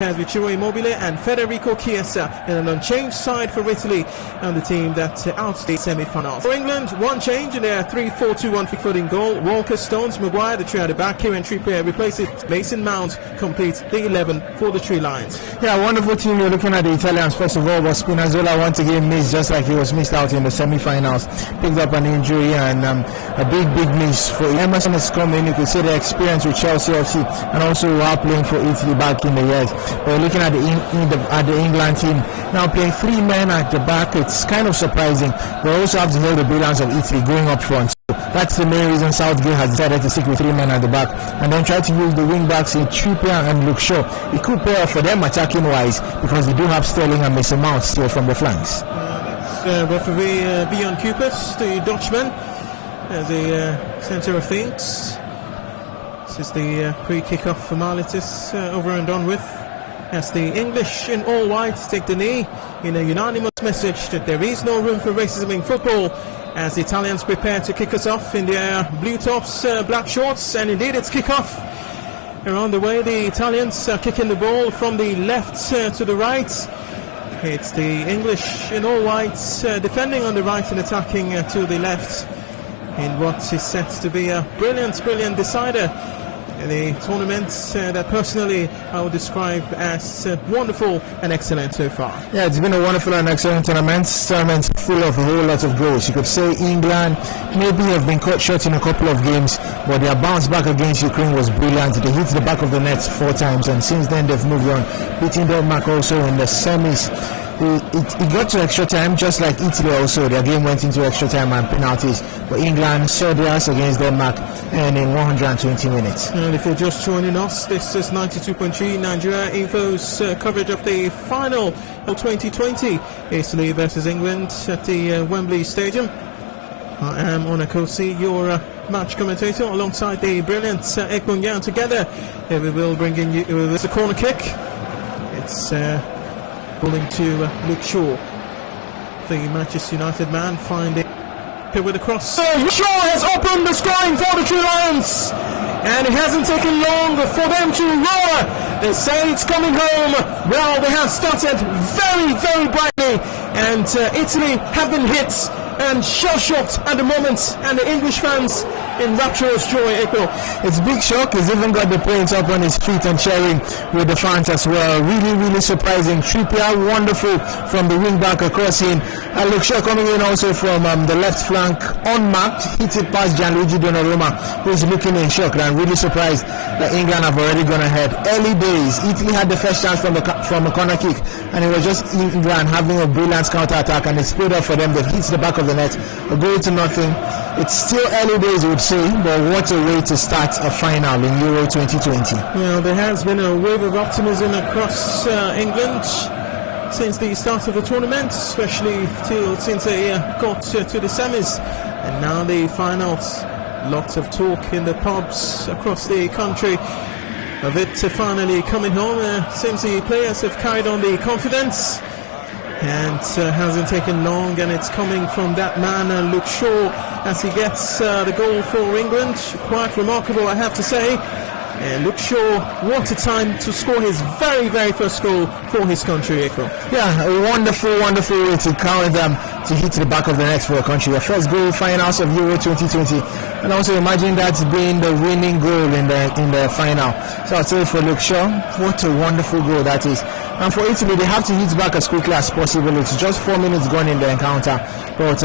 Has with Ciro Immobile and Federico Chiesa in an unchanged side for Italy, and the team that outstayed semi-finals. For England, one change in their 3-4-2-1 footing goal. Walker, Stones, Maguire, the three at the back. Kieran Trippier replaces Mason Mount, complete the 11 for the Three Lions. Yeah, wonderful team. You're looking at the Italians. First of all, was Spinazzola once again missed, just like he was missed out in the semi-finals. Picked up an injury and a big miss for Emerson has come in. You could see the experience with Chelsea FC and also while playing for Italy back in the years. But looking at the England team now playing three men at the back, it's kind of surprising. They also have to know the brilliance of Italy going up front. So that's the main reason Southgate has decided to stick with three men at the back and then try to use the wing backs in Trippier and Luke Shaw. It could pay off for them attacking wise because they do have Sterling and Mason Mount still from the flanks. Referee Bjorn Kuipers, the Dutchman, as the centre of things. This is the pre-kick-off formalities over and done with, as the English in all white take the knee in a unanimous message that there is no room for racism in football, as the Italians prepare to kick us off in their blue tops, black shorts, and indeed it's kick-off. Around the way, the Italians are kicking the ball from the left to the right. It's the English in all white defending on the right and attacking to the left in what is set to be a brilliant decider in the tournament that personally I would describe as wonderful and excellent so far. Yeah, it's been a wonderful and excellent tournament full of a whole lot of goals. You could say England maybe have been cut short in a couple of games, but their bounce back against Ukraine was brilliant. They hit the back of the net 4 times, and since then they've moved on, beating Denmark also in the semis. It got to extra time, just like Italy also. Their game went into extra time and penalties, but England saw theirs against Denmark and in 120 minutes. And if you're just joining us, this is 92.3 Nigeria Info's coverage of the final of 2020, Italy versus England at the Wembley Stadium. I am Onah Kosi, your match commentator, alongside the brilliant Ekpo. Together we will bring in you with a corner kick. It's pulling to Luke Shaw, the Manchester United man, finding here with a cross. Shaw has opened the scoring for the Three Lions, and it hasn't taken long for them to roar. They say it's coming home. Well, they have started very brightly, and Italy have been hit and shell-shocked at the moment, and the English fans in rapturous joy. Ekpo. It's big shock. He's even got the planes up on his feet and cheering with the fans as well. Really surprising. Trippier, wonderful from the wing back across in. And Luke Shaw coming in also from the left flank, unmarked, hit it past Gianluigi Donnarumma, who's looking in shock. And I'm really surprised that England have already gone ahead. Early days, Italy had the first chance from a corner kick, and it was just England having a brilliant counter-attack, and it split up for them. They hit the back of the net, a goal to nothing. It's still early days, I would say, but what a way to start a final in Euro 2020. Well, there has been a wave of optimism across England since the start of the tournament, especially since they got to the semis, and now the finals. Lots of talk in the pubs across the country of it finally coming home. Seems the players have carried on the confidence, and hasn't taken long, and it's coming from that man, Luke Shaw, as he gets the goal for England. Quite remarkable, I have to say. And Luke Shaw, what a time to score his very first goal for his country, Ekpo. Yeah, a wonderful way to count them to hit the back of the net for a country. The first goal finals of Euro 2020, and also imagine that being the winning goal in the final. So I'll say for Luke Shaw, what a wonderful goal that is. And for Italy, they have to hit back as quickly as possible. It's just 4 minutes gone in the encounter, but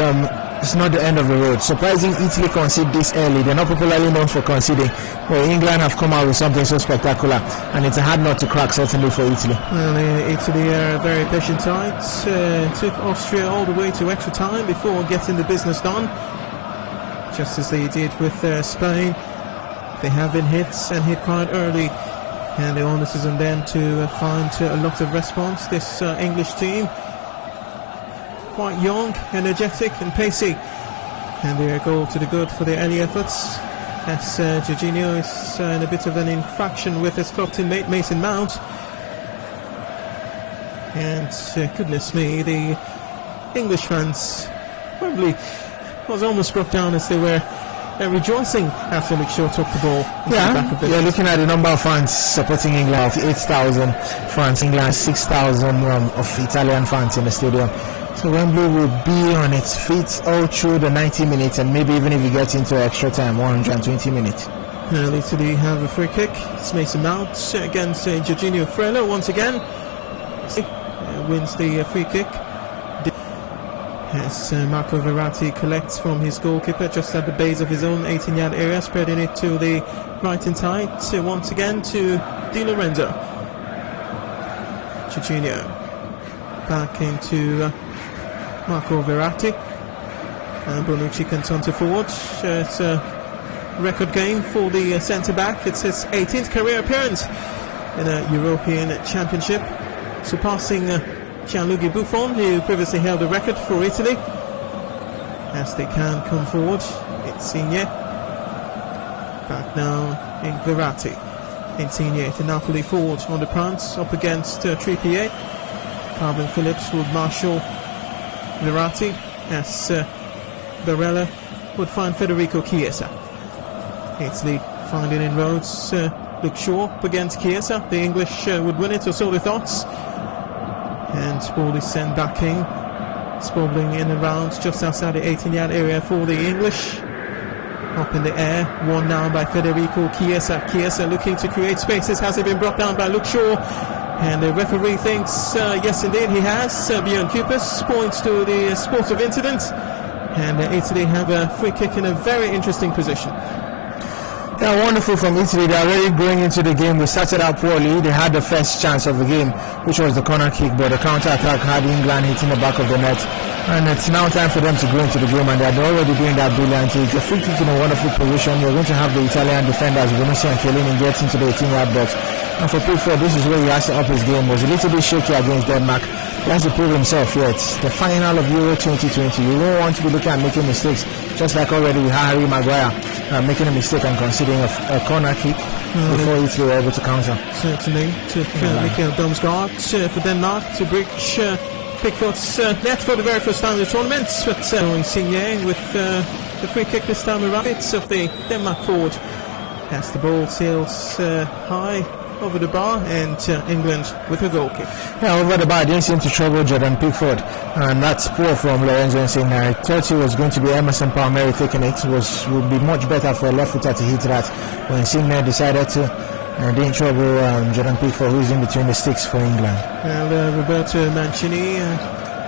it's not the end of the road. Surprising Italy concede this early. They're not popularly known for conceding, but England have come out with something so spectacular, and it's a hard nut to crack, certainly for Italy. Well, Italy are a very patient side. Took Austria all the way to extra time before getting the business done, just as they did with Spain. They have been hit quite early, and the onus is on them to find a lot of response. This English team, quite young, energetic and pacey, and their goal to the good for their early efforts, as Jorginho is in a bit of an infraction with his club teammate Mason Mount. And goodness me, the English fans, Wembley was almost broke down as they were rejoicing after Luke Shaw took the ball. You're looking at the number of fans supporting England, 8,000 fans. England, 6,000 of Italian fans in the stadium. So Wembley will be on its feet all through the 90 minutes, and maybe even if we get into extra time, 120 minutes. Italy have a free kick. It's Mason Mount against Jorginho Frello once again. Wins the free kick. As Marco Verratti collects from his goalkeeper just at the base of his own 18-yard area, spreading it to the right-hand side. Once again to Di Lorenzo. Jorginho back into Marco Verratti. And Bonucci can turn to forward. It's a record game for the centre-back. It's his 18th career appearance in a European Championship, surpassing Gianluigi Buffon, who previously held the record for Italy. As they can come forward, Insigne. Back now in Verratti. Insigne to Napoli forward on the prance, up against Trippier. Calvin Phillips would marshal Verratti as Barella would find Federico Chiesa. Italy finding inroads. Luke Shaw up against Chiesa. The English would win it, or so they thought. And ball is sent back in. Squabbling in and around just outside the 18-yard area for the English. Up in the air, won now by Federico Chiesa. Chiesa looking to create spaces. Has it been brought down by Luke Shaw? And the referee thinks, yes indeed he has. Bjorn Kuipers points to the sport of incident. And Italy have a free kick in a very interesting position. Yeah, wonderful from Italy. They're already going into the game. They started out poorly. They had the first chance of the game, which was the corner kick, but the counter-attack had England hitting the back of the net. And it's now time for them to go into the game, and they're already doing that brilliantly. It's a free kick in a wonderful position. You're going to have the Italian defenders, Bonucci and Chiellini, get into the 18-yard box. And for Pickford, this is where he has to up his game. Was a little bit shaky against Denmark. He has to prove himself yet. The final of Euro 2020. You don't want to be looking at making mistakes, just like already we had Harry Maguire making a mistake and conceding a corner kick before Italy were able to counter. Certainly. Took Mikael Damsgaard for Denmark to breach Pickford's net for the very first time in the tournament. But Insigne with the free kick this time around. It's of the Denmark forward. As the ball sails high over the bar, and England with a goal kick. Yeah, over the bar didn't seem to trouble Jordan Pickford, and that's poor from Lorenzo Insigne. I thought it was going to be Emerson Palmieri taking it. Would be much better for a left footer to hit that, when Insigne decided to didn't trouble Jordan Pickford, who's in between the sticks for England. And Roberto Mancini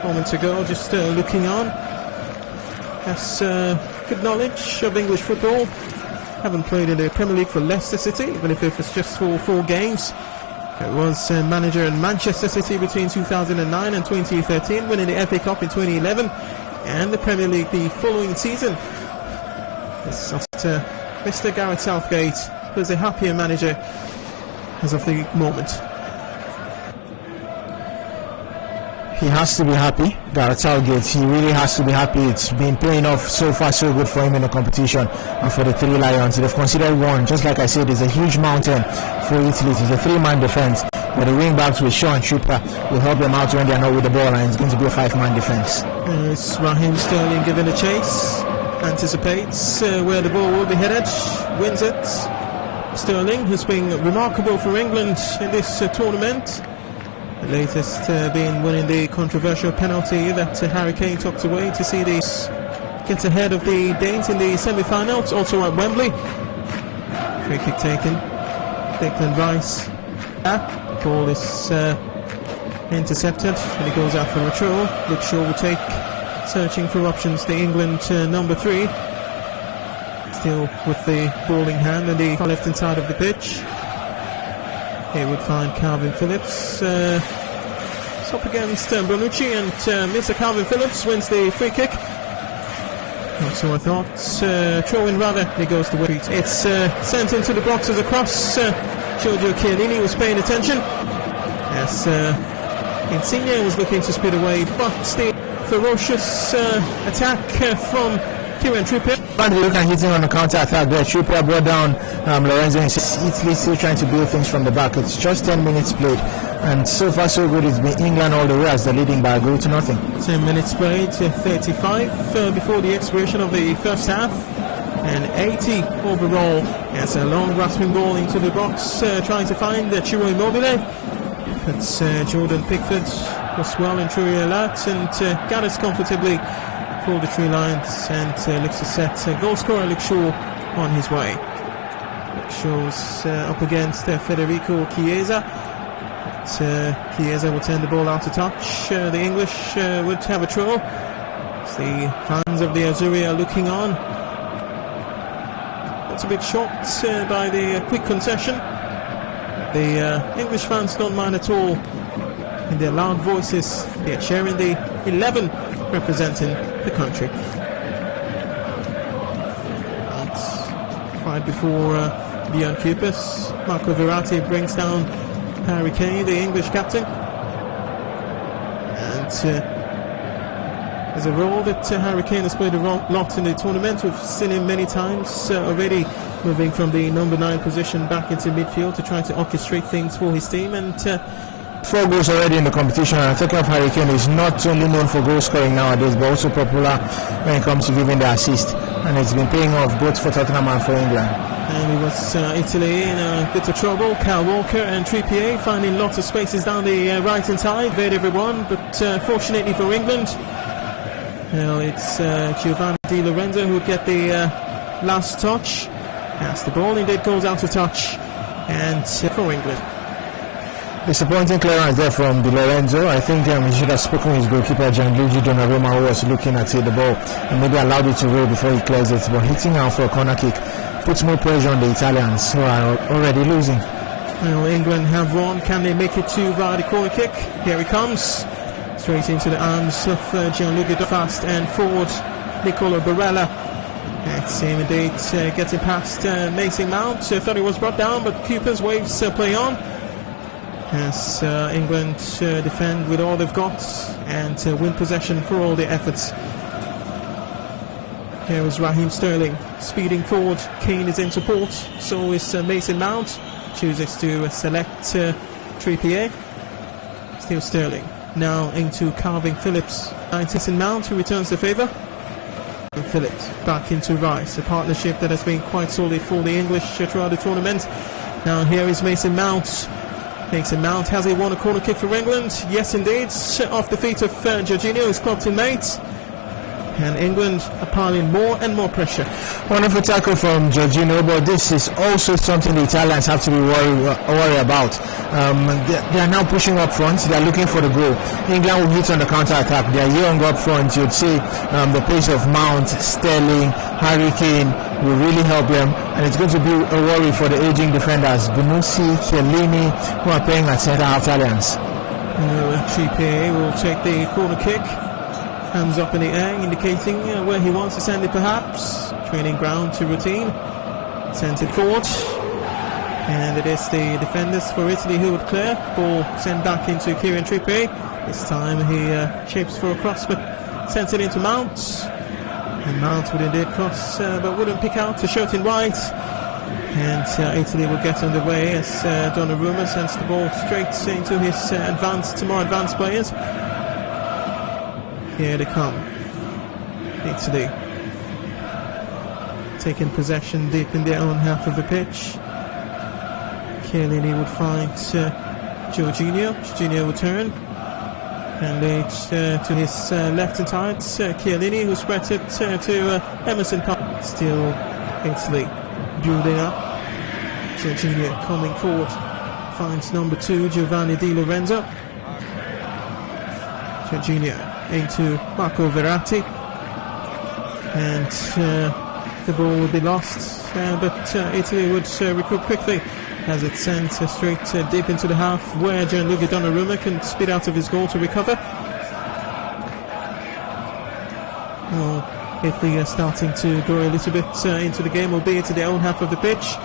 moments ago just looking on, has good knowledge of English football. Haven't played in the Premier League for Leicester City, even if it's just for 4 games. It was manager in Manchester City between 2009 and 2013, winning the FA Cup in 2011 and the Premier League the following season. It's Mr. Gareth Southgate, who's a happier manager as of the moment. He has to be happy, Gareth Southgate. He really has to be happy. It's been paying off so far, so good for him in the competition. And for the 3 Lions, they've considered one. Just like I said, it's a huge mountain for Italy. It's a 3-man defense, but the wing backs with Shaw and Trippier will help them out when they're not with the ball, and it's going to be a 5-man defense. It's Raheem Sterling giving a chase, anticipates where the ball will be headed, wins it. Sterling has been remarkable for England in this tournament. The latest being winning the controversial penalty that Harry Kane tucked away to see these get ahead of the Danes in the semi-finals, also at Wembley. Free kick taken. Declan Rice. The ball is intercepted, and he goes out for a throw. Luke Shaw will take, searching for options, the England number 3. Still with the ball in hand on the left-hand side of the pitch. Here would find Calvin Phillips. It's up against Bonucci, and Mr. Calvin Phillips wins the free kick. So I thought, throw in rather, he goes to Wait. It's sent into the box as a cross. Giorgio Chiellini was paying attention as Insigne was looking to speed away, but the ferocious attack from Kieran Trippier. And we look at hitting on the counter-attack there. Trippier brought down Lorenzo Insigne. Italy still trying to build things from the back. It's just 10 minutes played, and so far so good. It's been England all the way as they're leading by a goal to nothing. 10 minutes played, 35 before the expiration of the first half. and 80 overall. It's a long grasping ball into the box, trying to find Ciro Immobile. But Jordan Pickford was well and truly alert and gathers comfortably for the tree lines and looks to set goal scorer Luke Shaw on his way. Shaw's up against Federico Chiesa. Chiesa will turn the ball out of touch. The English would have a throw. The fans of the Azzurri are looking on. That's a bit shocked by the quick concession. The English fans don't mind at all. In their loud voices, they are cheering the 11 representing the country. Right before beyond keepers, Marco Verratti brings down Harry Kane, the English captain. And there's a role that Harry Kane has played a lot in the tournament. We've seen him many times already moving from the number 9 position back into midfield to try to orchestrate things for his team. And 4 goals already in the competition. I think of Harry Kane is not only known for goal scoring nowadays, but also popular when it comes to giving the assist. And it's been paying off both for Tottenham and for England. And it was Italy in a bit of trouble. Kyle Walker and Trippier finding lots of spaces down the right-hand side. Very everyone, but fortunately for England, well, it's Giovanni Di Lorenzo who would get the last touch. As the ball indeed goes out of touch, and for England. Disappointing clearance there from Di Lorenzo. I think he should have spoken with his goalkeeper Gianluigi Donnarumma, who was looking at the ball and maybe allowed it to roll before he clears it. But hitting out for a corner kick puts more pressure on the Italians, who are already losing. Well, England have won. Can they make it to via the corner kick? Here he comes, straight into the arms of Gianluca Fast and forward Nicolo Barella. It's him indeed getting past Mason Mount. Thought he was brought down, but Cooper's waves play on as England defend with all they've got and win possession for all their efforts. Here is Raheem Sterling speeding forward. Kane is in support, so is Mason Mount. Chooses to select Trippier. Still Sterling. Now into Calvin Phillips. Mason Mount, who returns the favour. And Phillips back into Rice, a partnership that has been quite solid for the English throughout the tournament. Now here is Mason Mount. Mason Mount, has he won a corner kick for England? Yes indeed, off the feet of Jorginho, his club teammate. And England are piling more and more pressure. Wonderful tackle from Jorginho, but this is also something the Italians have to be worried about. They are now pushing up front. They are looking for the goal. England will hit on the counter-attack. They are young up front. You'd say the pace of Mount, Sterling, Harry Kane will really help them. And it's going to be a worry for the aging defenders, Bonucci, Chiellini, who are playing at centre-half Italians. Trippier will take the corner kick. Hands up in the air, indicating where he wants to send it perhaps. Training ground to routine. Sends it forward. And it is the defenders for Italy who would clear. Ball sent back into Kieran Trippier. This time he shapes for a cross, but sends it into Mount. And Mount would indeed cross, but wouldn't pick out to shot in right. And Italy will get underway as Donnarumma sends the ball straight into his more advanced players. Here they come. Italy taking possession deep in their own half of the pitch. Chiellini would find Jorginho. Jorginho will turn and leads to his left and side. Chiellini, who spreads it to Emerson Palmer. Still Italy building up. Jorginho coming forward. Finds number 2, Giovanni Di Lorenzo. Jorginho into Marco Verratti, and the ball would be lost, but Italy would recoup quickly as it's sent straight deep into the half, where Gianluca Donnarumma can speed out of his goal to recover. Well, Italy are starting to grow a little bit into the game, albeit to their own half of the pitch.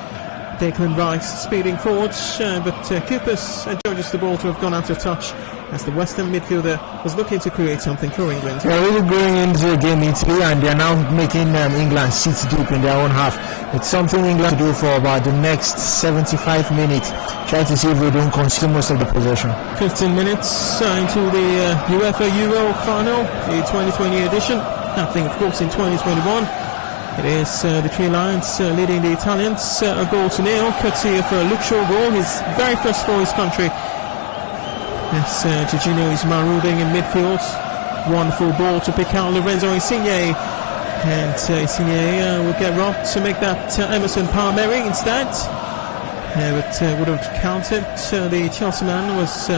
Declan Rice speeding forward, but Coopers adjudges the ball to have gone out of touch as the Western midfielder was looking to create something for England. They're really going into the game Italy, and they're now making England sit deep in their own half. It's something England to do for about the next 75 minutes. Try to see if they don't consume most of the possession. 15 minutes into the UEFA Euro final, the 2020 edition, happening of course in 2021. It is the Three Lions leading the Italians a goal to nil, courtesy of a Luke Shaw goal, his very first for his country. Yes, Jorginho is marauding in midfield. Wonderful ball to pick out Lorenzo Insigne. And Insigne will get robbed to make that Emerson Palmieri instead. But would have counted. The Chelsea man was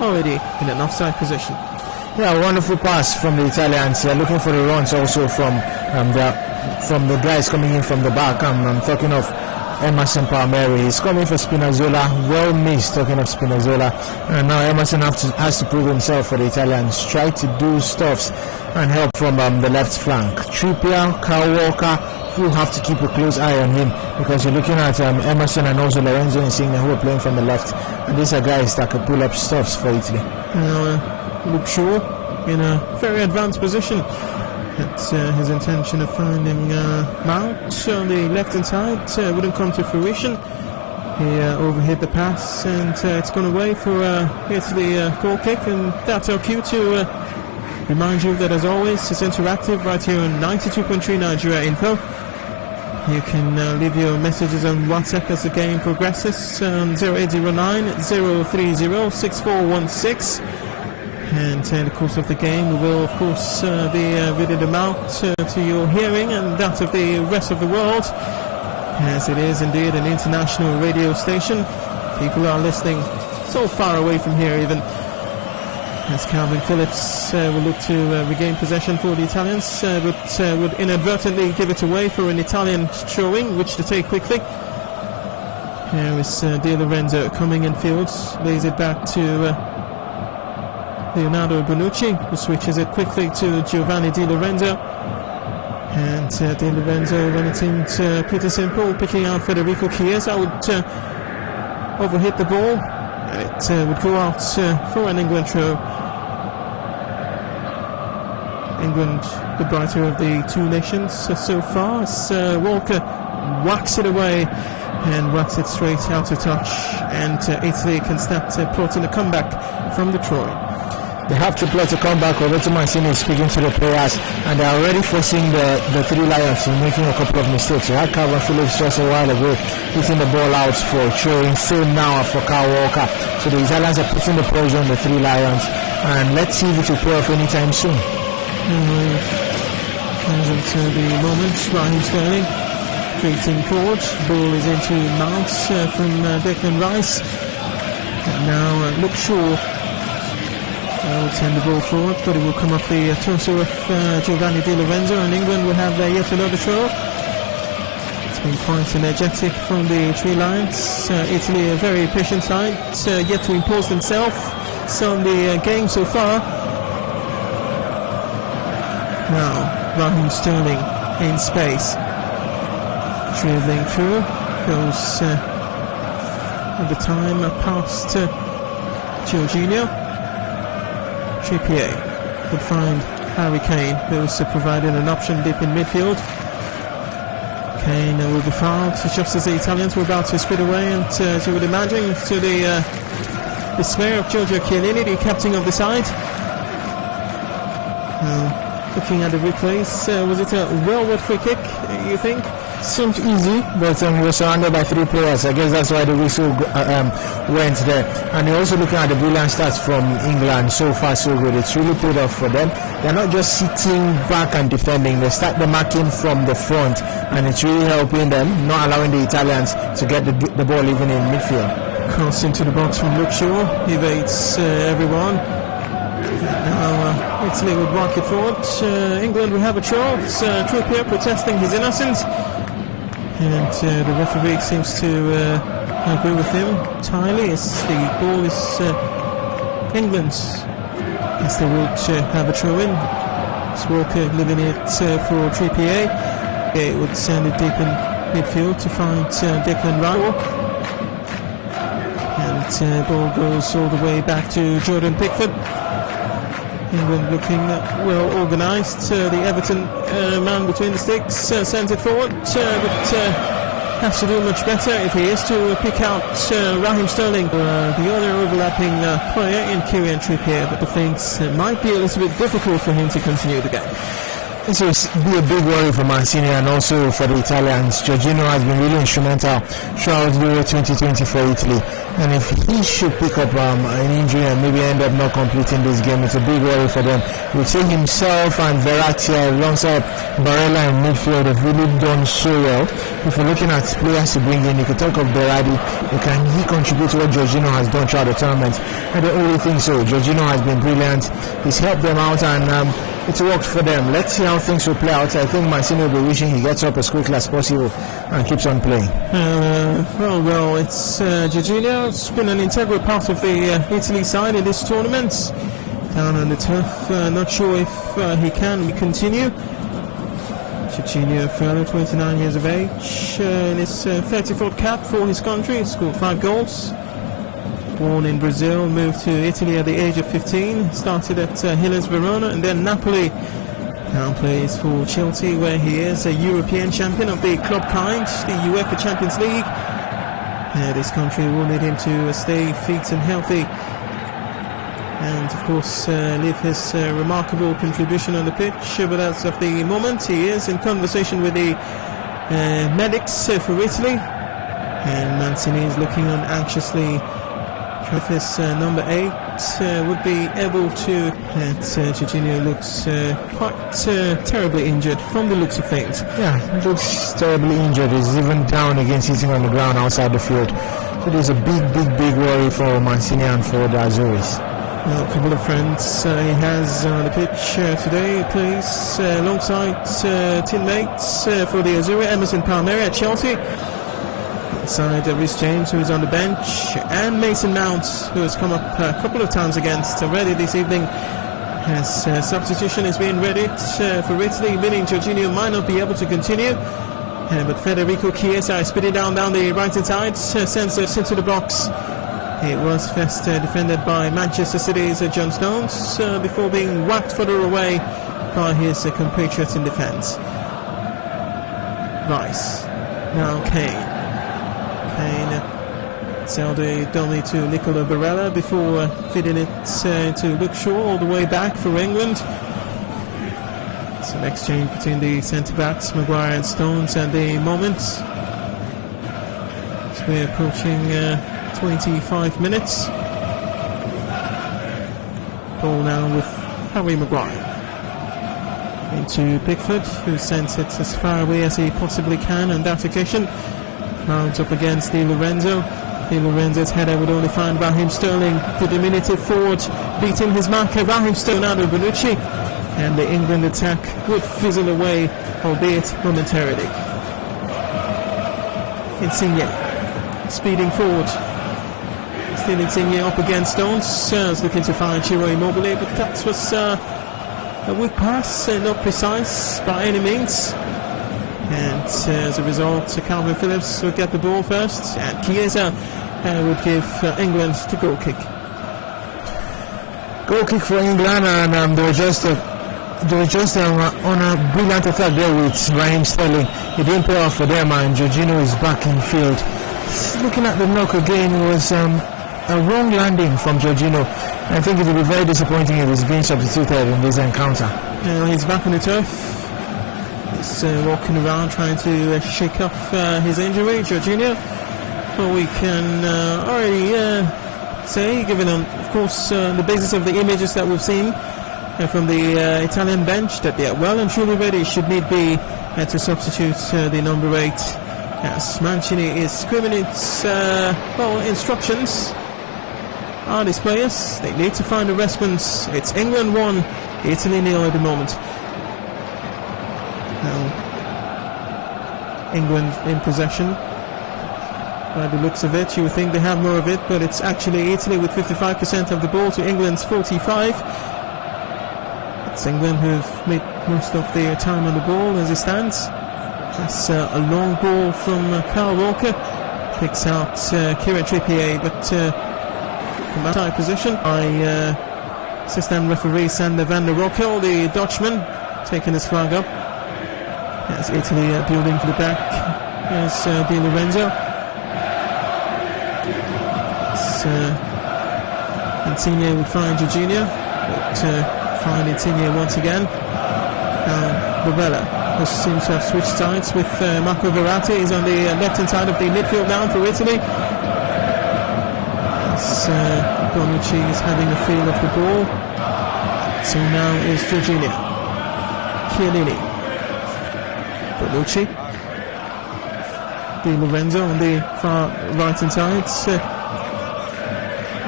already in an offside position. Yeah, wonderful pass from the Italians. Looking for the runs also from the guys coming in from the back. I'm talking of Emerson Palmieri. He's coming for Spinazzola. Well missed, talking of Spinazzola. And now Emerson has to prove himself for the Italians. Try to do stuffs and help from the left flank. Trippier, Kyle Walker, who have to keep a close eye on him, because you're looking at Emerson and also Lorenzo Insigne, who are playing from the left. And these are guys that could pull up stuffs for Italy. Luke Shaw in a very advanced position. It's his intention of finding Mount on the left-hand side wouldn't come to fruition. He overhit the pass, and it's gone away for Italy goal kick. And that's our cue to remind you that, as always, it's interactive right here on 92.3 Nigeria Info. You can leave your messages on WhatsApp as the game progresses on 0809 030 6416. And in the course of the game, we will, of course, be reading them out to your hearing and that of the rest of the world, as it is indeed an international radio station. People are listening so far away from here even. As Calvin Phillips will look to regain possession for the Italians, but would inadvertently give it away for an Italian throwing, which to take quickly. Here is Di Lorenzo coming in field, lays it back to Leonardo Bonucci, who switches it quickly to Giovanni Di Lorenzo. And Di Lorenzo, when it seemed pretty simple, picking out Federico Chiesa, would overhit the ball. It would go out for an England throw. England, the brighter of the two nations so far, as Walker whacks it away and whacks it straight out of touch, and Italy can start plotting a comeback from the Troy. They have to plot a comeback. Roberto Mancini is speaking to the players, and they're already forcing the Three Lions in making a couple of mistakes. You had Calvin Phillips just a while ago hitting the ball out for throwing, same now for Kyle Walker. So the Italians are putting the pressure on the Three Lions, and let's see if it will pay off anytime soon. Hasn't the moment. Raheem Sterling creating forward. Ball is into Mount from Declan Rice. And now Luke Shaw will send the ball forward, but it will come off the torso of Giovanni Di Lorenzo, and England will have yet another throw. It's been quite energetic from the Three Lions. Italy, a very patient side, yet to impose themselves on the game so far. Now, Raheem Sterling in space, dribbling through, goes at the time past Jorginho. Trippier would find Harry Kane, who was providing an option deep in midfield. Kane will be fouled just as the Italians were about to split away, and as you would imagine, to the dismay of Giorgio Chiellini, the captain of the side. Looking at the replays, was it a well-worth free kick, you think? Seemed easy, but he was surrounded by three players. I guess that's why the whistle went there. And you're also looking at the brilliant stats from England. So far, so good. It's really paid off for them. They're not just sitting back and defending. They start the marking from the front, and it's really helping them, not allowing the Italians to get the ball even in midfield. Cross into the box from Luke Shaw. Evades everyone. Now Italy would walk it forward. England will have a throw. It's Trippier protesting his innocence. And the referee seems to agree with him entirely, as the ball is England's. As they would have a throw in. It's Walker leaving it for Trippier. It would send it deep in midfield to find Declan Rice. And ball goes all the way back to Jordan Pickford. England looking well organised. The Everton man between the sticks sends it forward, but has to do much better if he is to pick out Raheem Sterling, the other overlapping player in Kieran Trippier, but the things might be a little bit difficult for him to continue the game. This will be a big worry for Mancini and also for the Italians. Jorginho has been really instrumental throughout Euro 2020 for Italy. And if he should pick up an injury and maybe end up not completing this game, it's a big worry for them. We say himself and Verratti alongside Barella in midfield have really done so well. If you're looking at players to bring in, you could talk of Berardi. Can he contribute to what Jorginho has done throughout the tournament? I don't really think so. Jorginho has been brilliant. He's helped them out and it's worked for them. Let's see how things will play out. I think Mancini will be wishing he gets up as quickly as possible and keeps on playing. Well, it's Jorginho. It's been an integral part of the Italy side in this tournament. Down on the turf, not sure if he can continue. Jorginho, further 29 years of age, in his 34th cap for his country. He scored 5 goals. Born in Brazil, moved to Italy at the age of 15, started at Hellas Verona and then Napoli. Now plays for Chelsea, where he is a European champion of the club kind, the UEFA Champions League. This country will need him to stay fit and healthy and of course leave his remarkable contribution on the pitch, but as of the moment he is in conversation with the medics for Italy, and Mancini is looking on anxiously if his number 8 would be able to. Jorginho looks quite terribly injured from the looks of things. Yeah, he looks terribly injured. He's even down again, sitting on the ground outside the field. It is a big worry for Mancini and for the Azzurris. Well, a couple of friends he has on the pitch today. He plays alongside teammates for the Azzurri, Emerson Palmieri at Chelsea. Side Rhys James, who is on the bench, and Mason Mount, who has come up a couple of times against already this evening. As substitution is being readied for Italy, meaning Jorginho might not be able to continue. But Federico Chiesa is spinning down the right-hand side, sends it into the box. It was first defended by Manchester City's John Stones before being whacked further away by his compatriots in defence. Rice, now Kane. Sell the dummy to Nicola Barella before feeding it to Luke Shaw all the way back for England. It's an exchange between the centre-backs, Maguire and Stones at the moment. So we're approaching 25 minutes. Ball now with Harry Maguire. Into Pickford, who sends it as far away as he possibly can on that occasion. Mounts up against Di Lorenzo. Di Lorenzo's header would only find Raheem Sterling, the diminutive forward, beating his marker Raheem Sterling out of Bonucci, and the England attack would fizzle away, albeit momentarily. Insigne, speeding forward. Still Insigne up against Stones. Looking to find Ciro Immobile, but that was a weak pass, not precise by any means. And as a result, Calvin Phillips would get the ball first, and Chiesa would give England the goal kick. Goal kick for England, and they were just on a brilliant attack there with Raheem Sterling. It didn't pay off for them, and Jorginho is back in field. Looking at the knock again, it was a wrong landing from Jorginho. I think it would be very disappointing if he's being substituted in this encounter. He's back on the turf. He's walking around trying to shake off his injury, Jorginho. But we can already say, given of course the basis of the images that we've seen from the Italian bench, that they are well and truly ready, should need be, to substitute the number 8. As Mancini is screaming its instructions on his players. They need to find a response. It's England 1, Italy 0 at the moment. Now, England in possession. By the looks of it, you would think they have more of it, but it's actually Italy with 55% of the ball to England's 45%. It's England who've made most of their time on the ball as it stands. That's a long ball from Kyle Walker. Picks out Kieran Trippier, but from outside position by assistant referee Sander van der Rockel, the Dutchman, taking his flag up. As Italy building for the back. There's Di Lorenzo. Insigne would find Jorginho, but find Insigne once again. Now Barella, who seems to have switched sides with Marco Verratti. He's on the left-hand side of the midfield now for Italy. As Bonucci is having a feel of the ball. So now is Jorginho. Chiellini. Bonucci. Di Lorenzo on the far right-hand side.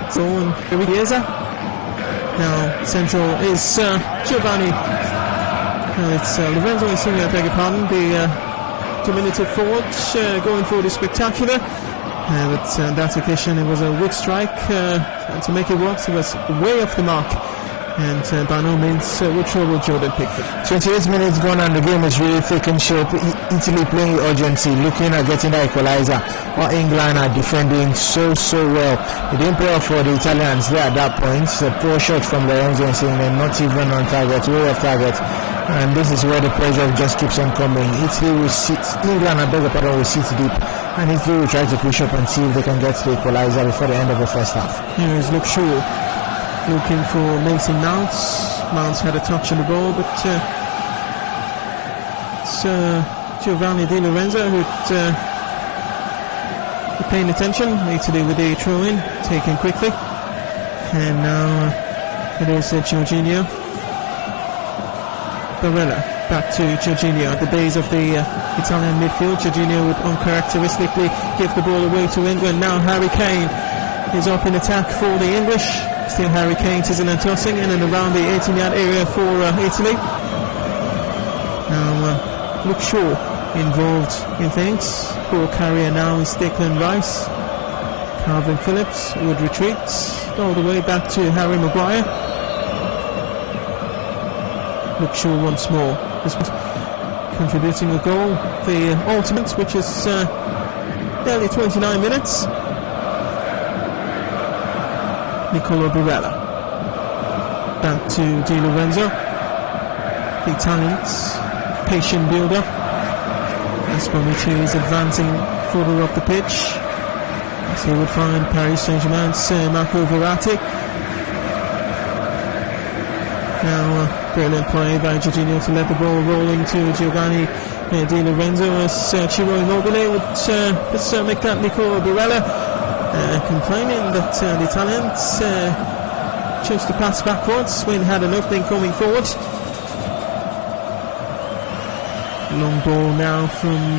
It's all on Chiesa. Now central is Giovanni. Now it's Lorenzo Insigne, I beg your pardon, the diminutive forward, going for the spectacular. But that occasion it was a weak strike, and to make it work, it was way off the mark. And by no means would trouble Jordan Pickford. 28 minutes gone and the game is really thick in shape. Italy playing with urgency, looking at getting the equalizer, while England are defending so well. It didn't pay off for the Italians there at that point. A poor shot from Lorenzo Insigne, not even on target, way off target. And this is where the pressure just keeps on coming. Italy will sit, England, I beg your pardon, will sit deep. And Italy will try to push up and see if they can get the equalizer before the end of the first half. Here is Luke Shaw looking for Mason Mounts. Mounts had a touch on the ball, but it's Giovanni Di Lorenzo who's paying attention. Italy with the throw-in, taken quickly. And now it is Jorginho. Barella back to Jorginho at the base of the Italian midfield. Jorginho would uncharacteristically give the ball away to England. Now Harry Kane is up in attack for the English. Still Harry Kane isn't tossing in and around the 18-yard area for Italy. Now Luke Shaw involved in things. Ball carrier now is Declan Rice. Calvin Phillips would retreat all the way back to Harry Maguire. Luke Shaw once more. This was contributing a goal, the ultimate, which is nearly 29 minutes. Nicolo Barella. Back to Di Lorenzo. The Italians, patient build-up. As Bonucci is advancing further up the pitch. As he would find Paris Saint-Germain's Marco Verratti. Now brilliant play by Jorginho to let the ball roll into Giovanni Di Lorenzo as Ciro Immobile would make that Nicolo Barella complaining that the Italians chose to pass backwards when had an opening coming forward. Long ball now from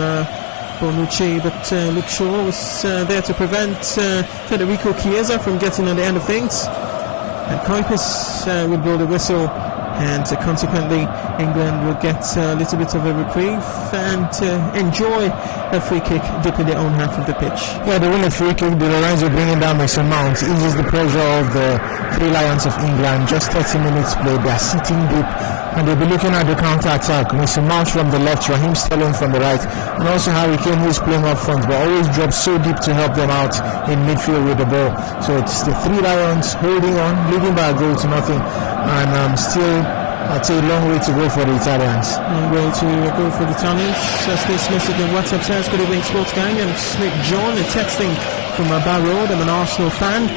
Bonucci, but Luke Shaw was there to prevent Federico Chiesa from getting on the end of things. And Kuipers would blow the whistle, and consequently England would get a little bit of a reprieve and enjoy a free kick deep in their own half of the pitch. Yeah, they win a free kick. Di Lorenzo bringing down Mason Mount eases the pressure of the Three Lions of England. Just 30 minutes played, they are sitting deep and they'll be looking at the counter-attack. Mason Mount from the left, Raheem Sterling from the right, and also Harry Kane, who's playing up front, but always drops so deep to help them out in midfield with the ball. So it's the Three Lions holding on, leading by a goal to nothing, and still, I'd say, a long way to go for the Italians. Long way to go for the Italians. As this message on WhatsApp says, good evening, Sports Gang. I'm Smith John, texting from Bar Road. I'm an Arsenal fan.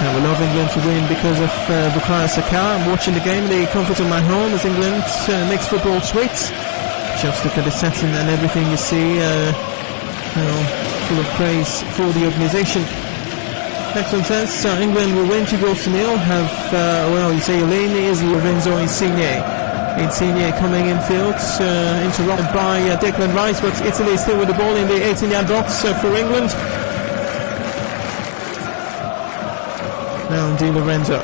I would love England to win because of Bukayo Saka. I'm watching the game in the comfort of my home as England makes football sweet. Just look at the setting and everything you see, full of praise for the organisation. Next one says England will win 2-0. Have you say Elaine is Lorenzo Insigne. Insigne coming in field, interrupted by Declan Rice, but Italy is still with the ball in the 18-yard box for England. Now Di Lorenzo.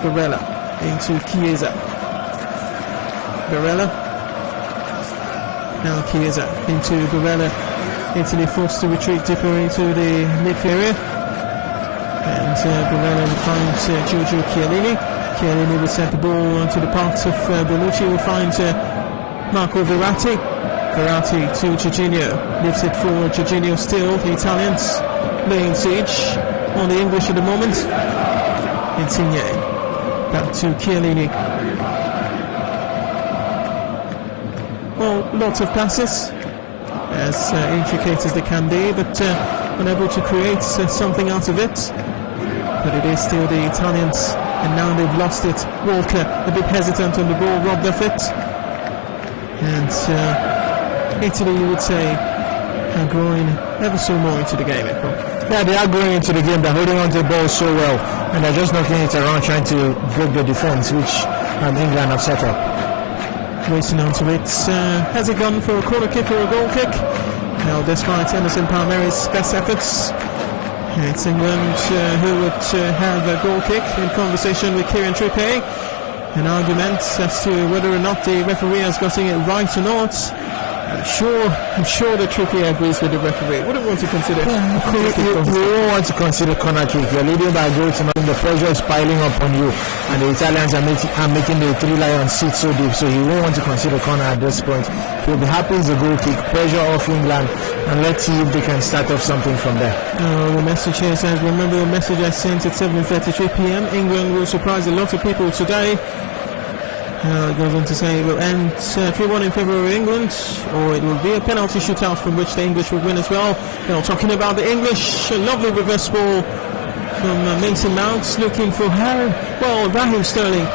Barella into Chiesa. Barella. Now Chiesa into Barella. Italy forced to retreat deeper into the midfield area. And Barella will find Giorgio Chiellini. Chiellini will set the ball onto the path of Bonucci. Will find Marco Verratti. Verratti to Jorginho. Lifts it for Jorginho still. The Italians laying siege on the English at the moment. Insigne back to Chiellini. Well, lots of passes, as intricate as they can be, but unable to create something out of it. But it is still the Italians and now they've lost it. Walker a bit hesitant on the ball, robbed of it. And Italy, you would say, are growing ever so more into the game, Ekpo. Yeah, they are going into the game. They're holding on to the ball so well, and they're just knocking it around, trying to break the defense, which England have set up. Racing onto it. Has it gone for a corner kick or a goal kick? Now, despite Emerson Palmieri's best efforts, it's England who would have a goal kick in conversation with Kieran Trippier. An argument as to whether or not the referee has gotten it right or not. I'm sure the Trippier agrees with the referee. Wouldn't want to consider. You won't want to consider corner kick. You're leading by a goal to nothing. The pressure is piling up on you, and the Italians are making the three lions sit so deep. So you won't want to consider corner at this point. You'll be happy as a goal kick. Pressure off England, and let's see if they can start off something from there. The message here says, remember the message I sent at 7:33 p.m. England will surprise a lot of people today. It goes on to say it will end 3-1 in favour of England, or it will be a penalty shootout from which the English will win as well. Now, talking about the English, a lovely reverse ball from Mason Mount, looking for Raheem Sterling,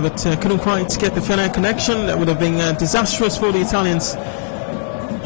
but couldn't quite get the Fener connection. That would have been disastrous for the Italians,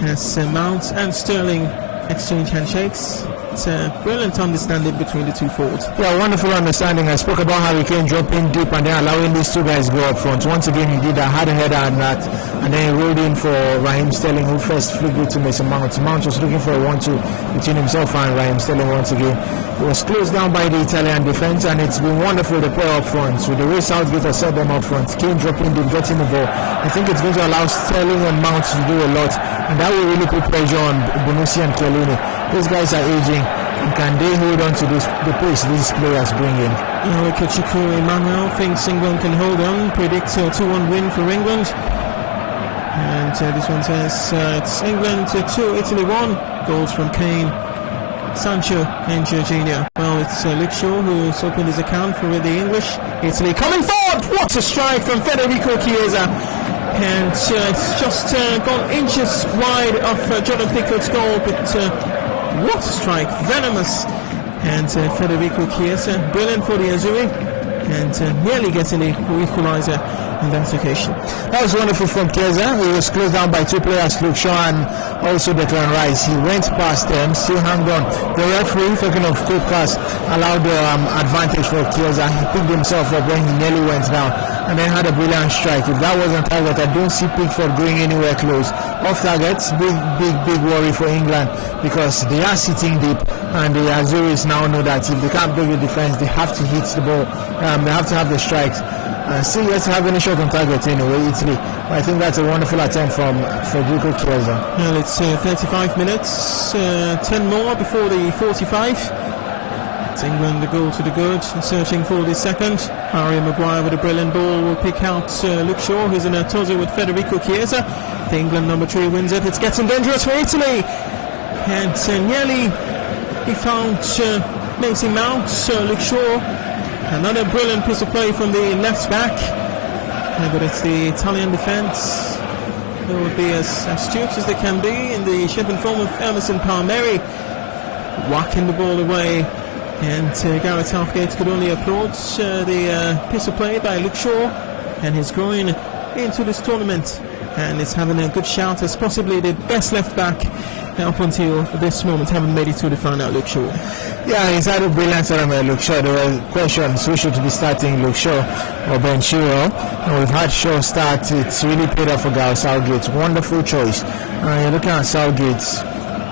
as Mount and Sterling exchange handshakes. It's a brilliant understanding between the two forwards. Yeah, wonderful understanding. I spoke about Harry Kane dropping deep and then allowing these two guys go up front. Once again, he did a hard header and that, and then he rolled in for Raheem Sterling, who first flicked it to Mason Mount. Mount was looking for a 1-2 between himself and Raheem Sterling once again. It was closed down by the Italian defense, and it's been wonderful to play up front. So the way Southgate has set them up front, Kane dropping deep, getting the ball. I think it's going to allow Sterling and Mount to do a lot, and that will really put pressure on Bonucci and Chiellini. These guys are aging, and can they hold on to the pace these players bring in? Chiku Emmanuel thinks England can hold on, predicts a 2-1 win for England. And this one says it's England 2, Italy 1. Goals from Kane, Sancho and Jorginho. Well, it's Luke Shaw who's opened his account for the English. Italy coming forward! What a strike from Federico Chiesa! And it's just gone inches wide of Jordan Pickford's goal, but what a strike, venomous. And Federico Chiesa, brilliant for the Azzurri, and nearly getting the equaliser on that occasion. That was wonderful from Chiesa. He was closed down by two players, Luke Shaw and also Declan Rice. He went past them, still hung on. The referee, talking of quick pass, allowed the advantage for Chiesa. He picked himself up when he nearly went down, and then had a brilliant strike. If that wasn't target, I don't see Pickford going anywhere close. Off target, big worry for England, because they are sitting deep, and the Azuris now know that if they can't break the defense, they have to hit the ball. They have to have the strikes. Still yet to have any shot on target anyway, Italy. I think that's a wonderful attempt from Federico Chiesa. Well, it's 35 minutes, 10 more before the 45. It's England the goal to the good, searching for the second. Harry Maguire with a brilliant ball will pick out Luke Shaw, who's in a tussle with Federico Chiesa. The England number 3 wins it. It's getting dangerous for Italy. And nearly he found Mason Mount, Luke Shaw. Another brilliant piece of play from the left back. But it's the Italian defence who would be as astute as they can be in the shape and form of Emerson Palmieri, whacking the ball away. And Gareth Southgate could only applaud the piece of play by Luke Shaw, and he's growing into this tournament, and is having a good shout as possibly the best left back up until this moment. Haven't made it to the final, Luke Shaw. Yeah, he's had a brilliant tournament, Luke Shaw. There were questions who should be starting, Luke Shaw or Ben Chilwell, and we've had Shaw start. It's really paid off for Gareth Southgate. Wonderful choice. You're looking at Southgate,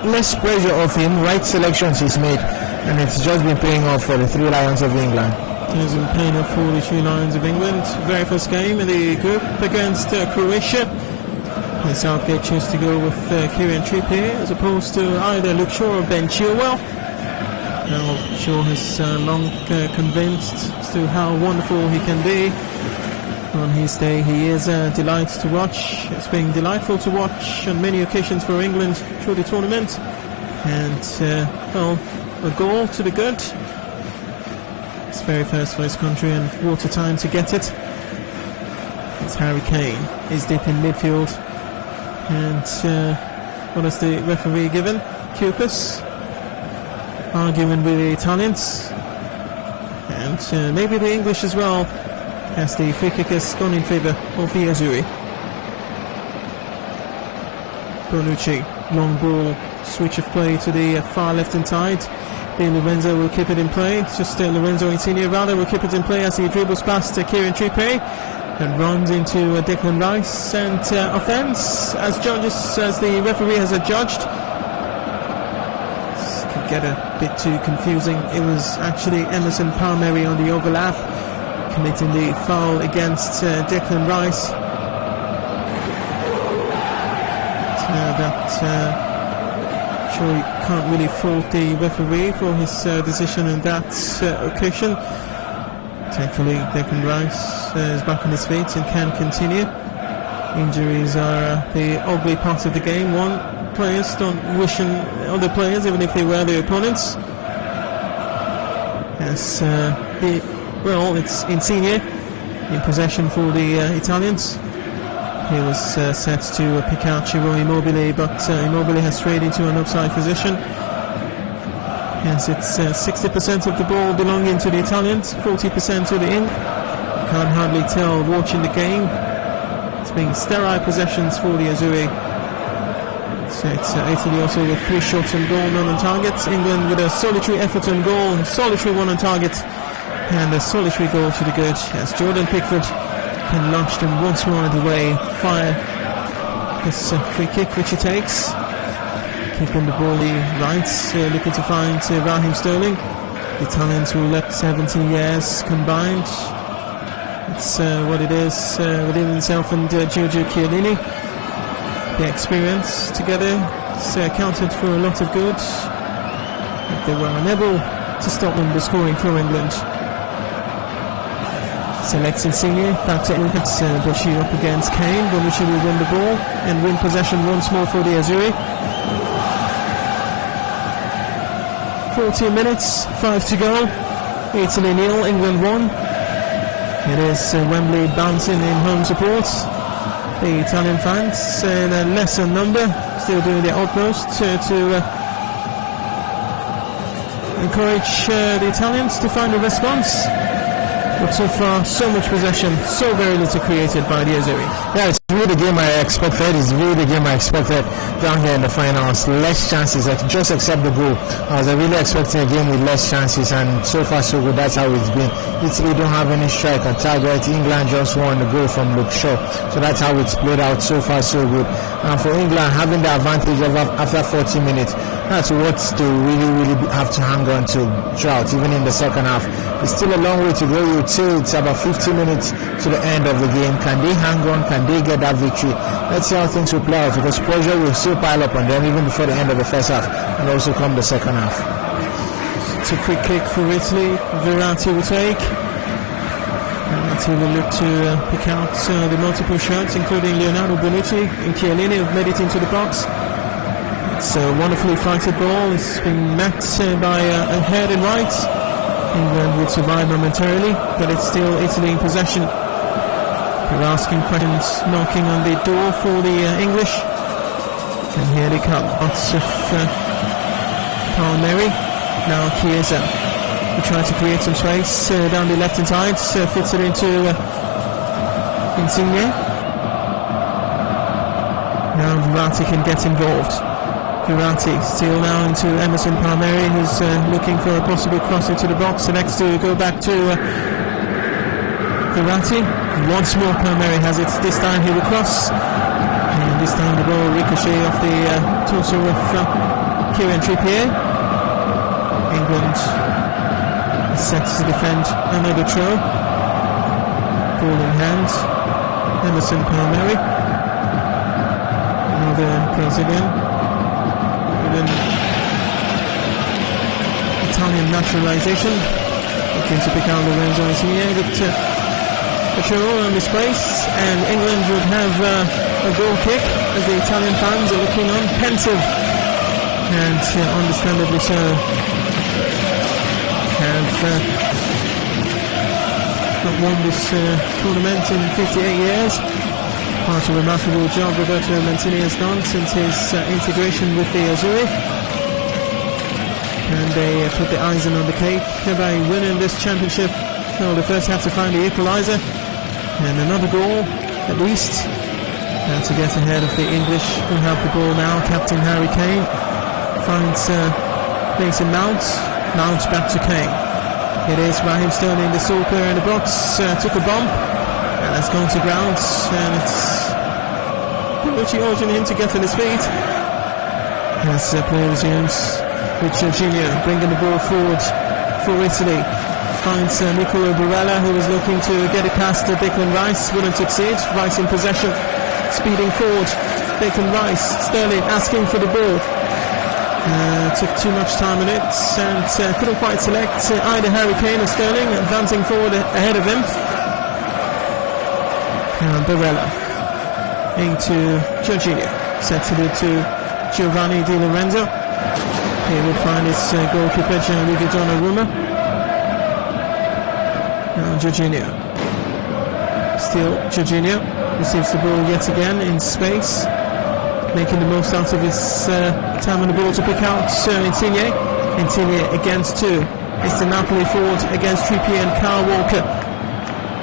less pressure off him, right selections he's made, and it's just been paying off for the Three Lions of England. It's been paying off for the Three Lions of England. Very first game in the group against Croatia. And Southgate chose to go with Kieran Trippier as opposed to either Luke Shaw or Ben Chilwell. Now Shaw has long convinced as to how wonderful he can be. On his day, he is a delight to watch. It's been delightful to watch on many occasions for England through the tournament. And, well, a goal to the good. It's very first for his country, and what a time to get it. It's Harry Kane. He's deep in midfield. And what has the referee given? Cupus arguing with the Italians. and maybe the English as well, as the free kick has gone in favour of the Azzurri. Bonucci, long ball, switch of play to the far left-hand side. Lorenzo will keep it in play. It's just Lorenzo Insigne rather will keep it in play as he dribbles past Kieran Trippier and runs into Declan Rice. And offence, as the referee has adjudged. This could get a bit too confusing. It was actually Emerson Palmieri on the overlap, committing the foul against Declan Rice. Sure, you can't really fault the referee for his decision on that occasion. Thankfully, Declan Rice is back on his feet and can continue. Injuries are the ugly part of the game. Players don't wish on other players, even if they were their opponents. As it's Insigne in possession for the Italians. He was set to pick out Ciro Immobile, but Immobile has strayed into an offside position. Yes, it's 60% of the ball belonging to the Italians, 40% to the in. Can't hardly tell watching the game. It's being sterile possessions for the Azzurri. So it's Italy also with 3 shots on goal, none on target. England with a solitary effort on goal, solitary 1 on target, and a solitary goal to the good as Jordan Pickford can launch them once more on the way. Fire this free kick which he takes, keeping the ball right, looking to find Raheem Sterling. The Italians will let 17 years combined. It's what it is within himself and Giorgio Chiellini. The experience together has accounted for a lot of good. But they were unable to stop them scoring for England. Selects Insigne, back to England, Bonucci up against Kane. Bonucci will win the ball and win possession once more for the Azzurri. 14 minutes, 5 to go. Italy 0, England 1. It is Wembley bouncing in home support. The Italian fans in a lesser number, still doing their utmost to encourage the Italians to find a response. But so far, so much possession, so very little created by the Azzurri. Yeah, it's really the game I expected. It's really the game I expected down here in the finals. Less chances, just accept the goal. I was really expecting a game with less chances, and so far so good. That's how it's been. Italy don't have any strike on target. England just won the goal from Luke Shaw. So that's how it's played out. So far so good. And for England, having the advantage of after 40 minutes, that's what they really have to hang on to throughout, even in the second half. It's still a long way to go. You'd say it's about 50 minutes to the end of the game. Can they hang on? Can they get that victory? Let's see how things will play out, because pressure will still pile up on them even before the end of the first half, and also come the second half. It's a quick kick for Italy. Verratti will take. Verratti will look to pick out the multiple shots, including Leonardo Bonucci and Chiellini, who've made it into the box. It's a wonderfully fighted ball. It's been met by a head and right. England will survive momentarily, but it's still Italy in possession. They're asking questions, knocking on the door for the English. And here they come. Lots of Palmieri. Now Chiesa. We try to create some space down the left-hand side. Fits it into Insigne. Now Verratti can get involved. Verratti still now into Emerson Palmieri, who's looking for a possible cross into the box. Selects to go back to Verratti. Once more Palmieri has it. This time he will cross. And this time the ball ricochet off the torso of Kieran Trippier. England is set to defend another throw. Ball in hand. Emerson Palmieri. Another Brazilian. Italian naturalization, looking to pick out Lorenzo Insigne, but Patrol on this place, and England would have a goal kick as the Italian fans are looking on, pensive, and understandably so. Have not won this tournament in 58 years. Quite a remarkable job Roberto Mancini has done since his integration with the Azzurri. and they put the icing on the cake by winning this championship. Well, they first have to find the equaliser and another goal at least to get ahead of the English, who have the ball now. Captain Harry Kane finds Mason Mount back to Kane. It is Raheem Sterling, the sole player in the box, took a bump and has gone to ground, and it's Bonucci urging him to get to his feet as play resumes with Jorginho bringing the ball forward for Italy. Finds Nicolo Barella, who was looking to get it past Declan Rice, wouldn't succeed. Rice in possession, speeding forward. Declan Rice, Sterling asking for the ball. Took too much time on it and couldn't quite select either Harry Kane or Sterling, advancing forward ahead of him. Barella into Jorginho, sets it to Giovanni Di Lorenzo. He would find his goalkeeper Gianluigi Donnarumma. Now Jorginho, still Jorginho receives the ball yet again in space, making the most out of his time on the ball to pick out Insigne. Insigne against two. It's the Napoli forward against Trippier and Kyle Walker.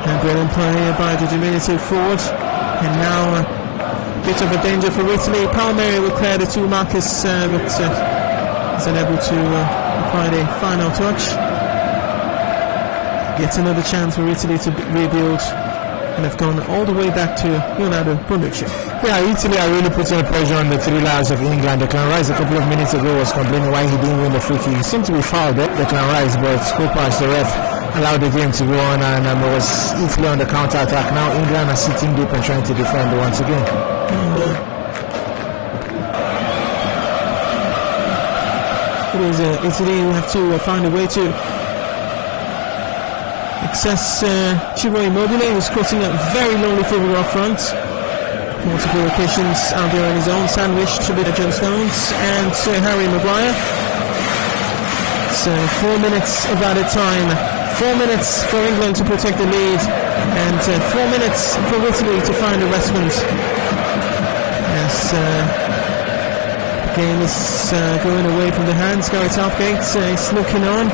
And brilliant play by the diminutive forward. And now a bit of a danger for Italy. Palmieri will clear the two markers, but is unable to apply the final touch. Yet another chance for Italy to rebuild, and have gone all the way back to Leonardo Bonucci. Yeah, Italy are really putting pressure on the three lads of England. Declan Rice a couple of minutes ago was complaining why he didn't win the free kick. He seemed to be fouled, Declan Rice, but Skopas, the ref, allowed the game to go on, and it was Italy on the counter-attack. Now England are sitting deep and trying to defend once again. It is Italy who have to find a way to access Ciro Immobile, who's crossing a very lonely figure up front. Multiple occasions out there on his own, sandwiched to John Stones and Harry Maguire. So 4 minutes of added time. 4 minutes for England to protect the lead, and 4 minutes for Italy to find a respite. Yes, the game is going away from the hands. Gareth Southgate is looking on.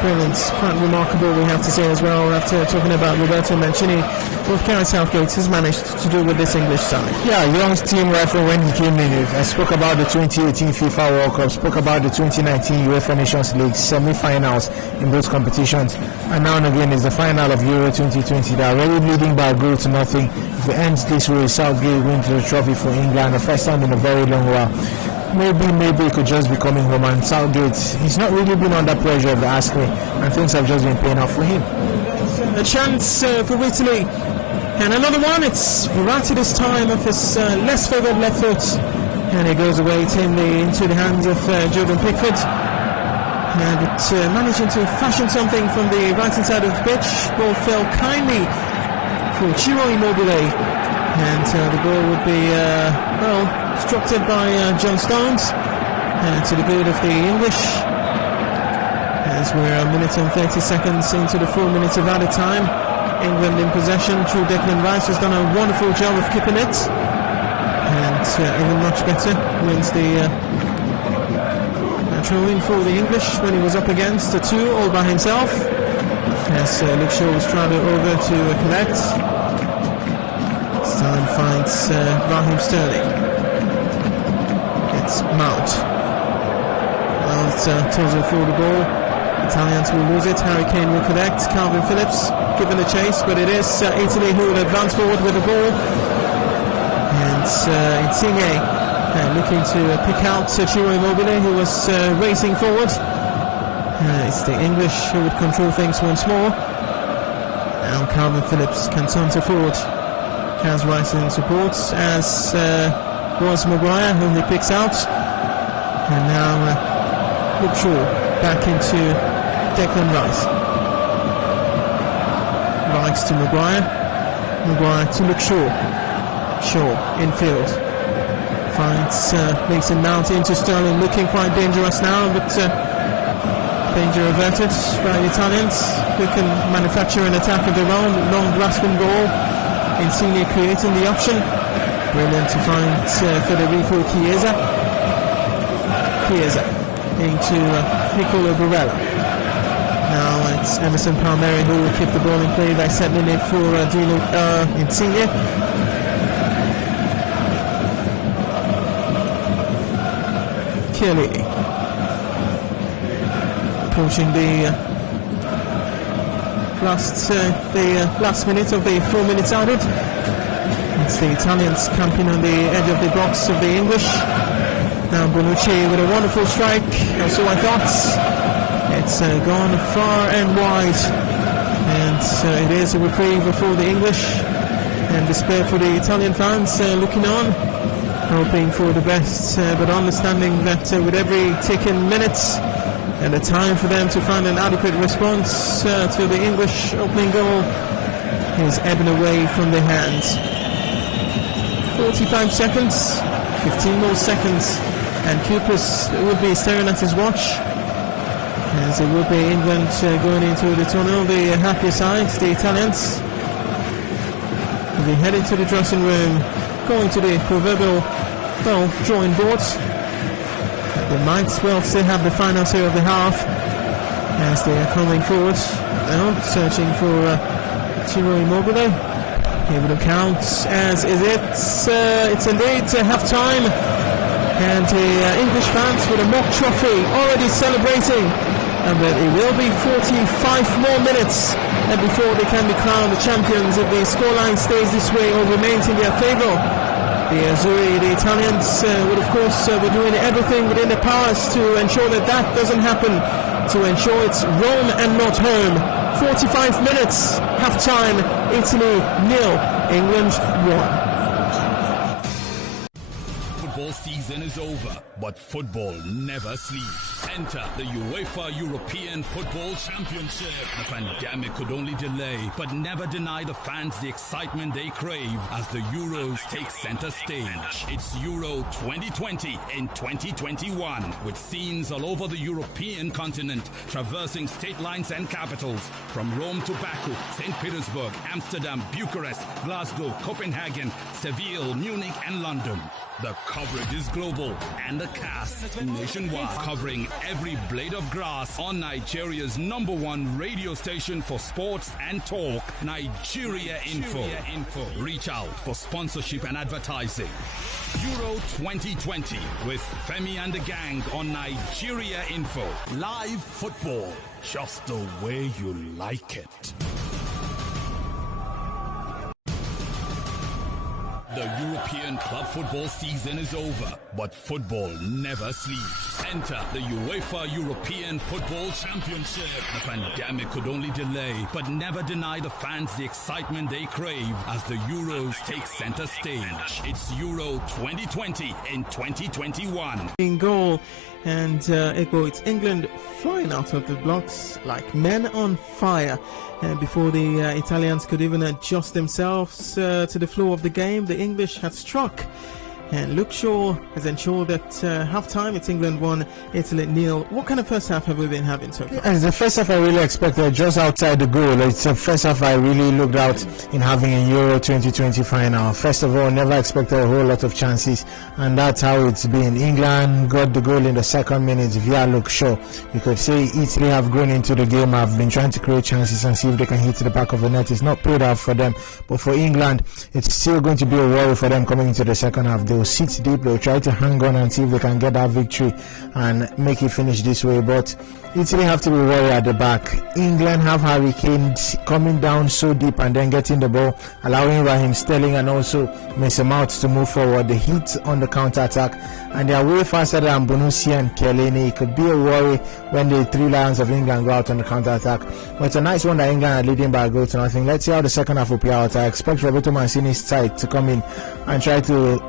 Brilliant, quite remarkable, we have to say as well, after talking about Roberto Mancini, what Gareth Southgate has managed to do with this English side. Yeah, Young's team referee when he came in, I spoke about the 2018 FIFA World Cup, spoke about the 2019 UEFA Nations League semi-finals in those competitions, and now and again is the final of Euro 2020. They are already leading by a goal to nothing. If it ends this way, Southgate wins the trophy for England, the first time in a very long while. Maybe it could just be coming home, and Southgate, he's not really been under pressure, if you ask me, and things have just been paying off for him. A chance for Italy, and another one. It's Verratti this time of his less favoured left foot, and it goes away tamely into the hands of Jordan Pickford. But managing to fashion something from the right hand side of the pitch, ball fell kindly for Ciro Immobile, and the ball would be obstructed by John Stones, to the good of the English, as we're a minute and 30 seconds into the 4 minutes of added time. England in possession through Declan Rice has done a wonderful job of keeping it, and even much better wins the throw-in for the English when he was up against the two all by himself, as Luke Shaw was trying to over to collect. This time finds Raheem Sterling. Mount. Well, it's Tozo for the ball. Italians will lose it. Harry Kane will collect. Calvin Phillips given the chase, but it is Italy who will advance forward with the ball. And Insigne looking to pick out Ciro Immobile, who was racing forward. It's the English who would control things once more. Now Calvin Phillips can saunter forward. Kaz Rice in support, as was Maguire, whom he picks out, and now Luke Shaw back into Declan Rice. Rice to Maguire to Luke Shaw. Shaw infield finds Mason Mount into Sterling, looking quite dangerous now, but danger averted by the Italians, who can manufacture an attack of their own. Long grasping ball, Insigne creating the option, Brilliant to find Federico Chiesa into Nicolo Barella. Now it's Emerson Palmieri who will keep the ball in play by settling it for Dino Insigne. Chiellini approaching the last minute of the 4 minutes added. It's the Italians camping on the edge of the box of the English. Now Bonucci with a wonderful strike, or so I thought. It's gone far and wide, and it is a reprieve for the English, and despair for the Italian fans looking on, hoping for the best, but understanding that with every ticking minutes and the time for them to find an adequate response to the English opening goal is ebbing away from their hands. 45 seconds, 15 more seconds, and Kupus would be staring at his watch, as it would be England going into the tunnel, the happier side, the Italians. They'll be heading to the dressing room, going to the proverbial, drawing boards. They might well still have the final say of the half, as they are coming forward now, searching for Ciro Immobile. He would count as is it. It's indeed half time, and the English fans with a mock trophy already celebrating, and that it will be 45 more minutes and before they can be crowned the champions if the scoreline stays this way or remains in their favour. The Azzurri, the Italians, would of course be doing everything within their powers to ensure that that doesn't happen, to ensure it's Rome and not home. 45 minutes, half time, Italy 0, England 1. Football season is over, but football never sleeps. Enter the UEFA European Football Championship. The pandemic could only delay, but never deny the fans the excitement they crave as the Euros take center stage. It's Euro 2020 in 2021, with scenes all over the European continent, traversing state lines and capitals, from Rome to Baku, St. Petersburg, Amsterdam, Bucharest, Glasgow, Copenhagen, Seville, Munich, and London. The coverage is global, and the cast nationwide, covering every blade of grass on Nigeria's #1 radio station for sports and talk, Nigeria Info. Reach out for sponsorship and advertising. Euro 2020 with Femi and the gang on Nigeria Info. Live football, just the way you like it. The European club football season is over, but football never sleeps. Enter the UEFA European Football Championship. The pandemic could only delay, but never deny the fans the excitement they crave as the Euros take center stage. It's Euro 2020 in 2021. In goal, and Ekpo, it's England flying out of the blocks like men on fire. Before the Italians could even adjust themselves to the flow of the game, the English had struck. And Luke Shaw has ensured that half-time it's England 1, Italy 0. What kind of first half have we been having so far? As the first half I really expected just outside the goal. It's the first half I really looked out in having a Euro 2020 final. First of all, never expected a whole lot of chances, and that's how it's been. England got the goal in the second minute via Luke Shaw. You could say Italy have grown into the game, have been trying to create chances and see if they can hit the back of the net. It's not paid off for them, but for England, it's still going to be a worry for them coming into the second half. They'll sit deep, they'll try to hang on and see if they can get that victory and make it finish this way, but Italy have to be worried at the back. England have Harry Kane coming down so deep and then getting the ball, allowing Raheem Sterling and also Mason Mount to move forward. The hit on the counter-attack, and they are way faster than Bonucci and Chiellini. It could be a worry when the three Lions of England go out on the counter-attack, but it's a nice one that England are leading by a goal to nothing. Let's see how the second half will play out. I expect Roberto Mancini's side to come in and try to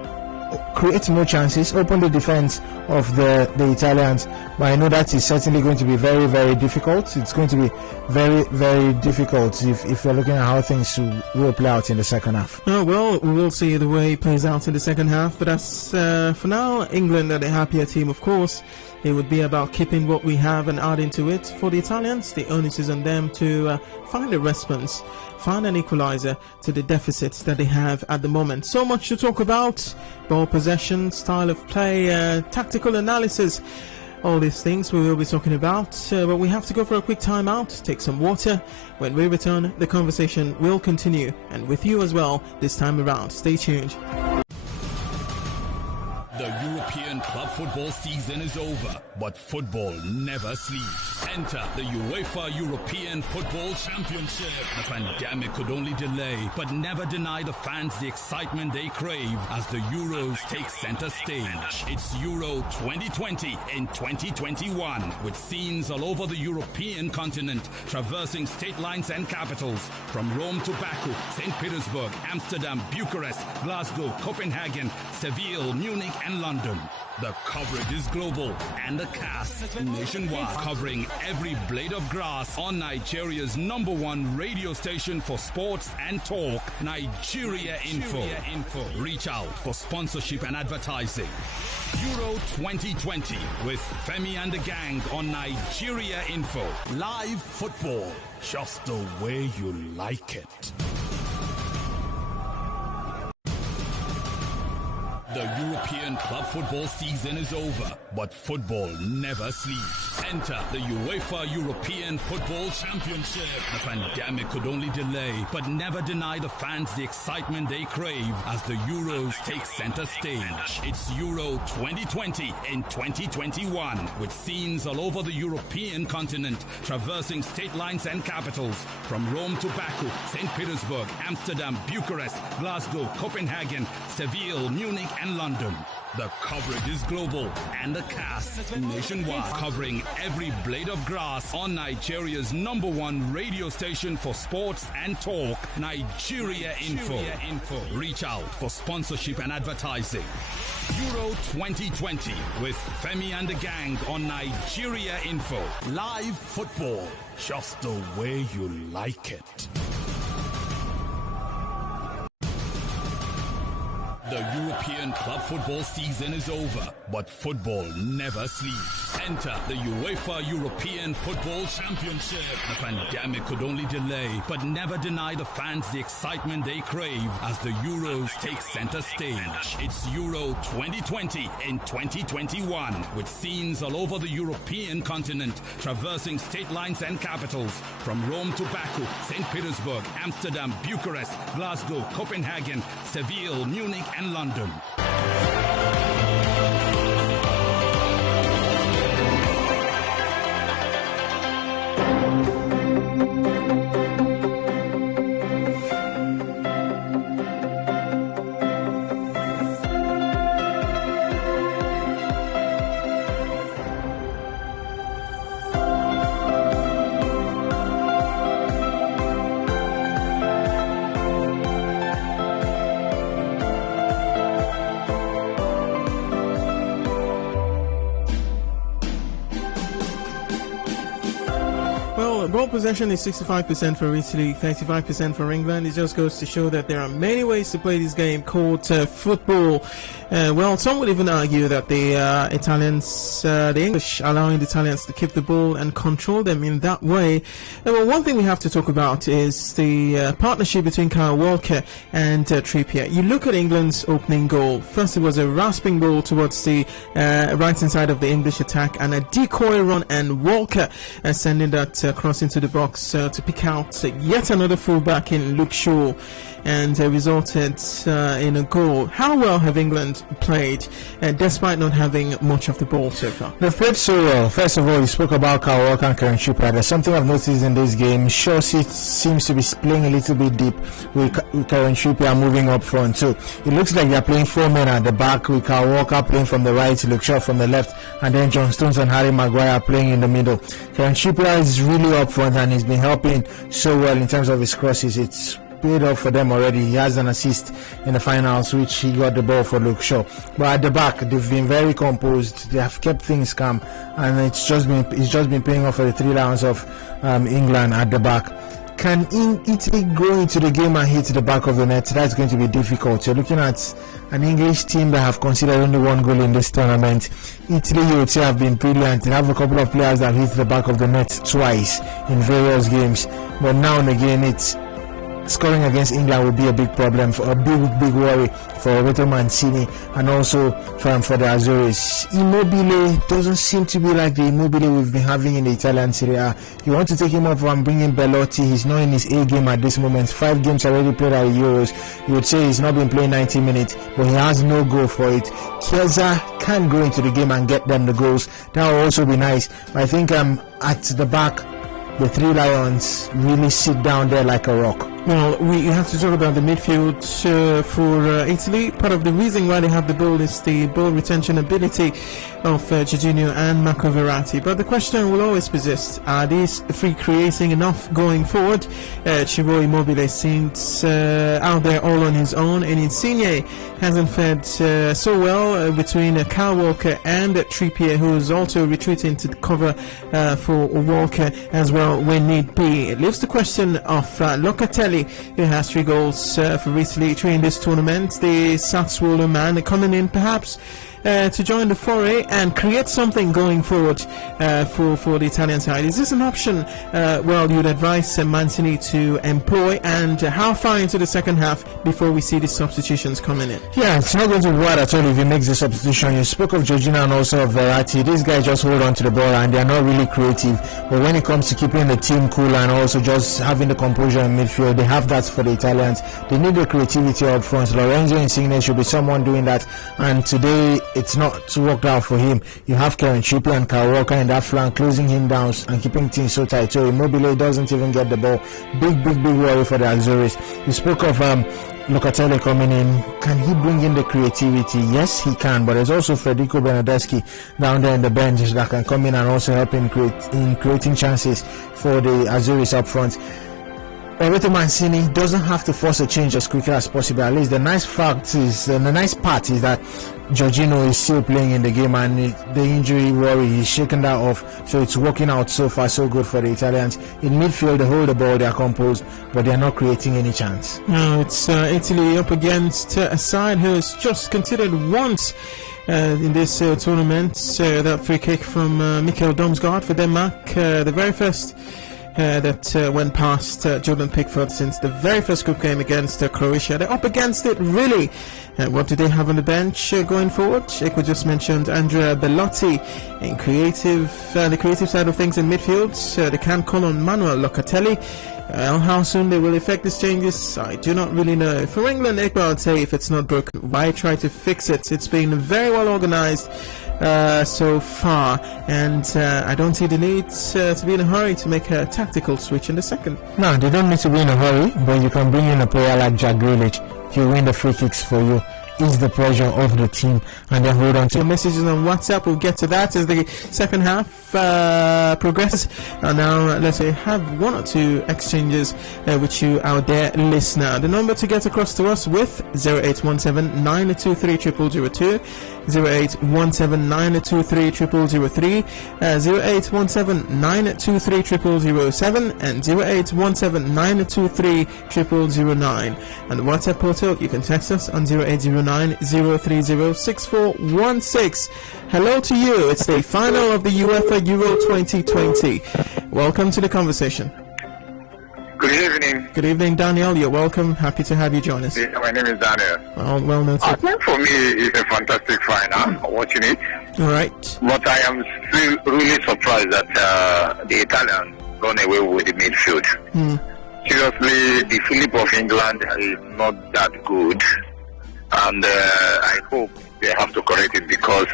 create more chances, open the defense, of the Italians. But I know that is certainly going to be very, very difficult. It's going to be very, very difficult if you're looking at how things will play out in the second half. Oh, well, we will see the way it plays out in the second half. But as for now, England are the happier team, of course. It would be about keeping what we have and adding to it. For the Italians, the onus is on them to find a response, find an equalizer to the deficits that they have at the moment. So much to talk about: ball possession, style of play, tactical analysis. All these things we will be talking about, but we have to go for a quick time out, take some water. When we return, the conversation will continue, and with you as well this time around. Stay tuned. The European club football season is over, but football never sleeps. Enter the UEFA European Football Championship. The pandemic could only delay, but never deny the fans the excitement they crave as the Euros take center stage. It's Euro 2020 in 2021, with scenes all over the European continent, traversing state lines and capitals, from Rome to Baku, St. Petersburg, Amsterdam, Bucharest, Glasgow, Copenhagen, Seville, Munich, and London. The coverage is global and the cast nationwide, covering every blade of grass on Nigeria's #1 radio station for sports and talk, Nigeria Info. Reach out for sponsorship and advertising. Euro 2020 with Femi and the gang on Nigeria Info. Live football, just the way you like it. The European club football season is over, but football never sleeps. Enter the UEFA European Football Championship. The pandemic could only delay, but never deny the fans the excitement they crave as the Euros take center stage. It's Euro 2020 in 2021, with scenes all over the European continent, traversing state lines and capitals, from Rome to Baku, St. Petersburg, Amsterdam, Bucharest, Glasgow, Copenhagen, Seville, Munich, and London. The coverage is global and the cast nationwide, covering every blade of grass on Nigeria's #1 radio station for sports and talk, Nigeria Info. Reach out for sponsorship and advertising. Euro 2020 with Femi and the gang on Nigeria Info. Live football, just the way you like it. The European club football season is over, but football never sleeps. Enter the UEFA European Football Championship. The pandemic could only delay, but never deny the fans the excitement they crave as the Euros take center stage. It's Euro 2020 in 2021, with scenes all over the European continent, traversing state lines and capitals, from Rome to Baku, St. Petersburg, Amsterdam, Bucharest, Glasgow, Copenhagen, Seville, Munich, and London. Ball possession is 65% for Italy, 35% for England. It just goes to show that there are many ways to play this game called football. Well, some would even argue that the Italians, the English, allowing the Italians to keep the ball and control them in that way. Well, one thing we have to talk about is the partnership between Kyle Walker and Trippier. You look at England's opening goal. First, it was a rasping ball towards the right-hand side of the English attack and a decoy run, and Walker sending that cross into the box to pick out yet another fullback in Luke Shaw, and resulted in a goal. How well have England played despite not having much of the ball so far? They've played so well. First of all, you spoke about Kyle Walker and Kieran Trippier. There's something I've noticed in this game. Kosi seems to be playing a little bit deep with Kieran Trippier moving up front. So it looks like they're playing 4 men at the back, with Kyle Walker playing from the right, Luke Shaw from the left, and then John Stones and Harry Maguire playing in the middle. Kieran Trippier is really up front and he's been helping so well in terms of his crosses. It's paid off for them already. He has an assist in the finals, which he got the ball for Luke Shaw. But at the back, they've been very composed. They have kept things calm, and it's just been paying off for the Three Lions of England at the back. Can Italy go into the game and hit the back of the net? That's going to be difficult. You're looking at an English team that have considered only one goal in this tournament. Italy, you would say, have been brilliant. They have a couple of players that have hit the back of the net twice in various games. But now and again, it's scoring against England will be a big problem, for a big worry for Roberto Mancini and also for the Azores. Immobile doesn't seem to be like the Immobile we've been having in the Italian Serie A. You want to take him off and bring in Belotti. He's not in his A game at this moment. 5 games already played at Euros. You would say he's not been playing 90 minutes, but he has no goal for it. Chiesa can go into the game and get them the goals. That will also be nice. But I think at the back, the Three Lions really sit down there like a rock. Well, we have to talk about the midfield for Italy. Part of the reason why they have the ball is the ball retention ability of Jorginho and Marco Verratti. But the question will always persist: are these three creating enough going forward? Ciro Immobile seems out there all on his own, and Insigne hasn't fared so well between Kyle Walker and Trippier, who is also retreating to cover for Walker as well when need be. It leaves the question of Locatelli, who has 3 goals for Italy in this tournament. The Sassuolo man coming in perhaps to join the foray and create something going forward for the Italian side. Is this an option well you'd advise Mancini to employ, and how far into the second half before we see the substitutions coming in? Yeah, it's not going to work at all if he makes the substitution. You spoke of Jorginho and also of Verratti. These guys just hold on to the ball and they're not really creative, but when it comes to keeping the team cool and also just having the composure in midfield, they have that for the Italians. They need the creativity up front. Lorenzo Insigne should be someone doing that, and today it's not worked out for him. You have Kieran Trippier and Kyle Walker in that flank, closing him down and keeping things so tight. So Immobile doesn't even get the ball. Big worry for the Azores. You spoke of Locatelli coming in. Can he bring in the creativity? Yes, he can, but there's also Federico Bernardeschi down there in the bench that can come in and also help in creating chances for the Azores up front. Roberto Mancini doesn't have to force a change as quickly as possible. At least the nice part is that Jorginho is still playing in the game, and the injury worry, he's shaken that off. So it's working out so far so good for the Italians. In midfield, they hold the ball, they are composed, but they are not creating any chance. No, it's Italy up against a side who has just considered once in this tournament. That free kick from Mikkel Damsgaard for Denmark, the very first that went past Jordan Pickford since the very first group game against Croatia. They're up against it, really. What do they have on the bench going forward? Ekpo just mentioned Andrea Belotti in the creative side of things in midfield. They can call on Manuel Locatelli. How soon they will effect these changes, I do not really know. For England, Ekpo, I would say if it's not broken, why try to fix it? It's been very well organized so far, and I don't see the need to be in a hurry to make a tactical switch in the second. No, they don't need to be in a hurry, but you can bring in a player like Jack Grealish. He'll win the free kicks for you, ease the pressure of the team, and then hold on to messages on WhatsApp. We'll get to that as the second half progresses. And now let's have 1 or 2 exchanges with you out there, listener. The number to get across to us with 0817 923 0002, 0817 923 0003, 0817 923 0007, and 0817 923 0009. And the WhatsApp portal, you can text us on 0809 030 6416. Hello to you. It's the final of the UEFA Euro 2020. Welcome to the conversation. Good evening. Good evening, Daniel. You're welcome. Happy to have you join us. Yeah, my name is Daniel. Well noted. I think for me, it's a fantastic final, watching it. All right. But I am still really surprised that the Italians gone away with the midfield. Seriously, the Philip of England is not that good. And I hope they have to correct it, because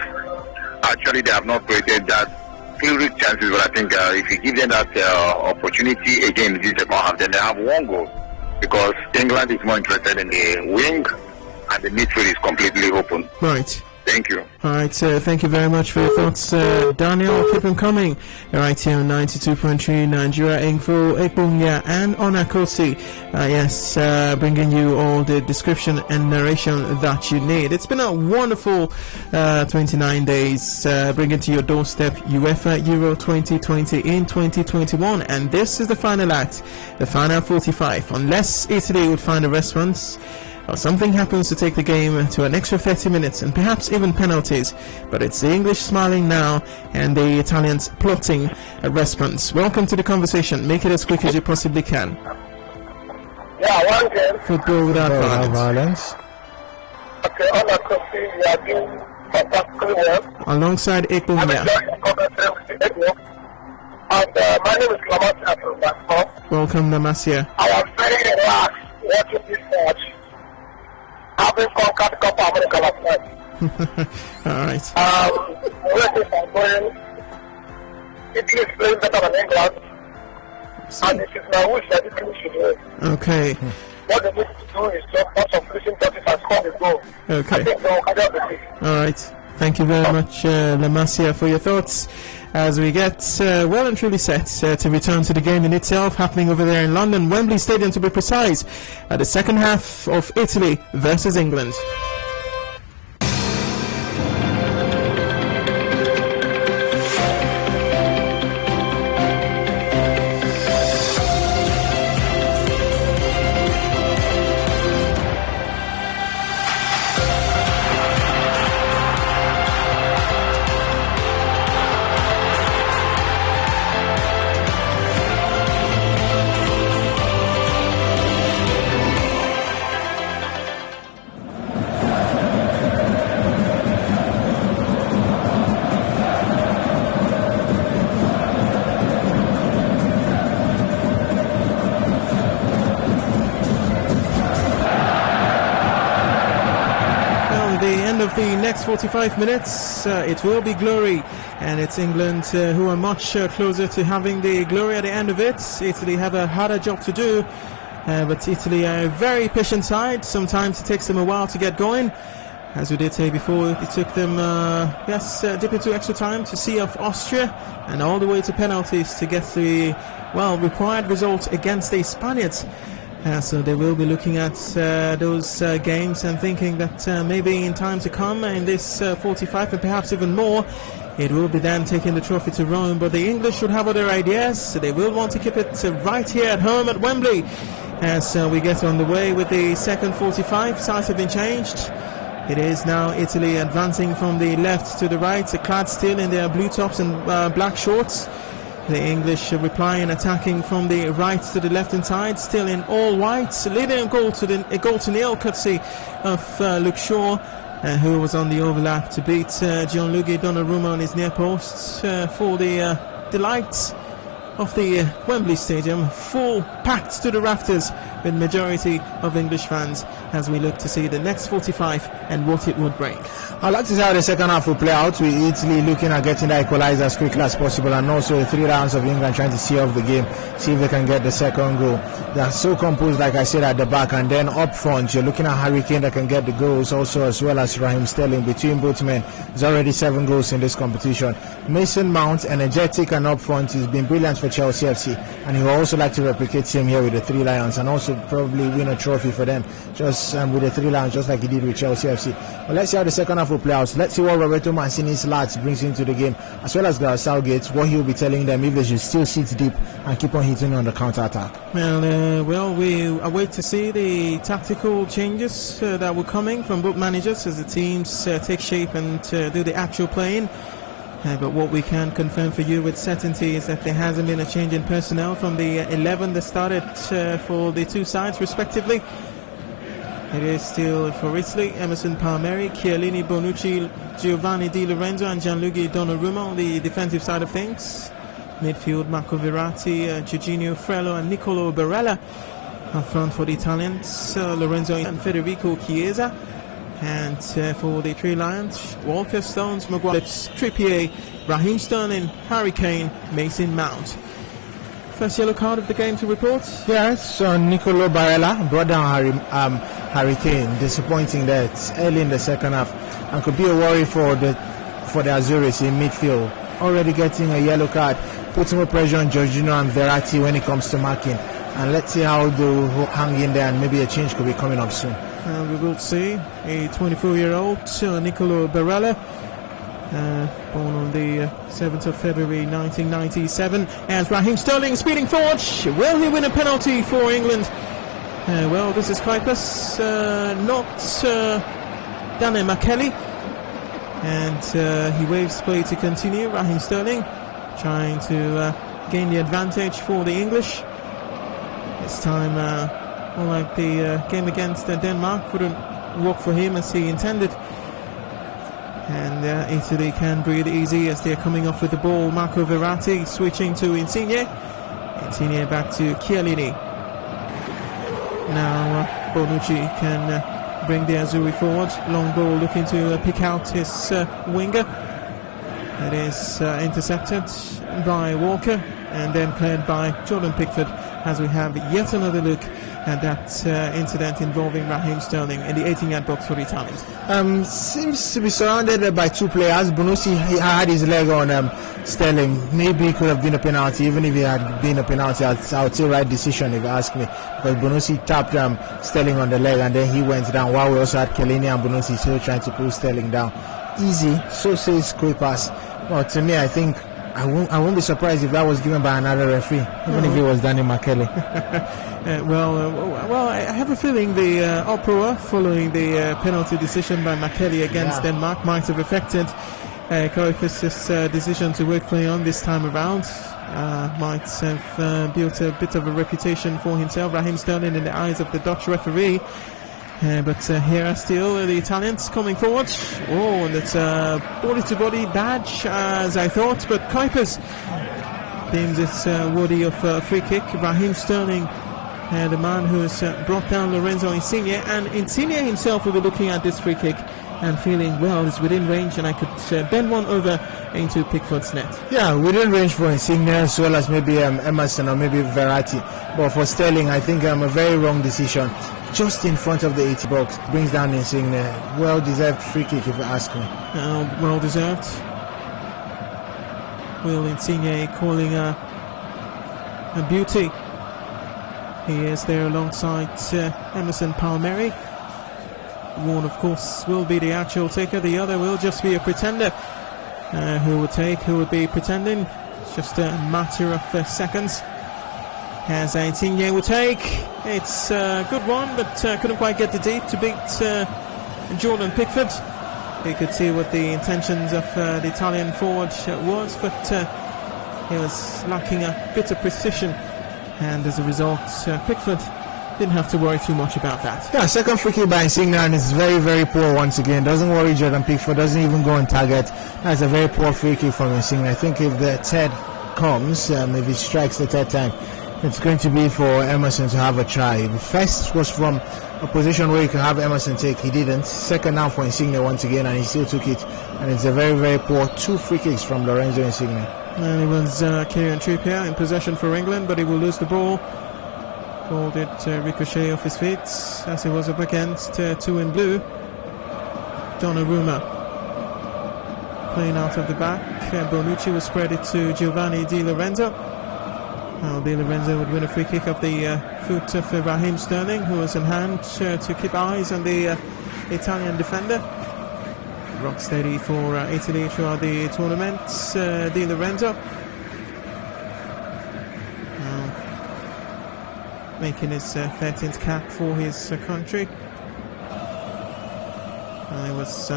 actually they have not created that few chances. But I think if you give them that opportunity again this second half, then they have 1 goal, because England is more interested in the wing and the midfield is completely open. Right. Thank you. All right, thank you very much for your thoughts, Daniel. Keep them coming. Right here on 92.3 Nigeria Info, Ekpo, and Onah Kosi. Yes, bringing you all the description and narration that you need. It's been a wonderful 29 days, bringing to your doorstep UEFA Euro 2020 in 2021, and this is the final act, the final 45. Unless Italy would find a response, or something happens to take the game to an extra 30 minutes and perhaps even penalties. But it's the English smiling now and the Italians plotting a response. Welcome to the conversation. Make it as quick as you possibly can. Yeah, one game. Football without violence. Okay, Onah Kosi, you are doing fantastically well. Alongside Ekpo. I'm enjoying the commentary with the Ekpo. And my name is Lamasia from Blackpool. Welcome, Lamasia. I was very relaxed watching this match. Having conquered Copa America last night. Alright. Waiting for going. Italy is playing better than England. And it is my wish that Italy should win. Okay. What they need to do is just watch some finishing touches and score the goal. Okay. I think they'll carry out the league. Alright. Thank you very much, Lamasia, for your thoughts. As we get well and truly set to return to the game in itself, happening over there in London, Wembley Stadium to be precise, at the second half of Italy versus England. Of the next 45 minutes, it will be glory, and it's England who are much closer to having the glory at the end of it. Italy have a harder job to do, but Italy are a very patient side. Sometimes it takes them a while to get going. As we did say before, it took them deep into extra time to see off Austria and all the way to penalties to get the required result against the Spaniards. So they will be looking at those games and thinking that maybe in time to come, in this 45 and perhaps even more, it will be them taking the trophy to Rome. But the English should have other ideas, so they will want to keep it right here at home at Wembley. As we get on the way with the second 45, sides have been changed. It is now Italy advancing from the left to the right, clad still in their blue tops and black shorts. The English replying, attacking from the right to the left-hand side, still in all white, leading a goal to nil, courtesy of Luke Shaw, who was on the overlap to beat Gianluigi Donnarumma on his near post for the delight of the Wembley Stadium, full packed to the rafters with majority of English fans, as we look to see the next 45 and what it would bring. I'd like to see how the second half will play out, with Italy looking at getting the equalizer as quickly as possible, and also 3 rounds of England trying to see off the game, see if they can get the second goal. They are so composed, like I said, at the back, and then up front you're looking at Harry Kane that can get the goals also, as well as Raheem Sterling. Between both men, there's already 7 goals in this competition. Mason Mount, energetic and up front, he's been brilliant for Chelsea FC, and he will also like to replicate him here with the 3 Lions, and also probably win a trophy for them just with the 3 Lions, just like he did with Chelsea FC. But let's see how the second half will play out. Let's see what Roberto Mancini's lads brings into the game, as well as Gareth Southgate, what he'll be telling them if they should still sit deep and keep on hitting on the counter-attack. Well, we await to see the tactical changes that were coming from both managers as the teams take shape and do the actual playing. But what we can confirm for you with certainty is that there hasn't been a change in personnel from the 11 that started for the two sides respectively. It is still for Italy, Emerson Palmieri, Chiellini, Bonucci, Giovanni Di Lorenzo and Gianluigi Donnarumma on the defensive side of things. Midfield, Marco Verratti, Jorginho Frello and Nicolo Barella. Up front for the Italians, Lorenzo and Federico Chiesa. And for the 3 Lions, Walker, Stones, Maguire, Trippier, Raheem Sterling, Harry Kane, Mason Mount. first yellow card of the game to report. Yes, so Nicolo Barella brought down Harry Kane. Disappointing that early in the second half, and could be a worry for the Azuris in midfield. Already getting a yellow card, putting more pressure on Jorginho and Verratti when it comes to marking. And let's see how they hang in there, and maybe a change could be coming up soon. We will see. A 24-year-old Nicolo Barella, born on the 7th of February 1997, as Raheem Sterling speeding forward. Will he win a penalty for England? Well, this is Kuipers, not Danny McKelly, and he waves play to continue. Raheem Sterling trying to gain the advantage for the English. This time, unlike the game against Denmark, couldn't work for him as he intended. And Italy can breathe easy as they're coming off with the ball. Marco Verratti switching to Insigne. Insigne back to Chiellini. Now Bonucci can bring the Azzurri forward. Long ball looking to pick out his winger. It is intercepted by Walker and then cleared by Jordan Pickford, as we have yet another look at that incident involving Raheem Sterling in the 18-yard box for the Italians. Seems to be surrounded by two players. Bonucci had his leg on Sterling. Maybe it could have been a penalty. Even if it had been a penalty, I would say right decision if you ask me, because Bonucci tapped Sterling on the leg and then he went down, while we also had Chiellini and Bonucci still trying to pull Sterling down. Easy, so says Kuipers. Well, to me, I think I won't be surprised if that was given by another referee, even if it was Danny McKelly. Well, I have a feeling the uproar following the penalty decision by McKelly against Denmark might have affected Kuipers' decision to work play on this time around. Might have built a bit of a reputation for himself, Raheem Sterling, in the eyes of the Dutch referee. But here are still the Italians coming forward. Oh, and it's a body-to-body badge, as I thought, but Kuipers deems it's worthy of a free kick. Raheem Sterling, the man who has brought down Lorenzo Insigne, and Insigne himself will be looking at this free kick and feeling, well, it's within range and I could bend one over into Pickford's net. Yeah, within range for Insigne as well as maybe Emerson or maybe Verratti. But for Sterling, I think a very wrong decision. Just in front of the 80 box, brings down Insigne. Well-deserved free kick if you ask me. Well-deserved. Will Insigne calling a beauty. He is there alongside Emerson Palmieri. One, of course, will be the actual taker. The other will just be a pretender. Who would be pretending? It's just a matter of seconds. As Insigne will take. It's a good one, but couldn't quite get the deep to beat Jordan Pickford. You could see what the intentions of the Italian forward was, but he was lacking a bit of precision, and as a result, Pickford didn't have to worry too much about that. Yeah, second free kick by Insigne, and it's very, very poor once again. Doesn't worry Jordan Pickford, doesn't even go on target. That's a very poor free kick from Insigne. I think if the third comes, if he strikes the third time, it's going to be for Emerson to have a try. The first was from a position where you can have Emerson take. He didn't. Second now for Insigne once again, and he still took it. And it's a very, very poor two free kicks from Lorenzo Insigne. And it was Kieran Trippier in possession for England, but he will lose the ball. Ball did ricochet off his feet as he was up against two in blue. Donnarumma playing out of the back. Bonucci will spread it to Giovanni Di Lorenzo. Di Lorenzo would win a free kick off the foot of Raheem Sterling, who was in hand to keep eyes on the Italian defender. Rock steady for Italy throughout the tournament. Di Lorenzo making his 13th cap for his country. He was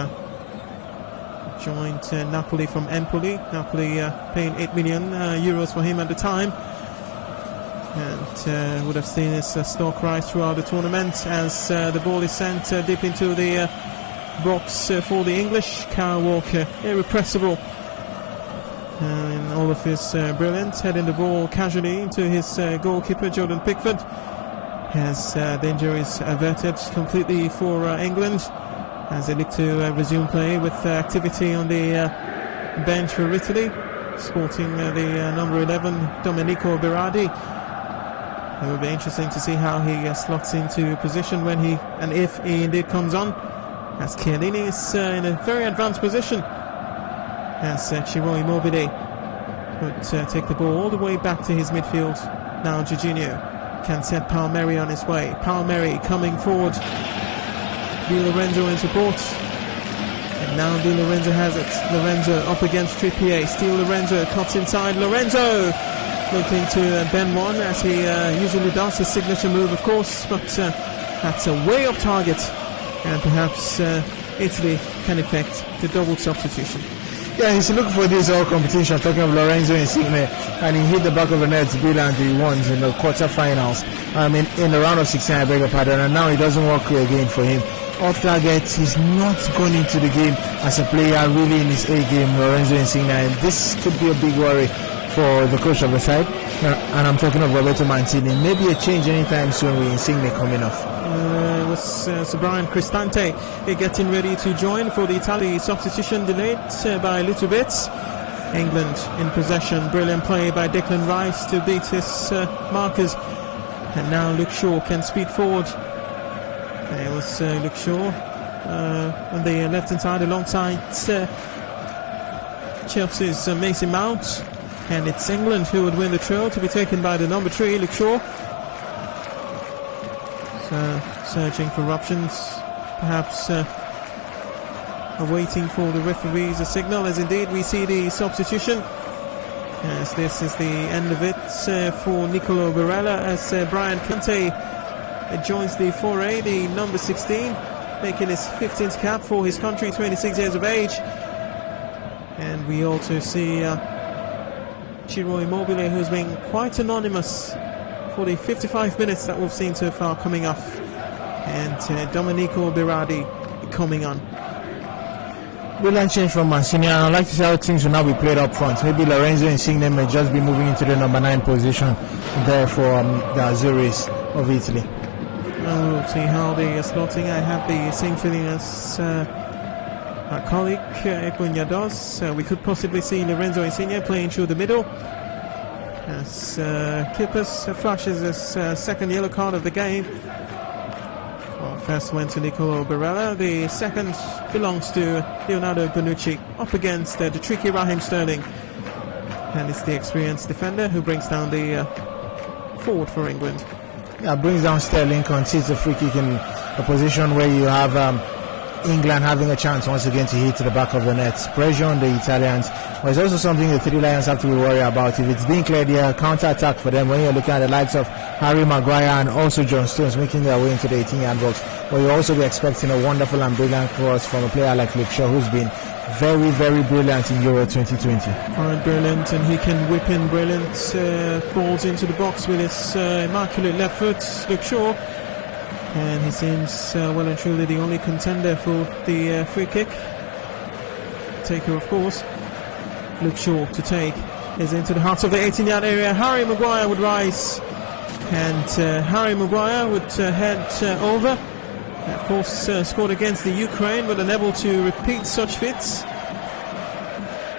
joined Napoli from Empoli. Napoli paying 8 million euros for him at the time. And would have seen his stock rise throughout the tournament as the ball is sent deep into the box for the English. Kyle Walker, irrepressible in all of his brilliance, heading the ball casually into his goalkeeper Jordan Pickford. As danger is averted completely for England as they look to resume play with activity on the bench for Italy. sporting the number 11, Domenico Berardi. It will be interesting to see how he slots into position when he and if he indeed comes on, as Chiellini is in a very advanced position, as Ciro Immobile would take the ball all the way back to his midfield. Now Jorginho can set Palmieri on his way. Palmieri coming forward. Di Lorenzo in support. And now Di Lorenzo has it. Lorenzo up against Trippier. Still Lorenzo cuts inside. Lorenzo looking to bend one, as he usually does, his signature move, of course, but that's a way off target, and perhaps Italy can effect the double substitution. Yeah, he's looking for this whole competition, talking of Lorenzo Insigne, and he hit the back of the net brilliantly once in the quarterfinals, in the round of 16, I beg your pardon, and now it doesn't work again for him. Off target, he's not gone into the game as a player really in his A game, Lorenzo Insigne, and this could be a big worry for the coach of the side, and I'm talking of Roberto Mancini. Maybe a change anytime soon with Insigne coming off. It was Sir Brian Cristante getting ready to join for the Italy substitution, delayed by a little bit. England in possession, brilliant play by Declan Rice to beat his markers, and now Luke Shaw can speed forward. It was Luke Shaw on the left hand side alongside Chelsea's Mason Mount. And it's England who would win the throw, to be taken by the number 3, Luke Shaw. So, searching for options, perhaps awaiting for the referee's signal, as indeed we see the substitution. As this is the end of it for Nicolo Barella, as Brian Conte joins the foray, the number 16, making his 15th cap for his country, 26 years of age. And we also see Ciro Immobile, who's been quite anonymous for the 55 minutes that we've seen so far, coming off, and Domenico Berardi coming on. Brilliant change from Mancini, and I'd like to see how things will now be played up front. Maybe Lorenzo Insigne may just be moving into the number 9 position there for the Azzurris of Italy. Well, we'll see how the slotting. I have the same feeling as our colleague Ekpo does. We could possibly see Lorenzo Insigne playing through the middle, as Kippers flashes his second yellow card of the game. Well, first went to Nicolo Barella, the second belongs to Leonardo Bonucci, up against the tricky Raheem Sterling, and it's the experienced defender who brings down the forward for England. Yeah, brings down Sterling, concedes a free kick in a position where you have England having a chance once again to hit to the back of the net. Pressure on the Italians, but it's also something the Three Lions have to be worried about. If it's being cleared here, counter-attack for them when you're looking at the likes of Harry Maguire and also John Stones making their way into the 18-yard box. But you'll also be expecting a wonderful and brilliant cross from a player like Luke Shaw, who's been very, very brilliant in Euro 2020. Brilliant, and he can whip in brilliant balls into the box with his immaculate left foot, Luke Shaw. And he seems well and truly the only contender for the free kick. Taker, of course. Luke Shaw to take is into the heart of the 18-yard area. Harry Maguire would rise, and Harry Maguire would head over. Of course, scored against the Ukraine, but unable to repeat such feats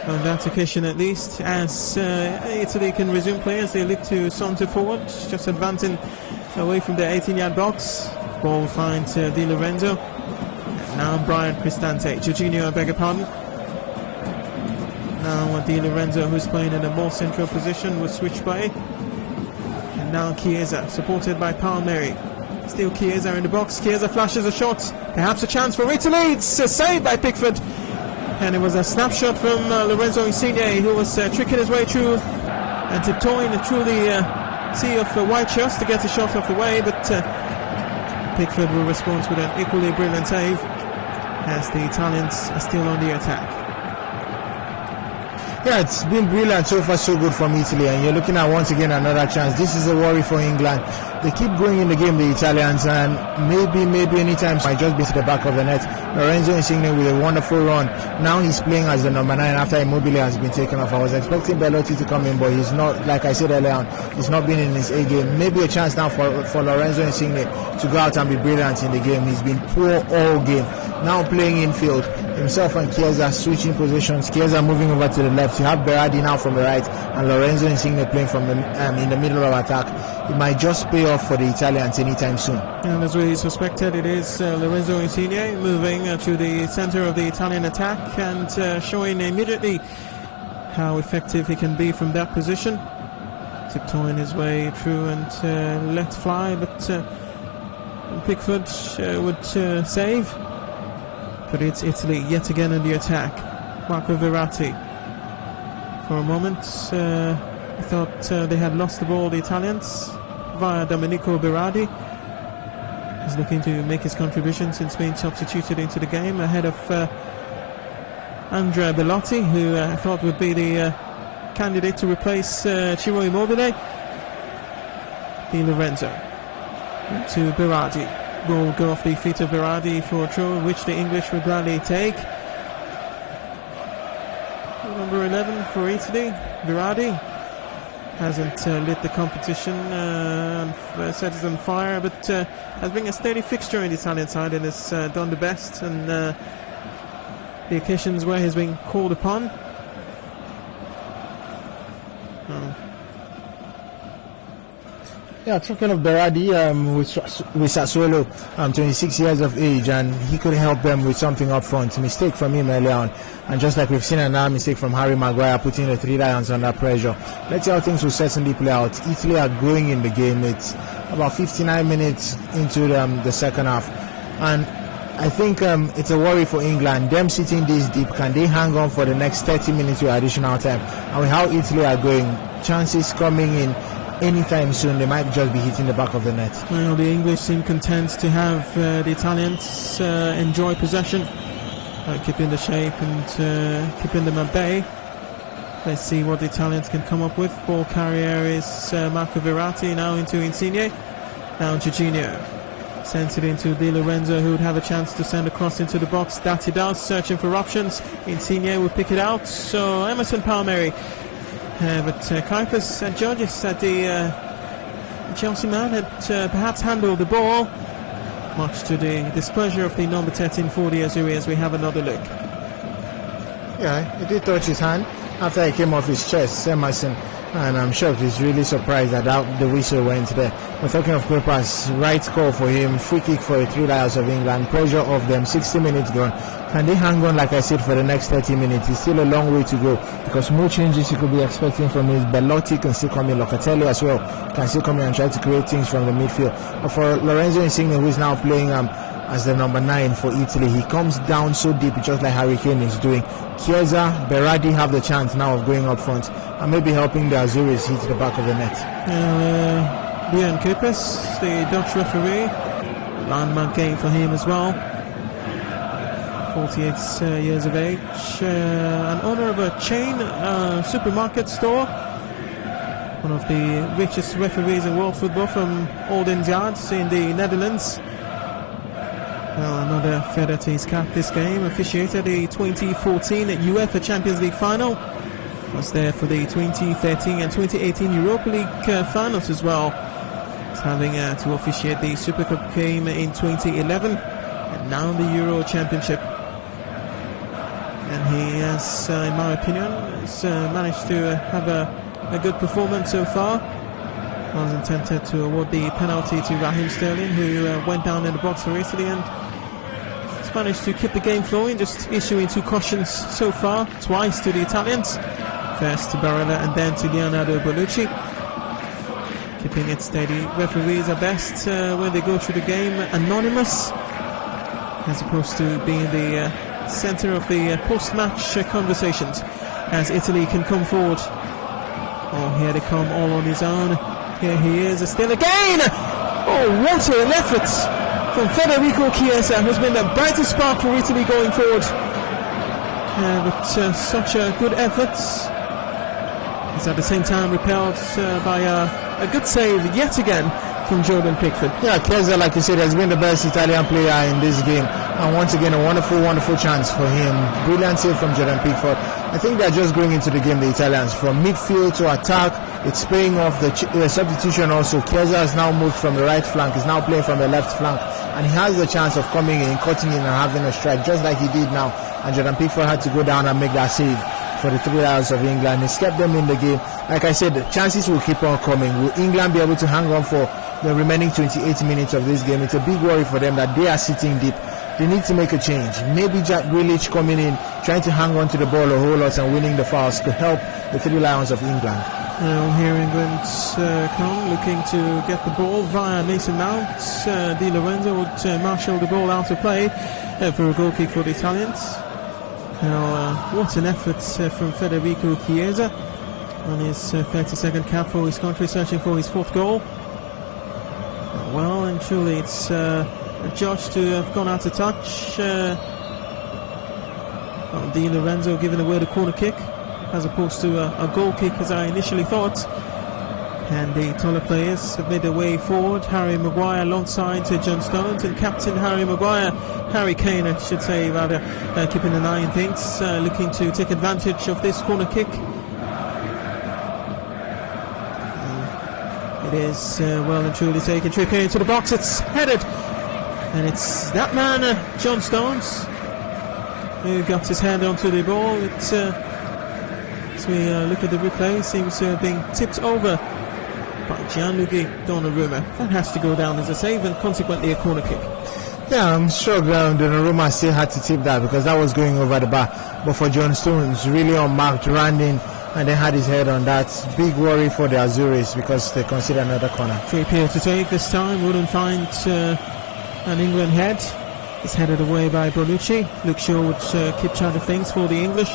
on that occasion, at least, as Italy can resume play as they look to saunter forward, just advancing away from the 18-yard box. Ball will find Di Lorenzo. And now Brian Cristante. Jorginho, I beg your pardon. Now Di Lorenzo, who's playing in a more central position, will switch play. And now Chiesa, supported by Palmieri. Still Chiesa in the box. Chiesa flashes a shot. Perhaps a chance for Italy. It's a save by Pickford. And it was a snapshot from Lorenzo Insigne, who was tricking his way through and tiptoeing through the sea of white shirts to get a shot off the way. But Pickford will respond with an equally brilliant save, as the Italians are still on the attack. Yeah, it's been brilliant so far, so good from Italy, and you're looking at once again another chance. This is a worry for England. they keep going in the game, the Italians, and maybe anytime might just be to the back of the net. Lorenzo Insigne with a wonderful run. Now he's playing as the number 9 after Immobile has been taken off. I was expecting Belotti to come in, but he's not, like I said earlier on, he's not been in his A game. Maybe a chance now for Lorenzo Insigne to go out and be brilliant in the game. He's been poor all game. Now playing infield, himself and Chiesa switching positions. Chiesa moving over to the left. You have Berardi now from the right, and Lorenzo Insigne playing from in the middle of attack. It might just pay off for the Italians anytime soon. And as we suspected, it is Lorenzo Insigne moving to the center of the Italian attack and showing immediately how effective he can be from that position. Tiptoeing his way through and let fly, but Pickford would save. But it's Italy yet again in the attack. Marco Verratti. For a moment, I thought they had lost the ball, the Italians, via Domenico Berardi. He's looking to make his contribution since being substituted into the game ahead of Andrea Belotti, who I thought would be the candidate to replace Ciro Immobile. Di Lorenzo to Berardi. Will go off the feet of Berardi for a throw, which the English will gladly take. Number 11 for Italy, Berardi. Hasn't lit the competition and set it on fire, but has been a steady fixture in the Italian side and has done the best and the occasions where he's been called upon. Yeah, talking of Berardi, with Sassuolo, 26 years of age, and he could help them with something up front. Mistake from him early on, and just like we've seen another mistake from Harry Maguire, putting the Three Lions under pressure. Let's see how things will certainly play out. Italy are growing in the game. It's about 59 minutes into the second half, and I think it's a worry for England. Them sitting this deep, can they hang on for the next 30 minutes with additional time? And with how Italy are going, chances coming in anytime soon, they might just be hitting the back of the net. Well, the English seem content to have the Italians enjoy possession, keeping the shape and keeping them at bay. Let's see what the Italians can come up with. Ball carrier is Marco Verratti, now into Insigne, now Jorginho. Sends it into Di Lorenzo, who would have a chance to send a cross into the box. That he does, searching for options. Insigne will pick it out, so Emerson Palmieri. But Kuipers and Georges at the Chelsea man had perhaps handled the ball, much to the displeasure of the number 13 for the Azzurri, as we have another look. Yeah, he did touch his hand after he came off his chest, Emerson, and I'm shocked. He's really surprised that the whistle went there. We're talking of Kuipers, right call for him, free kick for the Three Lions of England, pressure of them, 60 minutes gone. Can they hang on, like I said, for the next 30 minutes? It's still a long way to go, because more changes you could be expecting from his. Belotti can still come in, Locatelli as well can still come in and try to create things from the midfield. But for Lorenzo Insigne, who is now playing as the number 9 for Italy, he comes down so deep, just like Harry Kane is doing. Chiesa, Berardi have the chance now of going up front and maybe helping the Azuris hit the back of the net. Björn Kuipers, the Dutch referee, landmark game for him as well. 48 years of age, an owner of a chain supermarket store, one of the richest referees in world football from Olden's Yards in the Netherlands. Well, another feather to his cap this game. Officiated the 2014 UEFA Champions League final. Was there for the 2013 and 2018 Europa League finals as well. He's having to officiate the Super Cup game in 2011 and now the Euro Championship. And he has, in my opinion, has managed to have a good performance so far. Wasn't tempted to award the penalty to Raheem Sterling, who went down in the box for Italy, and has managed to keep the game flowing, just issuing 2 cautions so far, twice to the Italians. First to Barella and then to Leonardo Bonucci. Keeping it steady. Referees are best when they go through the game anonymous, as opposed to being the center of the post-match conversations, as Italy can come forward. Oh, here they come all on his own. Here he is, still again! Oh, what an effort from Federico Chiesa, who's been the brightest spark for Italy going forward. But such a good effort. He's at the same time repelled by a good save yet again from Jordan Pickford. Yeah, Chiesa, like you said, has been the best Italian player in this game. And once again, a wonderful, wonderful chance for him. Brilliant save from Jordan Pickford. I think they're just going into the game, the Italians. From midfield to attack, it's paying off. The substitution also. Chiesa has now moved from the right flank. He's now playing from the left flank. And he has the chance of coming in, cutting in and having a strike, just like he did now. And Jordan Pickford had to go down and make that save for the Three Lions of England. He's kept them in the game. Like I said, the chances will keep on coming. Will England be able to hang on for the remaining 28 minutes of this game? It's a big worry for them that they are sitting deep. They need to make a change. Maybe Jack Grealish coming in, trying to hang on to the ball a whole lot and winning the fouls could help the Three Lions of England. Now here England come looking to get the ball via Mason Mount. Di Lorenzo would marshal the ball out of play for a goal kick for the Italians. Now what an effort from Federico Chiesa on his 32nd cap for his country, searching for his 4th goal. Well and truly it's judged to have gone out of touch. Di Lorenzo giving away the corner kick as opposed to a goal kick as I initially thought. And the taller players have made their way forward. Harry Maguire alongside John Stones, and captain Harry Kane I should say rather, keeping an eye on things, looking to take advantage of this corner kick. It is well and truly taken. Trippier into the box, it's headed. And it's that man, John Stones, who got his hand onto the ball. It's, as we look at the replay, seems being tipped over by Gianluigi Donnarumma. That has to go down as a save and consequently a corner kick. Yeah, I'm sure Donnarumma still had to tip that because that was going over the bar. But for John Stones, really unmarked, ran in and then had his head on that. Big worry for the Azuris because they consider another corner. Trippier to take this time, wouldn't find an England head. It's headed away by Bonucci. Luke Shaw would keep track of things for the English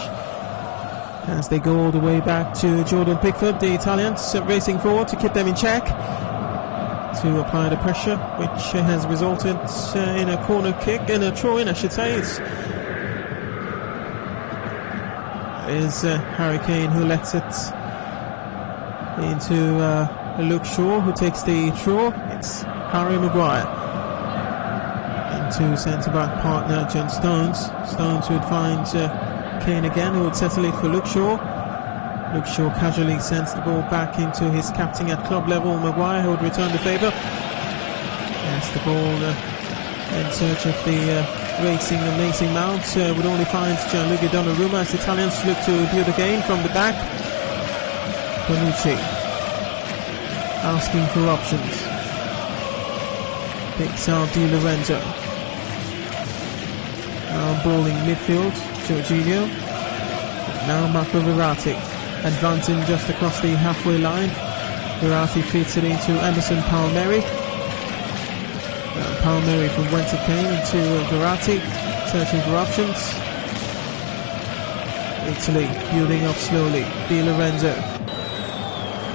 as they go all the way back to Jordan Pickford. The Italians racing forward to keep them in check, to apply the pressure, which has resulted in a corner kick, in a throw-in I should say. It is Harry Kane who lets it into Luke Shaw, who takes the throw. It's Harry Maguire into centre-back partner John Stones. Stones would find Kane again, who would settle it for Luke Shaw. Luke Shaw casually sends the ball back into his captain at club level, Maguire, who would return the favour. As the ball in search of the racing amazing Mount would only find Gianluigi Donnarumma as the Italians look to build again from the back. Bonucci asking for options. Picks out Di Lorenzo. Now balling midfield, Jorginho. Now Marco Verratti advancing just across the halfway line. Verratti feeds it into Anderson Palmieri. Palmieri from whence it came into Verratti, searching for options. Italy building up slowly. Di Lorenzo.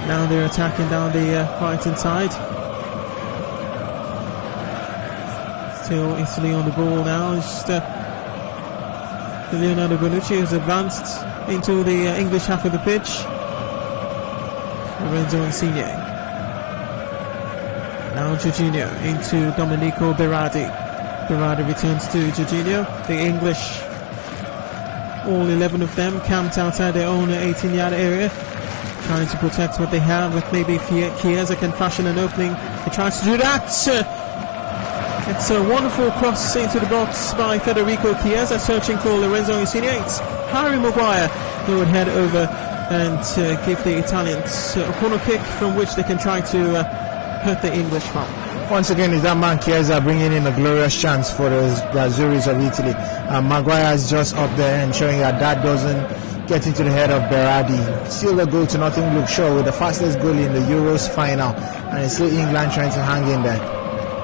Now they're attacking down the right hand side. Still Italy on the ball now. Just Leonardo Bonucci has advanced into the English half of the pitch. Lorenzo Insigne. Now Jorginho into Domenico Berardi. Berardi returns to Jorginho. The English, all 11 of them, camped outside their own 18-yard area, trying to protect what they have. But maybe Chiesa can fashion an opening. He tries to do that. It's a wonderful cross into the box by Federico Chiesa, searching for Lorenzo Insigne. It's Harry Maguire who would head over and give the Italians a corner kick from which they can try to hurt the English from. Once again, is that man Chiesa bringing in a glorious chance for the Azuris of Italy. Maguire is just up there and showing that doesn't get into the head of Berardi. Still a goal to nothing. Luke Shaw with the fastest goal in the Euros final, and it's still England trying to hang in there.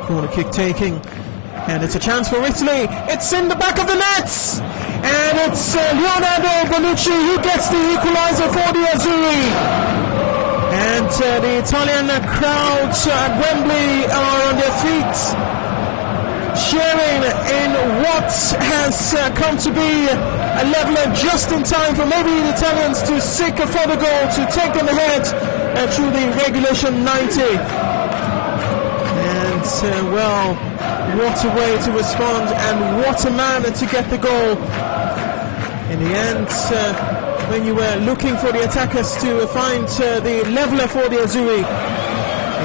Corner kick taking, and it's a chance for Italy. It's in the back of the nets, and it's Leonardo Bonucci who gets the equaliser for the Azzurri. And the Italian crowds at Wembley are on their feet, cheering in what has come to be a leveler just in time for maybe the Italians to seek a further goal to take them ahead through the regulation 90. well, what a way to respond, and what a man to get the goal. In the end, when you were looking for the attackers to find the leveler for the Azzurri,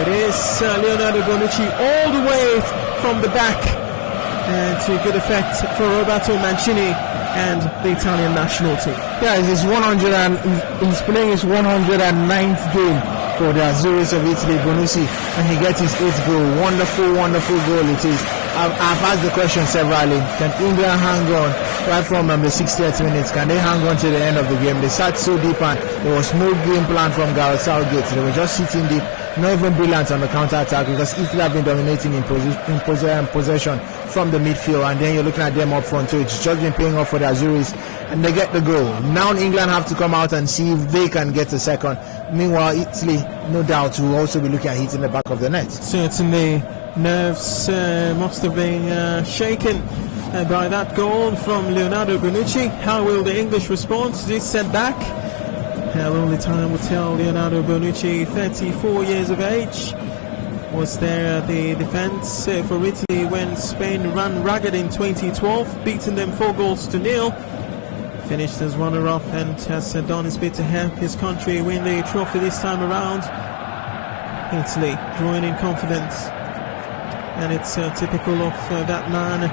it is Leonardo Bonucci all the way from the back, and to good effect for Roberto Mancini and the Italian national team. Yeah, he's playing his 109th game for the Azzurris of Italy, Bonucci, and he gets his 8th goal. Wonderful, wonderful goal it is. I've asked the question severally. Can England hang on right from the 60th minutes? Can they hang on to the end of the game? They sat so deep and there was no game plan from Gareth Southgate. They were just sitting deep, not even brilliant on the counter-attack, because Italy have been dominating in possession from the midfield, and then you're looking at them up front too. It's just been paying off for the Azzurris, and they get the goal. Now England have to come out and see if they can get a second. Meanwhile, Italy, no doubt, will also be looking at hitting the back of the net. Certainly, nerves must have been shaken by that goal from Leonardo Bonucci. How will the English respond to this setback? Only time will tell. Leonardo Bonucci, 34 years of age, was there the defence for Italy when Spain ran ragged in 2012, beating them 4-0. Finished as runner-up and has done his bit to help his country win the trophy this time around. Italy growing in confidence, and it's typical of that man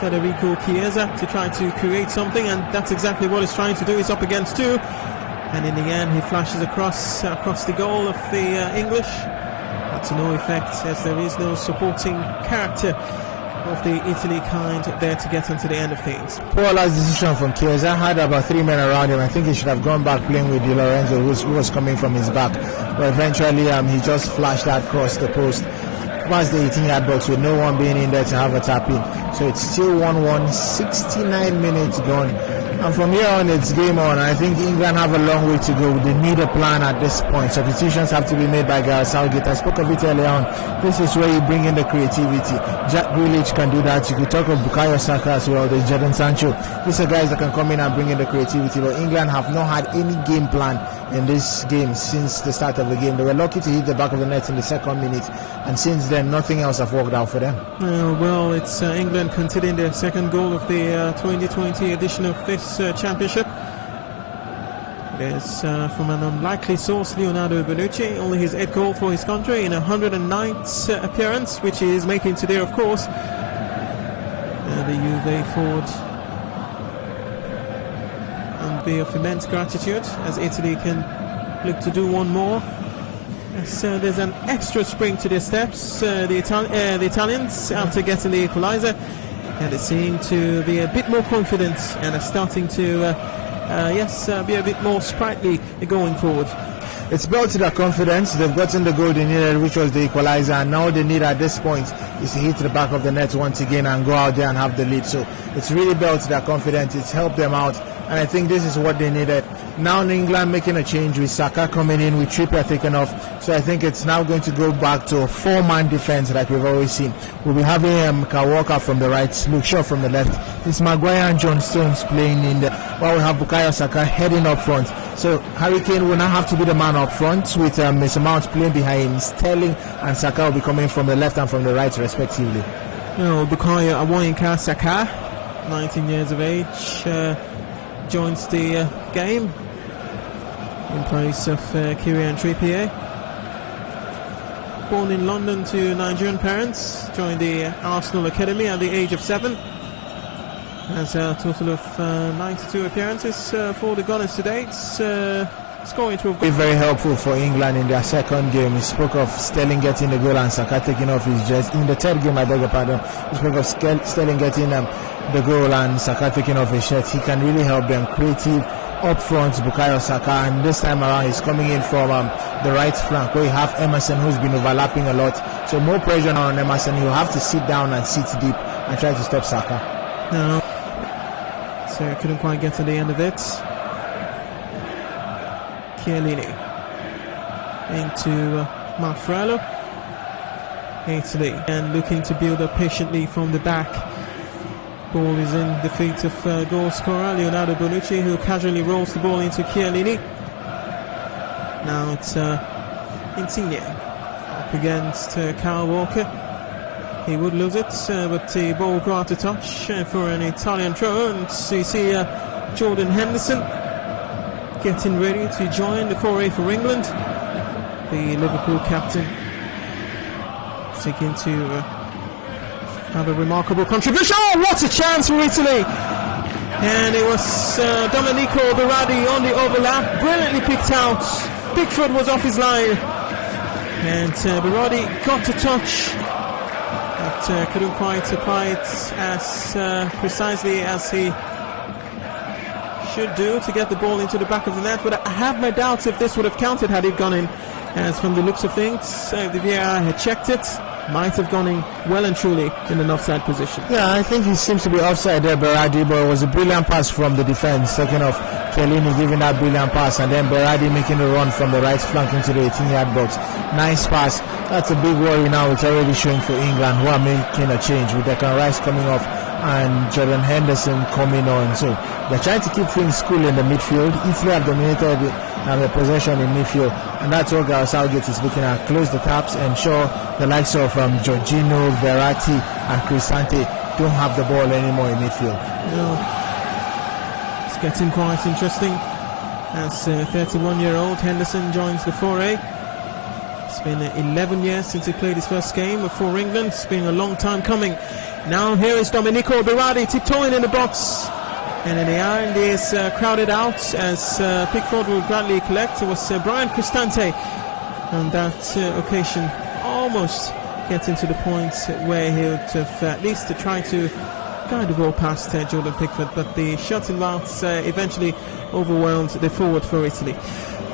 Federico Chiesa to try to create something, and that's exactly what he's trying to do. He's up against two, and in the end he flashes across the goal of the English, but to no effect, as there is no supporting character of the Italy kind there to get onto the end of things. Poor last decision from Chiesa. Had about 3 men around him. I think he should have gone back playing with Di Lorenzo, who was coming from his back, but eventually he just flashed that across the post past the 18-yard box with no one being in there to have a tap in. So it's still 1-1, 69 minutes gone, and from here on it's game on. I think England have a long way to go. They need a plan at this point. Substitutions have to be made by Gareth Southgate. I spoke of it earlier on. This is where you bring in the creativity. Jack Grealish can do that. You could talk of Bukayo Saka as well. There's Jadon Sancho. These are guys that can come in and bring in the creativity, but England have not had any game plan in this game since the start of the game. They were lucky to hit the back of the net in the second minute, and since then nothing else have worked out for them. Well, it's England conceding their second goal of the 2020 edition of this championship. It is from an unlikely source, Leonardo Bonucci, only his 8th goal for his country in 109th appearance, which he is making today, of course. The Juve forward and be of immense gratitude, as Italy can look to do one more. So there's an extra spring to their steps, the Italians, after getting the equaliser, and they seem to be a bit more confident and are starting to be a bit more sprightly going forward. It's built to their confidence. They've gotten the goal they needed, which was the equaliser, and now they need at this point is to hit the back of the net once again and go out there and have the lead. So it's really built to their confidence. It's helped them out, and I think this is what they needed. Now in England making a change with Saka coming in, with Trippier taken off, so I think it's now going to go back to a 4-man defence like we've always seen. We'll be having Kyle Walker from the right, Luke Shaw from the left. It's Maguire and John Stones playing in the, while we have Bukayo Saka heading up front. So Harry Kane will now have to be the man up front, with Mason Mount playing behind him. Sterling and Saka will be coming from the left and from the right respectively. Bukayo Awoyinka Saka, 19 years of age, joins the game in place of Kieran Trippier. Born in London to Nigerian parents, joined the Arsenal Academy at the age of 7. Has a total of 92 appearances for the Gunners to date. Scoring to have been very helpful for England in their second game. We spoke of Sterling getting the goal and Saka taking off his jersey. In the third game, I beg your pardon, we spoke of Sterling getting the goal and Saka taking off his shirt. He can really help them. Creative up front, Bukayo Saka, and this time around he's coming in from the right flank, where you have Emerson, who's been overlapping a lot. So more pressure now on Emerson. He'll have to sit down and sit deep and try to stop Saka. No. So couldn't quite get to the end of it. Chiellini into Manfrello. Italy and looking to build up patiently from the back. Ball is in the feet of goal scorer Leonardo Bonucci, who casually rolls the ball into Chiellini. Now it's Insigne up against Kyle Walker. He would lose it, but the ball will go out to touch for an Italian throw. And so you see Jordan Henderson getting ready to join the foray for England. The Liverpool captain seeking to have a remarkable contribution. Oh, what a chance for Italy! And it was Domenico Berardi on the overlap, brilliantly picked out. Pickford was off his line, and Berardi got to touch, but couldn't quite apply it as precisely as he should do to get the ball into the back of the net. But I have my doubts if this would have counted had it gone in, as from the looks of things, the VAR had checked it. Might have gone in well and truly in an offside position. Yeah, I think he seems to be offside there, Berardi, but it was a brilliant pass from the defense. Second off, Chiellini giving that brilliant pass, and then Berardi making the run from the right flank into the 18-yard box. Nice pass. That's a big worry now. It's already showing for England, who are making a change with Declan Rice coming off and Jordan Henderson coming on. So they're trying to keep things cool in the midfield. Italy have dominated the possession in midfield, and that's what Gareth Southgate is looking at. Close the taps, ensure the likes of Jorginho, Verratti and Cristante don't have the ball anymore in midfield. It's getting quite interesting as 31-year-old Henderson joins the foray. It's been 11 years since he played his first game for England. It's been a long time coming. Now here is Domenico Berardi tiptoeing in the box, and in the end is crowded out as Pickford will gladly collect. It was Brian Cristante on that occasion, almost getting to the point where he would have at least tried to guide the ball past Jordan Pickford, but the shuttle out eventually overwhelmed the forward for Italy.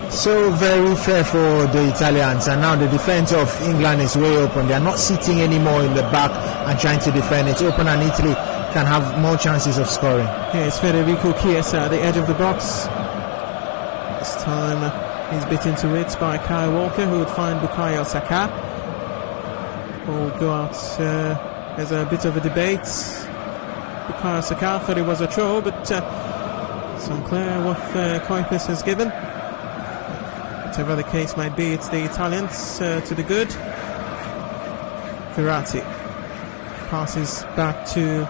So very fair for the Italians, and now the defense of England is way open. They are not sitting anymore in the back and trying to defend. It's open, and Italy can have more chances of scoring. Here's Federico Chiesa at the edge of the box. This time he's bit into it by Kyle Walker, who would find Bukayo Saka. Will go out. There's a bit of a debate. Bukayo Saka thought it was a throw, but it's unclear what Koipis has given. Whatever the case might be, it's the Italians to the good. Verratti passes back to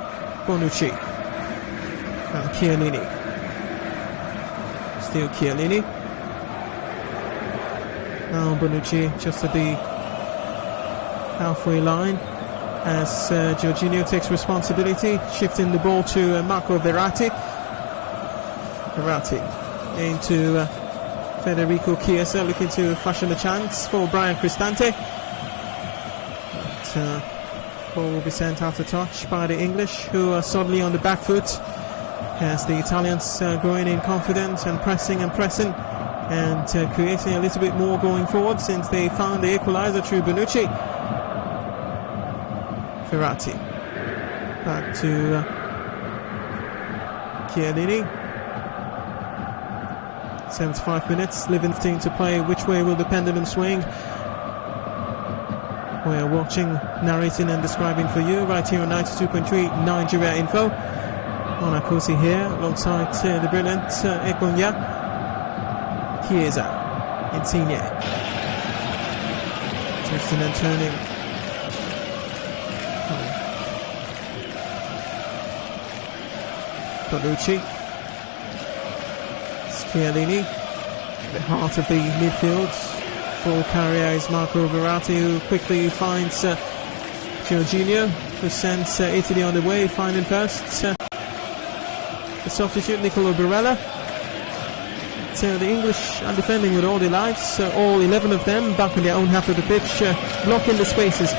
Bonucci and Chiellini. Still Chiellini. Now Bonucci just at the halfway line as Jorginho takes responsibility, shifting the ball to Marco Verratti. Verratti into Federico Chiesa, looking to fashion a chance for Brian Cristante. But, ball will be sent out of touch by the English, who are suddenly on the back foot as the Italians going in confidence and pressing and creating a little bit more going forward since they found the equalizer through Bonucci. Verratti back to Chiellini. 75 minutes, living thing to play. Which way will the pendulum swing? We're watching, narrating and describing for you right here on 92.3 Nigeria Info. Onah Kosi here alongside the brilliant Ekpo. Chiesa, Insigne, twisting and turning. Bonucci. Chiellini, the heart of the midfield. Ball carrier is Marco Verratti, who quickly finds Jorginho, who sends Italy on the way, finding first the substitute Nicolo Barella. So the English are defending with all their lives, all 11 of them back on their own half of the pitch, blocking the spaces,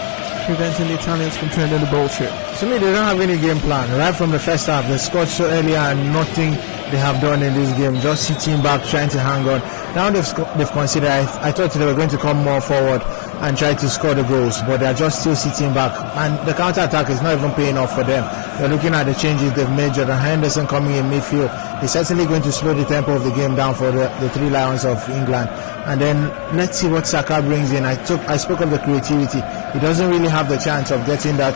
preventing the Italians from turning the ball through. To me, they don't have any game plan. Right from the first half, they scored so early and nothing they have done in this game, just sitting back, trying to hang on. Now they've considered, I thought they were going to come more forward and try to score the goals, but they're just still sitting back, and the counter-attack is not even paying off for them. They're looking at the changes they've made. Jordan Henderson coming in midfield, he's certainly going to slow the tempo of the game down for the three Lions of England. And then let's see what Saka brings in. I spoke of the creativity. He doesn't really have the chance of getting that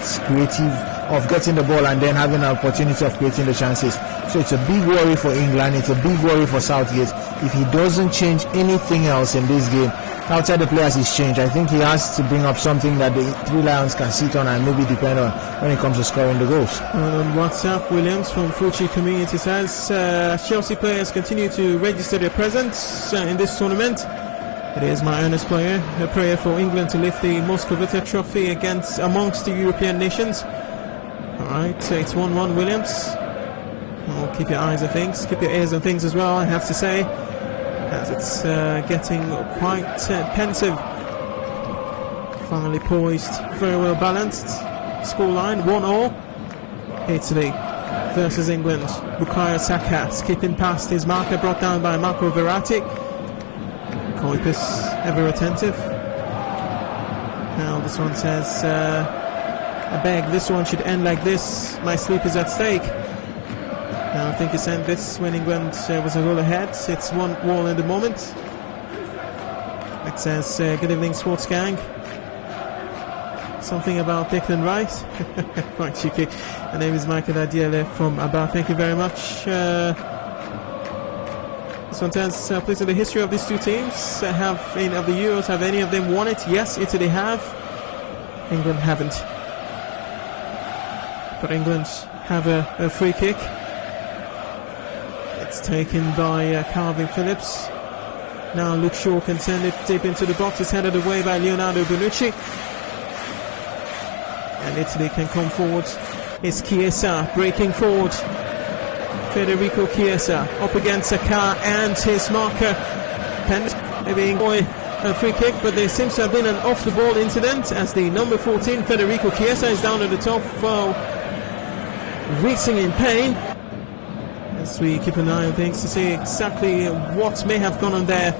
getting the ball and then having an opportunity of creating the chances. So it's a big worry for England. It's a big worry for Southgate. If he doesn't change anything else in this game, outside the players is changed. I think he has to bring up something that the three Lions can sit on and maybe depend on when it comes to scoring the goals. On WhatsApp, Williams from Fuji Community says Chelsea players continue to register their presence in this tournament. It is my earnest prayer for England to lift the most coveted trophy amongst the European nations. Alright, so it's 1-1 Williams. Oh, keep your eyes on things, keep your ears on things as well, I have to say, as it's getting quite pensive. Finally poised, very well balanced. Scoreline 1-1. Italy versus England. Bukayo Saka skipping past his marker, brought down by Marco Verratti. Koipis ever attentive. Now this one says, I beg, this one should end like this. My sleep is at stake. Now I think he sent this when England was a goal ahead. It's 1-1 at the moment. It says, good evening sports gang. Something about Declan Rice. Quite cheeky. My name is Michael Adiele from Aba. Thank you very much. This one says, please, in the history of these two teams, have any of the Euros, have any of them won it? Yes, Italy have. England haven't. But England have a free kick. It's taken by Calvin Phillips. Now Luke Shaw can send it deep into the box. It's headed away by Leonardo Bonucci. And Italy can come forward. It's Chiesa breaking forward. Federico Chiesa up against Saka and his marker. Maybe enjoy a free kick, but there seems to have been an off-the-ball incident as the number 14 Federico Chiesa is down at the top, wheezing in pain. As we keep an eye on things to see exactly what may have gone on there.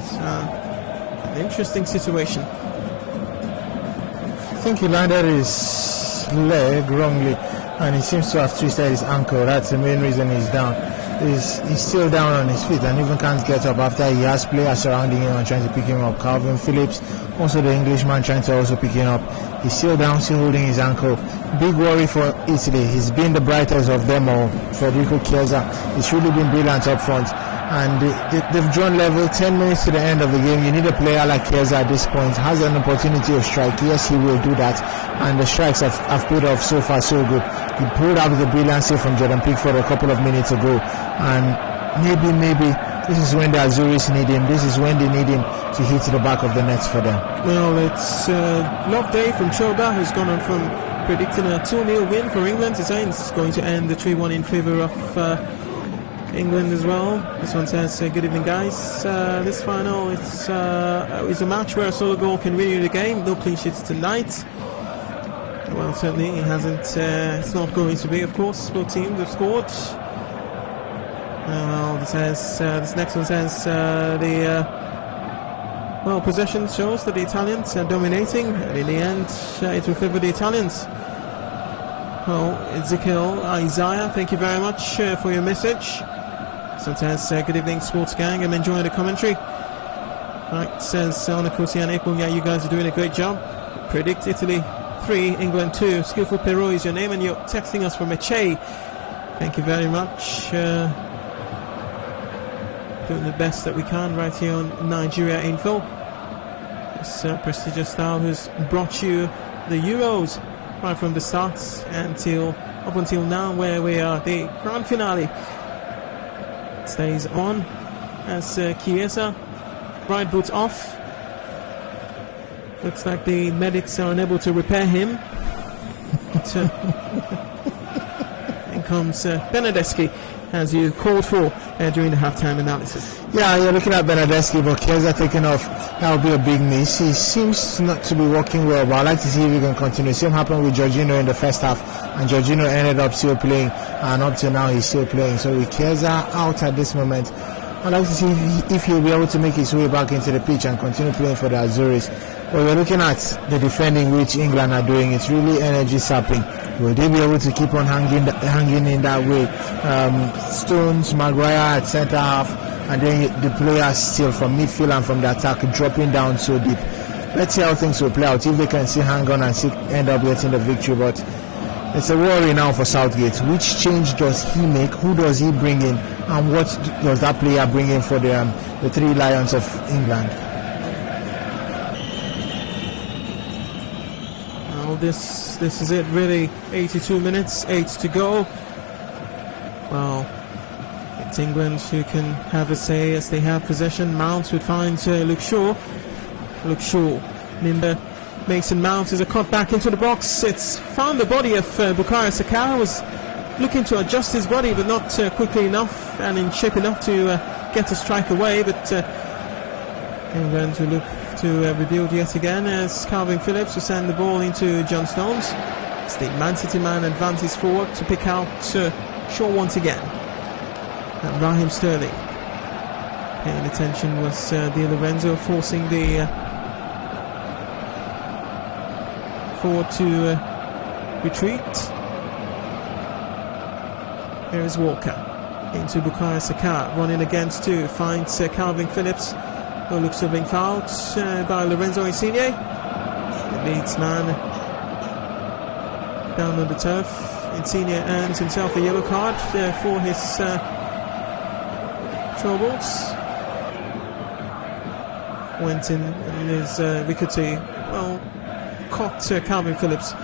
It's an interesting situation. I think he landed his leg wrongly and he seems to have twisted his ankle. That's the main reason he's down. He's still down on his feet and even can't get up after he has players surrounding him and trying to pick him up. Calvin Phillips, also the Englishman, trying to also pick him up. He's still down, still holding his ankle. Big worry for Italy. He's been the brightest of them all. Federico Chiesa, he's really been brilliant up front. And they've drawn level 10 minutes to the end of the game. You need a player like Chiesa at this point. Has an opportunity to strike. Yes, he will do that. And the strikes have paid off so far, so good. He pulled out the brilliancy from Jordan Pickford a couple of minutes ago. And maybe this is when the Azuris need him. This is when they need him to hit the back of the net for them. Well, it's Love Day from Choba, who's gone on from predicting a 2-0 win for England to saying it's going to end the 3-1 in favour of England as well. This one says, good evening guys. This final is a match where a solo goal can win you the game. No clean sheets tonight. Well, certainly it hasn't. It's not going to be, of course. Both teams have scored. Well, this next one says possession shows that the Italians are dominating, and in the end, it will favour the Italians. Well, Isaiah, thank you very much for your message. So says, good evening, sports gang. I'm enjoying the commentary. Right, says Onah, Kosi and Ekpo, yeah, you guys are doing a great job. Predict Italy 3, England 2. Skillful Pero is your name, and you're texting us from Eche. Thank you very much. Doing the best that we can right here on Nigeria Info. This prestigious style who's brought you the Euros right from the start up until now, where we are the grand finale. Stays on as Chiesa, right boot off. Looks like the medics are unable to repair him. In comes Benedeschi, as you called for during the halftime analysis. Yeah, you're looking at Benedeschi, but Chiesa taking off. That would be a big miss. He seems not to be working well, but I'd like to see if he can continue. Same happened with Jorginho in the first half, and Jorginho ended up still playing, and up to now he's still playing. So with Chiesa out at this moment, I'd like to see if he'll be able to make his way back into the pitch and continue playing for the Azuris. Well, we're looking at the defending which England are doing. It's really energy sapping. Will they be able to keep on hanging in that way? Stones, Maguire at centre half, and then the players still from midfield and from the attack dropping down so deep. Let's see how things will play out. If they can still hang on and end up getting the victory, but it's a worry now for Southgate. Which change does he make? Who does he bring in? And what does that player bring in for the the Three Lions of England. Well, this is it really. 82 minutes, 8 to go. Well, it's England who can have a say as they have possession. Mount would find Luke Shaw. Mason Mount is a cut back into the box. It's found the body of Bukayo Saka. Was looking to adjust his body, but not quickly enough and in shape enough to get a strike away. But England will look to rebuild yet again as Calvin Phillips will send the ball into John Stones. It's the Man City man advances forward to pick out Shaw once again. And Raheem Sterling. Paying attention was Di Lorenzo, forcing the forward to retreat. Here is Walker into Bukayo Saka, running against two, finds Calvin Phillips, who looks to have been fouled by Lorenzo Insigne. The Leeds man down on the turf. Insigne earns himself a yellow card for his troubles. Went in and is rickety. Well, caught Calvin Phillips.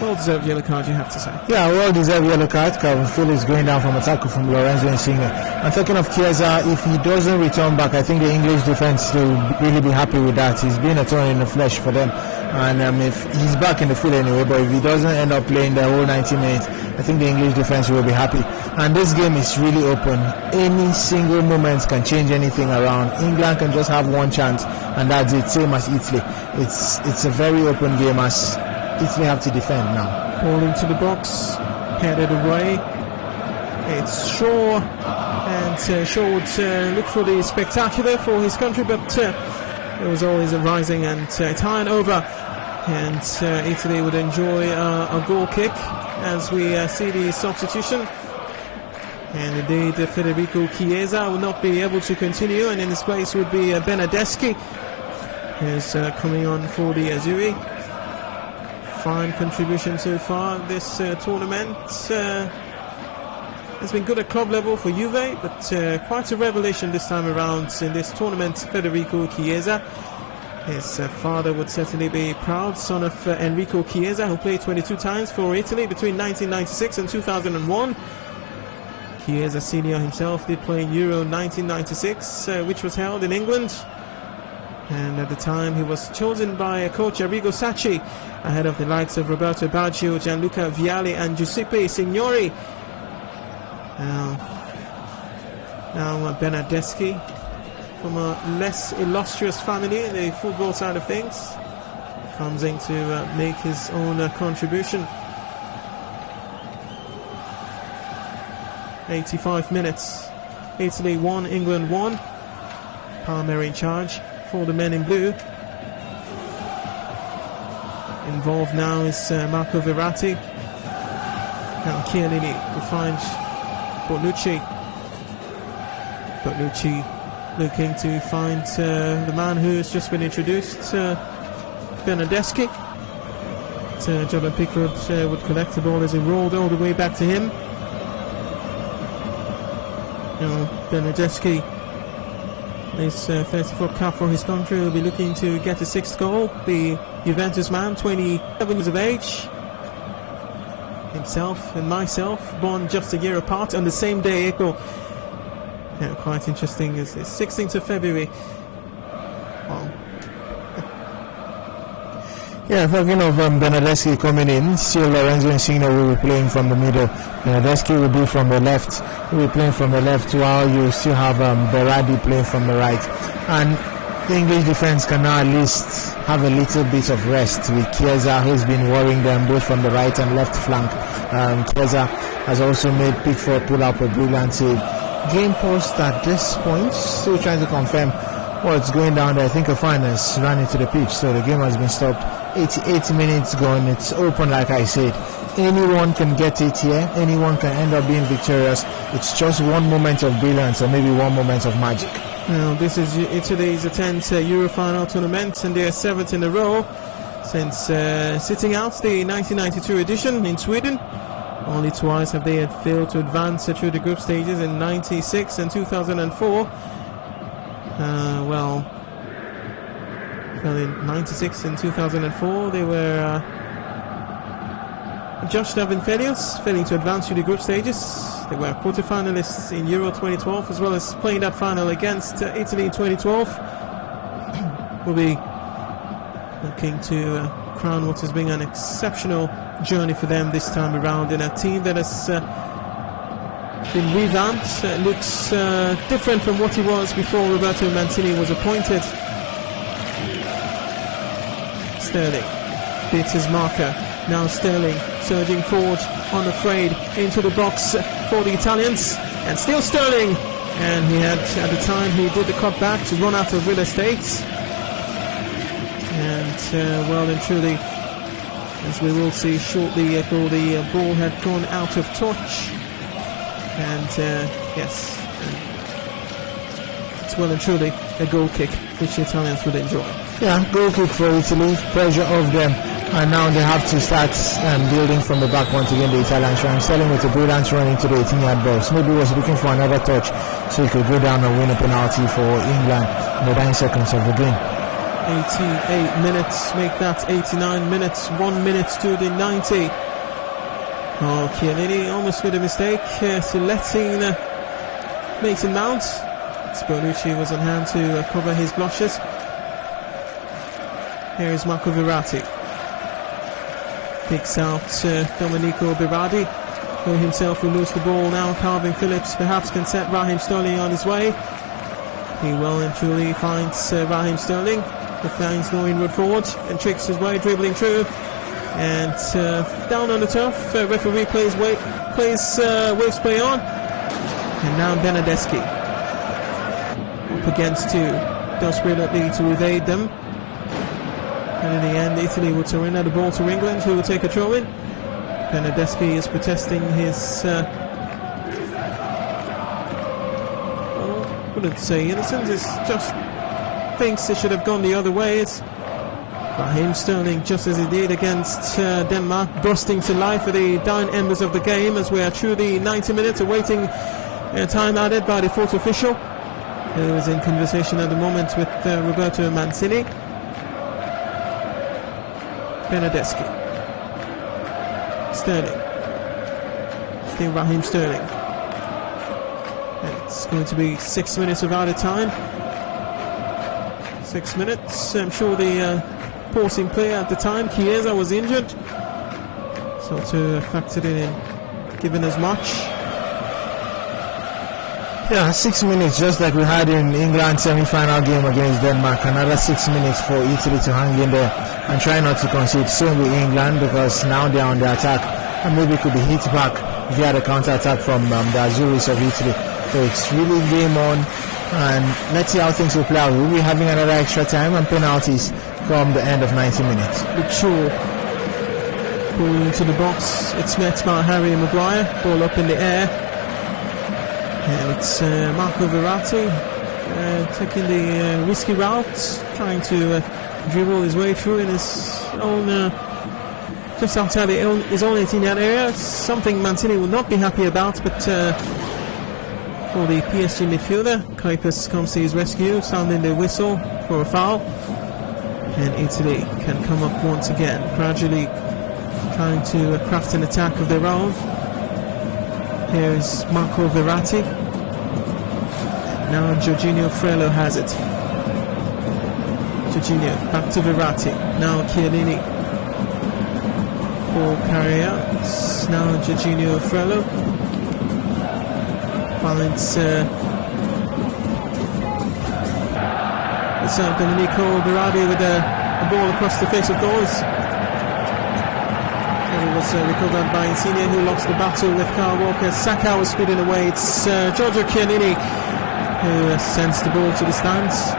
Well-deserved yellow card, you have to say. Yeah, well-deserved yellow card. Calvin Phillips going down from a tackle from Lorenzo Insigne. And talking of Chiesa, if he doesn't return back, I think the English defence will really be happy with that. He's been a thorn in the flesh for them. And if he's back in the field anyway, but if he doesn't end up playing the whole 90 minutes, I think the English defence will be happy. And this game is really open. Any single moment can change anything around. England can just have one chance, and that's it, same as Italy. It's a very open game as Italy have to defend now. Ball into the box, headed away. It's Shaw, and Shaw would look for the spectacular for his country, but it was always a rising and tying over. And Italy would enjoy a goal kick as we see the substitution. And indeed, Federico Chiesa will not be able to continue, and in his place would be Benedeschi, who's coming on for the Azzurri. Fine contribution so far this tournament. Has been good at club level for Juve, but quite a revelation this time around in this tournament, Federico Chiesa. His father would certainly be proud, son of Enrico Chiesa, who played 22 times for Italy between 1996 and 2001. Chiesa Senior himself did play in Euro 1996, which was held in England. And at the time he was chosen by coach Arrigo Sacchi ahead of the likes of Roberto Baggio, Gianluca Vialli and Giuseppe Signori. Now Benedeschi, from a less illustrious family in the football side of things, comes in to make his own contribution. 85 minutes. Italy 1, England 1. Palmer in charge for the men in blue. Involved now is Marco Verratti. Now Chiellini will find Bonucci. Bonucci looking to find the man who has just been introduced, Benedeschi. Jordan Pickford would collect the ball as it rolled all the way back to him. Benedeschi, his 34th cap for his country, will be looking to get the 6th goal. The Juventus man, 27 years of age. Himself and myself, born just a year apart on the same day, Ekpo. Yeah, quite interesting. It's 16th of February. Wow. Yeah, talking of Benedeschi coming in, still Lorenzo Insigne will be playing from the middle. Benedeschi will be from the left. He will be playing from the left, while you still have Berardi playing from the right. And the English defence can now at least have a little bit of rest with Chiesa, who's been worrying them both from the right and left flank. Chiesa has also made Pickford pull up a brilliant save. Game post at this point, still trying to confirm what's going down there. I think a fan has run into the pitch, so the game has been stopped. 88 minutes gone. It's open, like I said. Anyone can get it here. Anyone can end up being victorious. It's just one moment of brilliance or maybe one moment of magic. Now, this is Italy's 10th Euro final tournament, and their 7th in a row since sitting out the 1992 edition in Sweden. Only twice have they failed to advance through the group stages, in 96 and 2004. well, fell in 96 and 2004. They were judged to have been failures, failing to advance through the group stages. They were quarter-finalists in Euro 2012, as well as playing that final against Italy in 2012. We'll be looking to crown what has been an exceptional journey for them this time around in a team that has been revamped. Looks different from what he was before Roberto Mancini was appointed. Sterling beats his marker. Now Sterling surging forward, unafraid, into the box for the Italians, and still Sterling. And he had, at the time, he did the cut back to run out of real estate. And well and truly, as we will see shortly, Ekpo, the ball had gone out of touch. And yes, it's well and truly a goal kick, which the Italians would enjoy. Yeah, goal kick for Italy, pressure off them, and now they have to start building from the back once again, the Italians. I'm Sterling with a brilliant run into the 18-yard box. Maybe he was looking for another touch so he could go down and win a penalty for England in the 9 seconds of the game. 88 minutes, make that 89 minutes, 1 minute to the 90. Oh, Chiellini almost made a mistake, so letting Mason Mount. Bonucci was on hand to cover his blushes. Here is Marco Verratti. Picks out Domenico Berardi, who himself will lose the ball now. Calvin Phillips perhaps can set Raheem Sterling on his way. He well and truly finds Raheem Sterling, who finds no inward forward and tricks his way, dribbling through. And down on the turf, referee plays waves play on. And now Benedeschi up against two, desperately to evade them. And in the end, Italy will surrender the ball to England, who will take a throw in. Benedeschi is protesting his, I wouldn't say innocence, it's just thinks it should have gone the other way. It's Raheem Sterling, just as he did against Denmark, bursting to life at the dying embers of the game as we are through the 90 minutes awaiting time added by the fourth official, who is in conversation at the moment with Roberto Mancini. Benedeschi. Sterling. Still Raheem Sterling. And it's going to be 6 minutes of added time. 6 minutes. I'm sure the pausing player at the time, Chiesa, was injured. So to factor it in, given as much. Yeah, 6 minutes, just like we had in England's semi-final game against Denmark. Another 6 minutes for Italy to hang in there and try not to concede. Same with England, because now they're on the attack and maybe could be hit back via the counter-attack from the Azuris of Italy. So it's really game on, and let's see how things will play out. We'll be having another extra time and penalties from the end of 90 minutes. Luxor ball into the box. It's met by Harry Maguire. Ball up in the air. And it's Marco Verratti taking the risky route, trying to dribble his way through in his own, just outside his own 18-yard area. Something Mancini will not be happy about, but for the PSG midfielder, Kuipers comes to his rescue, sounding the whistle for a foul. And Italy can come up once again, gradually trying to craft an attack of their own. Here is Marco Verratti. Now Jorginho Frello has it. Jorginho back to Verratti. Now Chiellini. Ball carrier. Now Jorginho Frello finds Domenico Berardi with a ball across the face of goals. It was recovered by Insigne, who lost the battle with Kyle Walker. Saka was speeding away. It's Giorgio Chiellini who sends the ball to the stands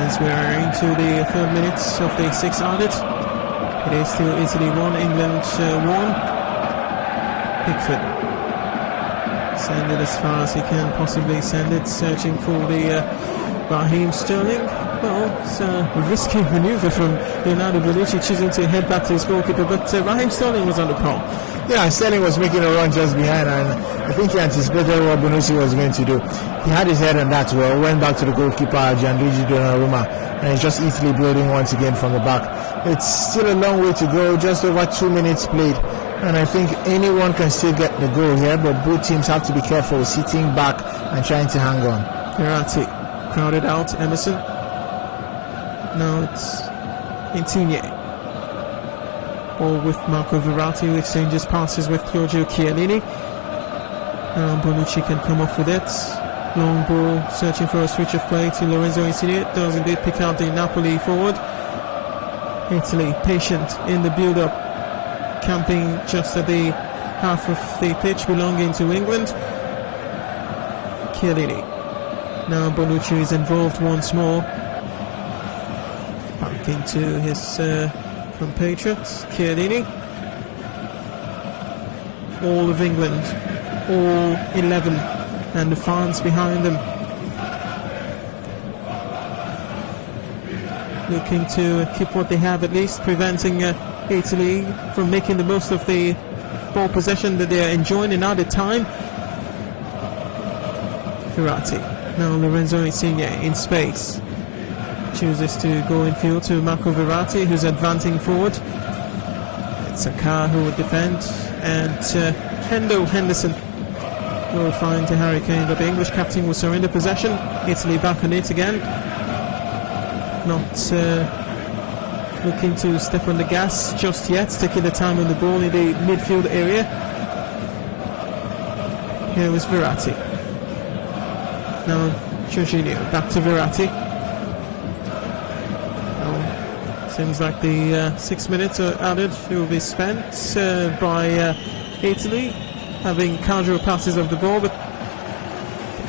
as we are into the third minutes of the 6 added. It is still Italy 1, England 1. Pickford send it as far as he can possibly send it, searching for the Raheem Sterling. Well, it's a risky manoeuvre from Leonardo Bonucci, choosing to head back to his goalkeeper, but Raheem Sterling was on the pole. Yeah, Sterling was making a run just behind, and I think he anticipated what Bonucci was going to do. He had his head on that well, went back to the goalkeeper, Gianluigi Donnarumma, and it's just Italy building once again from the back. It's still a long way to go, just over 2 minutes played, and I think anyone can still get the goal here, but both teams have to be careful, sitting back and trying to hang on. Verratti crowded out, Emerson. Now it's Insigne. Ball with Marco Verratti, who exchanges passes with Giorgio Chiellini. Bonucci can come off with it. Long ball, searching for a switch of play to Lorenzo Insigne. Does indeed pick out the Napoli forward. Italy patient in the build-up, camping just at the half of the pitch belonging to England. Chiellini. Now Bonucci is involved once more. Back into his compatriots. Chiellini. All of England, all 11, and the fans behind them, looking to keep what they have, at least preventing Italy from making the most of the ball possession that they are enjoying in added time. Verratti. Now Lorenzo Insigne in space. Chooses to go in field to Marco Verratti, who's advancing forward. It's Saka who will defend, and Hendo Henderson will find Harry Kane, but the English captain will surrender possession. Italy back on it again. Not looking to step on the gas just yet, taking the time on the ball in the midfield area. Here is Verratti. Now Jorginho, back to Verratti. Seems like the 6 minutes are added will be spent by Italy, having casual passes of the ball, but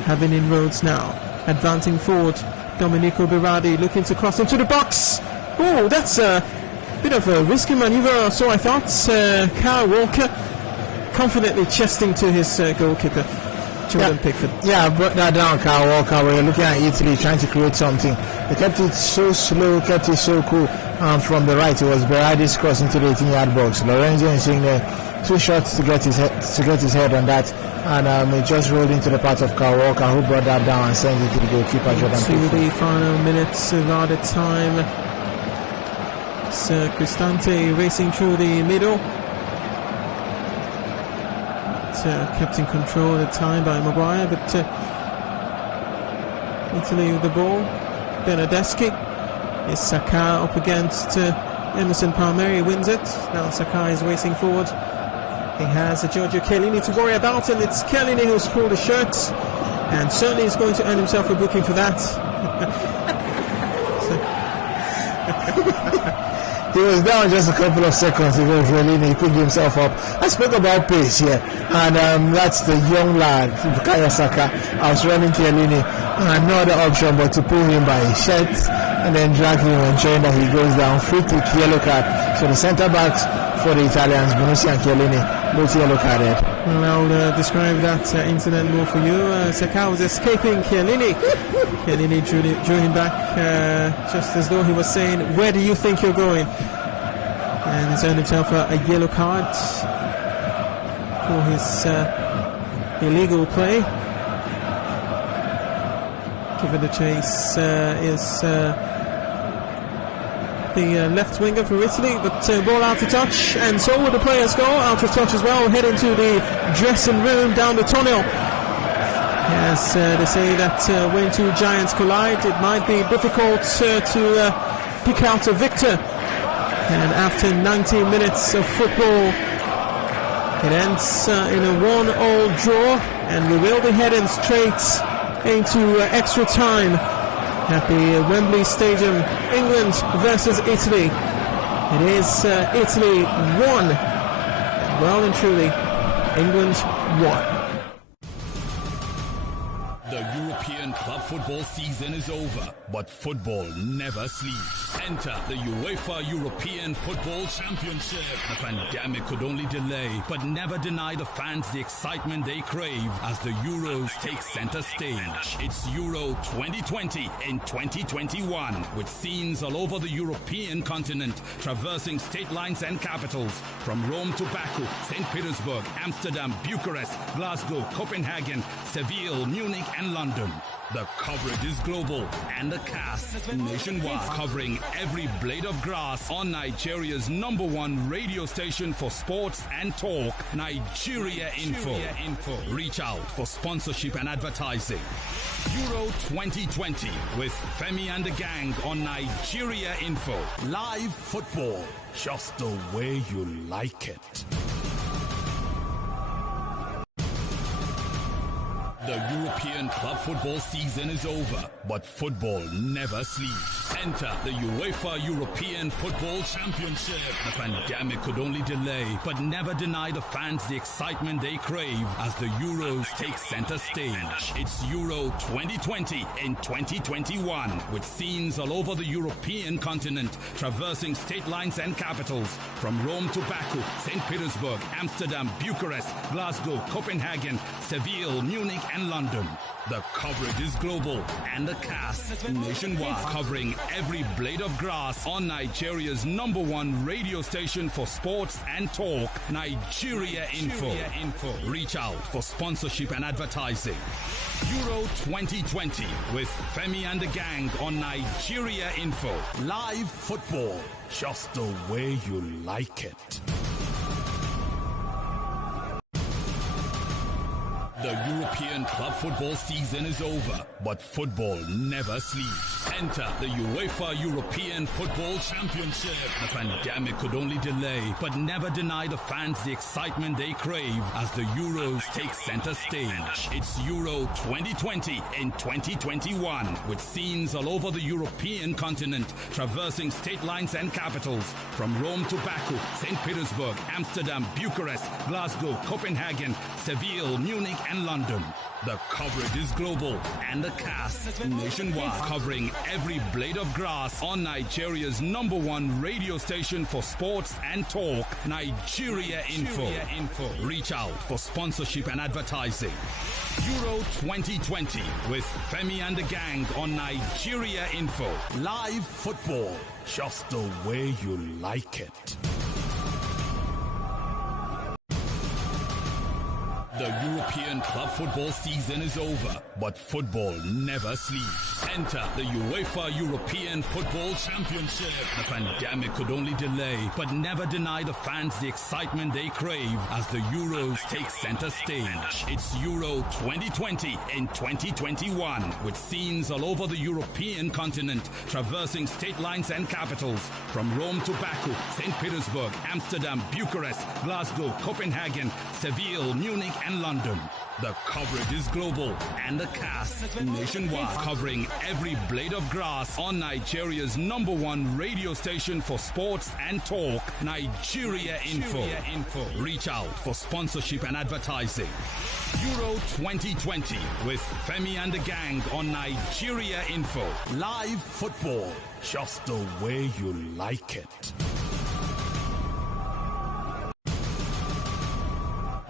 having inroads now. Advancing forward, Domenico Berardi looking to cross into the box. Oh, that's a bit of a risky maneuver, so I thought. Kyle Walker confidently chesting to his goalkeeper, Jordan Pickford. Yeah, I brought that down, Kyle Walker. We're looking at Italy trying to create something. They kept it so slow, kept it so cool. From the right, it was Berardi's cross into the 18-yard box. Lorenzo Insigne, 2 shots to get his head on that, and it just rolled into the path of Kyle Walker, who brought that down and sent it to the goalkeeper, Jordan Pickford. To the final minutes of added time. Cristante racing through the middle. Kept in control at the time by Maguire, but Italy with the ball. Bernardeschi. Is Saka up against Emerson Palmieri, wins it. Now Saka is racing forward. He has Giorgio Chiellini to worry about, and it's Chiellini who's pulled the shirt, and certainly is going to earn himself a booking for that. He was down just a couple of seconds ago, Chiellini. He picked himself up. I spoke about pace here, and that's the young lad, Bukayo Saka. I was running Chiellini, and no other option but to pull him by his shirt and then drag him, ensuring that he goes down. Free kick, yellow card. So the centre backs for the Italians, Bonucci and Chiellini, both yellow carded. Well, I'll describe that incident more for you. Saka was escaping Chiellini. Chiellini drew him back just as though he was saying, "Where do you think you're going?" And he's earned himself a yellow card for his illegal play. Given the chase is the left winger for Italy, but ball out of touch, and so will the players go out of touch as well, head into the dressing room down the tunnel. Yes, they say that when two giants collide, it might be difficult to pick out a victor. And after 90 minutes of football, it ends in a 1-1 draw, and we will be heading straight into extra time at the Wembley Stadium. England versus Italy. It is Italy 1, well and truly England 1. The European Club club football season is over, but football never sleeps. Enter the UEFA European Football Championship. The pandemic could only delay, but never deny the fans the excitement they crave as the Euros take center stage. It's Euro 2020 in 2021, with scenes all over the European continent, traversing state lines and capitals, from Rome to Baku, St. Petersburg, Amsterdam, Bucharest, Glasgow, Copenhagen, Seville, Munich and London. The coverage is global and the cast nationwide, covering every blade of grass on Nigeria's #1 radio station for sports and talk, Nigeria Info. Reach out for sponsorship and advertising. Euro 2020 with Femi and the gang on Nigeria Info. Live football, just the way you like it. The European club football season is over, but football never sleeps. Enter the UEFA European Football Championship. The pandemic could only delay, but never deny the fans the excitement they crave as the Euros take center stage. It's Euro 2020 in 2021, with scenes all over the European continent, traversing state lines and capitals, from Rome to Baku, St. Petersburg, Amsterdam, Bucharest, Glasgow, Copenhagen, Seville, Munich and London. The coverage is global and the cast nationwide, covering every blade of grass on Nigeria's #1 radio station for sports and talk, Nigeria Info. Reach out for sponsorship and advertising. Euro 2020 with Femi and the gang on Nigeria Info. Live football, just the way you like it. The European club football season is over, but football never sleeps. Enter the UEFA European Football Championship. The pandemic could only delay, but never deny the fans the excitement they crave as the Euros take center stage. It's Euro 2020 in 2021, with scenes all over the European continent, traversing state lines and capitals, from Rome to Baku, St. Petersburg, Amsterdam, Bucharest, Glasgow, Copenhagen, Seville, Munich and London. The coverage is global and the cast nationwide, covering every blade of grass on Nigeria's #1 radio station for sports and talk, Nigeria Info. Reach out for sponsorship and advertising. Euro 2020 with Femi and the gang on Nigeria Info. Live football, just the way you like it. The European club football season is over, but football never sleeps. Enter the UEFA European Football Championship. The pandemic could only delay, but never deny the fans the excitement they crave as the Euros take center stage. It's Euro 2020 in 2021, with scenes all over the European continent, traversing state lines and capitals, from Rome to Baku, St. Petersburg, Amsterdam, Bucharest, Glasgow, Copenhagen, Seville, Munich and London. The coverage is global and the cast nationwide, covering every blade of grass on Nigeria's #1 radio station for sports and talk, Nigeria Info. Reach out for sponsorship and advertising. Euro 2020 with Femi and the gang on Nigeria Info. Live football, just the way you like it.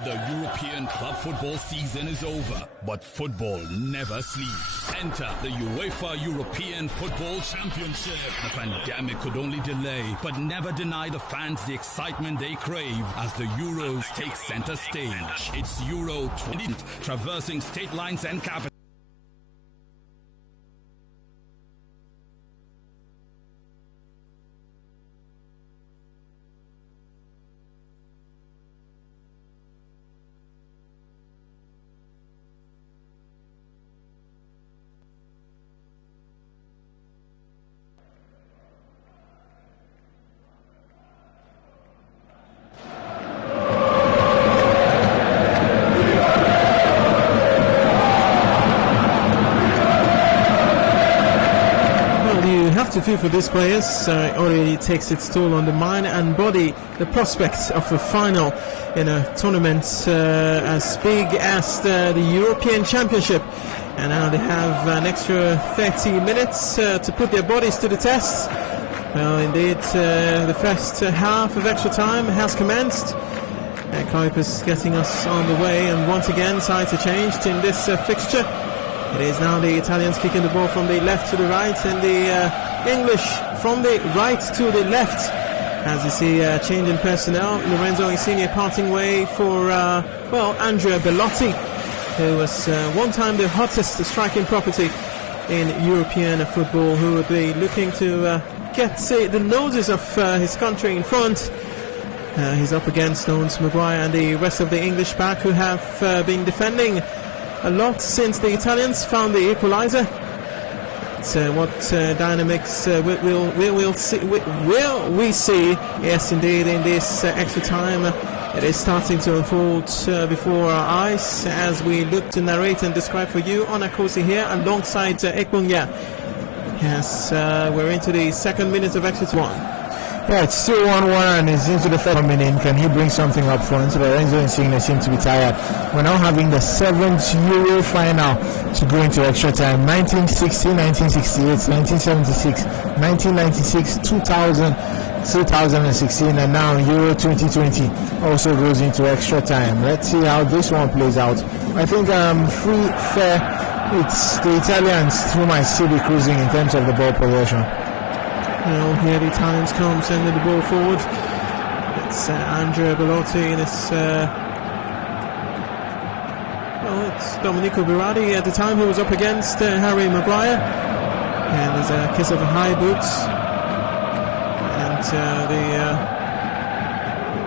The European club football season is over, but football never sleeps. Enter the UEFA European Football Championship. The pandemic could only delay, but never deny the fans the excitement they crave as the Euros take center stage. It's Euro 2020, traversing state lines and capitals. To feel for these players already takes its toll on the mind and body. The prospects of a final in a tournament as big as the European Championship And now they have an extra 30 minutes to put their bodies to the test. Well, indeed, the first half of extra time has commenced. Kuipers getting us on the way, and once again sides are changed in this fixture. It is now the Italians kicking the ball from the left to the right, and the English from the right to the left. As you see, change in personnel. Lorenzo Insigne parting way for, Andrea Bellotti, who was one time the hottest striking property in European football, who would be looking to get the noses of his country in front. He's up against Stones, Maguire and the rest of the English pack, who have been defending a lot since the Italians found the equaliser. So what dynamics will we see? Yes, indeed, in this extra time. It is starting to unfold before our eyes as we look to narrate and describe for you. Onah Kosi here alongside Ekpo. Yes, we're into the second minute of extra time. Yeah, it's still 1-1 and it's into the third coming in. Can he bring something up front? Lorenzo Insigne seems to be tired. We're now having the 7th Euro final to go into extra time. 1960, 1968, 1976, 1996, 2000, 2016, and now Euro 2020 also goes into extra time. Let's see how this one plays out. I think free, fair, it's the Italians who might still be cruising in terms of the ball possession. Well, here the Italians come, sending the ball forward. It's Andrea Bellotti. It's Domenico Berardi at the time who was up against Harry Maguire. And there's a kiss of the high boots. And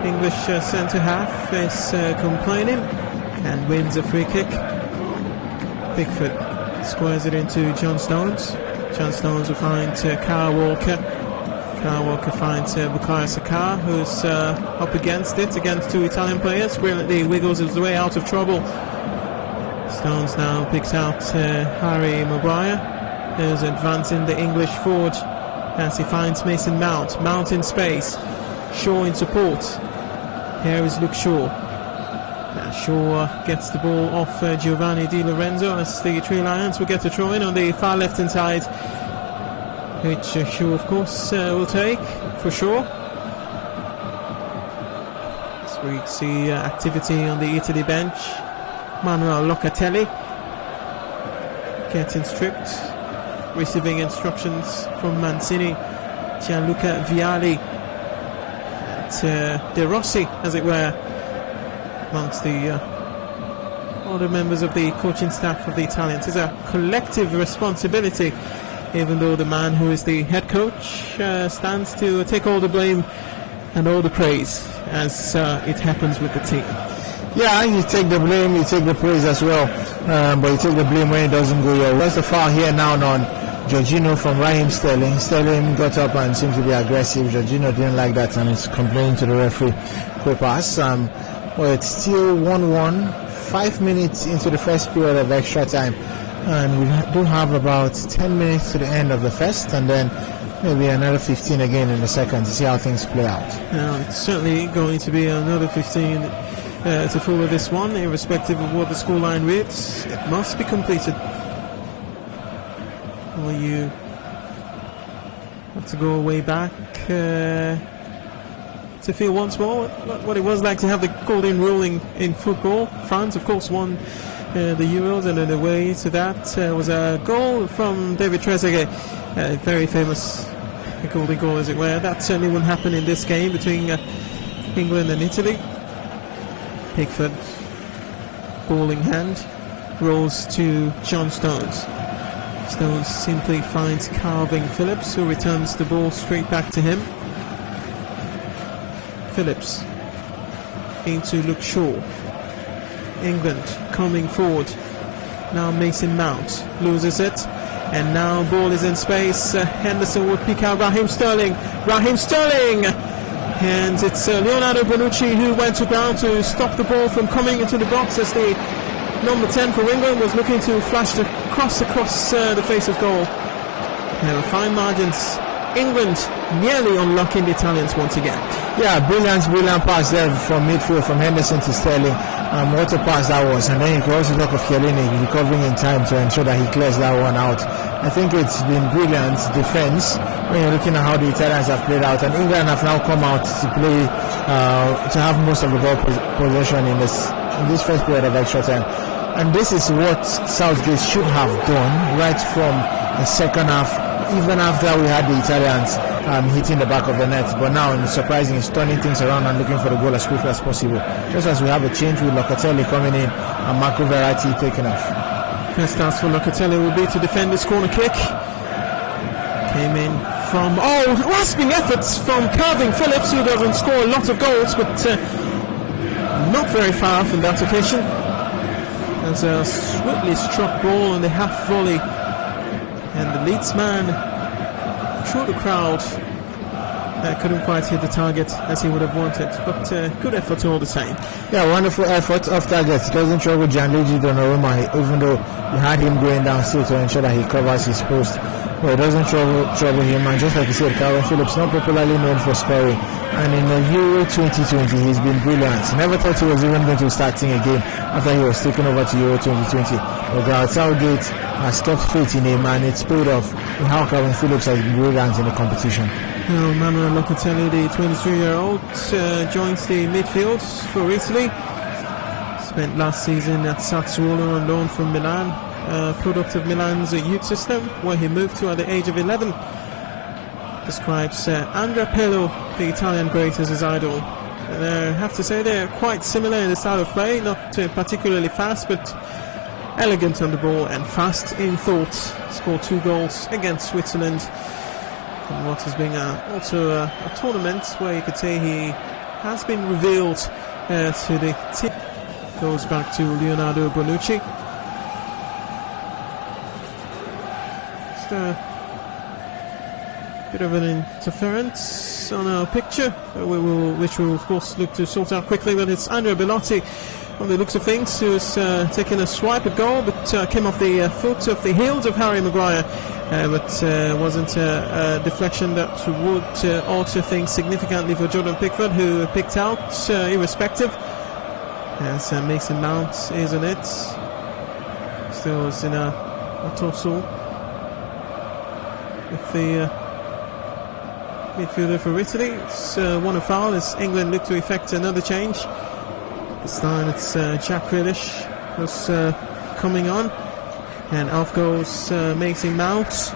the English centre-half is complaining and wins a free kick. Pickford squares it into John Stones. John Stones will find Kyle Walker. Kyle Walker finds Bukayo Saka, who's up against it, against two Italian players. Brilliantly wiggles his way out of trouble. Stones now picks out Harry Maguire, who's advancing the English forward as he finds Mason Mount. Mount in space. Shaw in support. Here is Luke Shaw. Shaw gets the ball off Giovanni Di Lorenzo as the Three Lions will get to throw in on the far left hand side, which Shaw of course will take for sure. So we see activity on the Italy bench. Manuel Locatelli getting stripped, receiving instructions from Mancini, Gianluca Vialli and De Rossi, as it were, amongst the other members of the coaching staff of the Italians. It's a collective responsibility, even though the man who is the head coach stands to take all the blame and all the praise as it happens with the team. Yeah, you take the blame, you take the praise as well, but you take the blame when it doesn't go your way. That's the foul here now on Jorginho from Raheem Sterling. Sterling got up and seemed to be aggressive. Jorginho didn't like that and is complaining to the referee. Quick pass. Well, it's still 1-1, 5 minutes into the first period of extra time, and we do have about 10 minutes to the end of the first, and then maybe another 15 again in the second to see how things play out. Now, it's certainly going to be another 15 to follow this one, irrespective of what the scoreline reads. It must be completed. Or you have to go way back to feel once more what it was like to have the golden rule in football. France, of course, won the Euros, and on the way to that was a goal from David Trezeguet, a very famous golden goal, as it were. That certainly wouldn't happen in this game between England and Italy. Pickford, ball in hand, rolls to John Stones. Stones simply finds Calvin Phillips, who returns the ball straight back to him. Phillips into Luke Shaw. England coming forward. Now Mason Mount loses it, and now ball is in space. Henderson will pick out Raheem Sterling. Raheem Sterling! And it's Leonardo Bonucci who went to ground to stop the ball from coming into the box as the number 10 for England was looking to flash the cross across the face of goal. There were fine margins. England nearly unlocking the Italians once again. Yeah, brilliant pass there from midfield from Henderson to Sterling. what a pass that was. And then you can also talk of Chiellini recovering in time to ensure that he clears that one out. I think it's been brilliant defense when you're looking at how the Italians have played out, and England have now come out to play to have most of the ball possession in this first period of extra time. And this is what Southgate should have done right from the second half, even after we had the Italians hitting the back of the net. But now, it's surprising, it's turning things around and looking for the goal as quickly as possible. Just as we have a change with Locatelli coming in and Marco Verratti taking off. First task for Locatelli will be to defend this corner kick. Came in from rasping efforts from Calvin Phillips, who doesn't score a lot of goals, but not very far off in that occasion. There's a swiftly struck ball on the half volley, and the Leeds man through the crowd couldn't quite hit the target as he would have wanted, but good effort all the same. Yeah, wonderful effort off target. Doesn't trouble Gianluigi Donnarumma, even though we had him going down still to ensure that he covers his post. Well, it doesn't trouble him, and just like you said, Calvin Phillips, not popularly known for scoring, and in the Euro 2020 he's been brilliant. Never thought he was even going to start a game after he was taken over to Euro 2020. But Southgate has kept faith in him, and it's paid off in how Calvin Phillips has been brilliant in the competition. Now Manuel Locatelli, the 23-year-old, joins the midfield for Italy. Spent last season at Sassuolo on loan from Milan, product of Milan's youth system, where he moved to at the age of 11. Describes Andrea Pirlo, the Italian great, as his idol. And I have to say they're quite similar in the style of play, not particularly fast, but elegant on the ball and fast in thought. Scored 2 goals against Switzerland in what has been also a tournament where you could say he has been revealed to the team. Goes back to Leonardo Bonucci. Just a bit of an interference on our picture, which we will of course look to sort out quickly, but it's Andrea Bellotti on the looks of things, who's taken a swipe at goal, but came off the foot of the heels of Harry Maguire, but wasn't a deflection that would alter things significantly for Jordan Pickford, who picked out irrespective. As Mason Mount is on it, still is in a tussle with the midfielder for Italy. It's won a foul as England look to effect another change. This time it's Jack Grealish who's coming on, and off goes Mason Mount.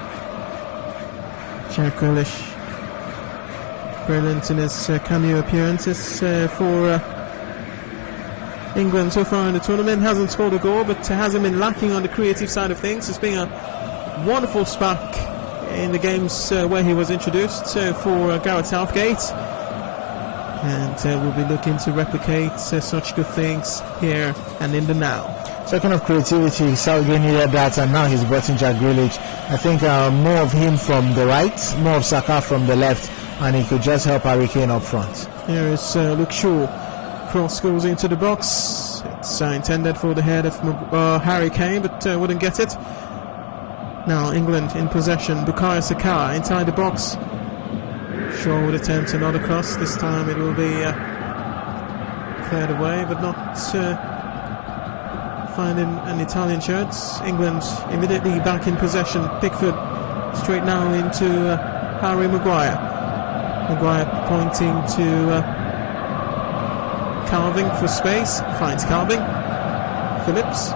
Jack Grealish, brilliant in his cameo appearances for England so far in the tournament. Hasn't scored a goal, but hasn't been lacking on the creative side of things. It's been a wonderful spark in the games where he was introduced for Gareth Southgate, and we'll be looking to replicate such good things here and in the now. Talking of creativity, Southgate needed that, and now he's brought in Jack Grealish. I think more of him from the right, more of Saka from the left, and he could just help Harry Kane up front. Here is Luke Shaw. Cross goes into the box. It's intended for the head of Harry Kane, but wouldn't get it. Now England in possession. Bukayo Saka inside the box. Shaw would attempt another cross. This time it will be cleared away, but not finding an Italian shirt. England immediately back in possession. Pickford straight now into Harry Maguire. Maguire pointing to Carving for space, finds Carving. Phillips.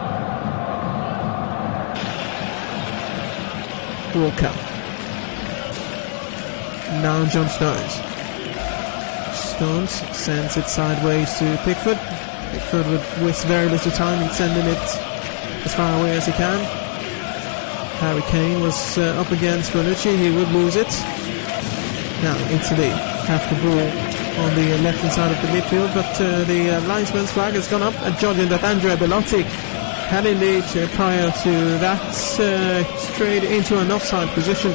Walker. Now John Stones. Stones sends it sideways to Pickford. Pickford would waste very little time in sending it as far away as he can. Harry Kane was up against Bonucci, he would lose it. Now Italy have the ball on the left-hand side of the midfield, but the linesman's flag has gone up, judging that Andrea Bellotti had indeed prior to that strayed into an offside position.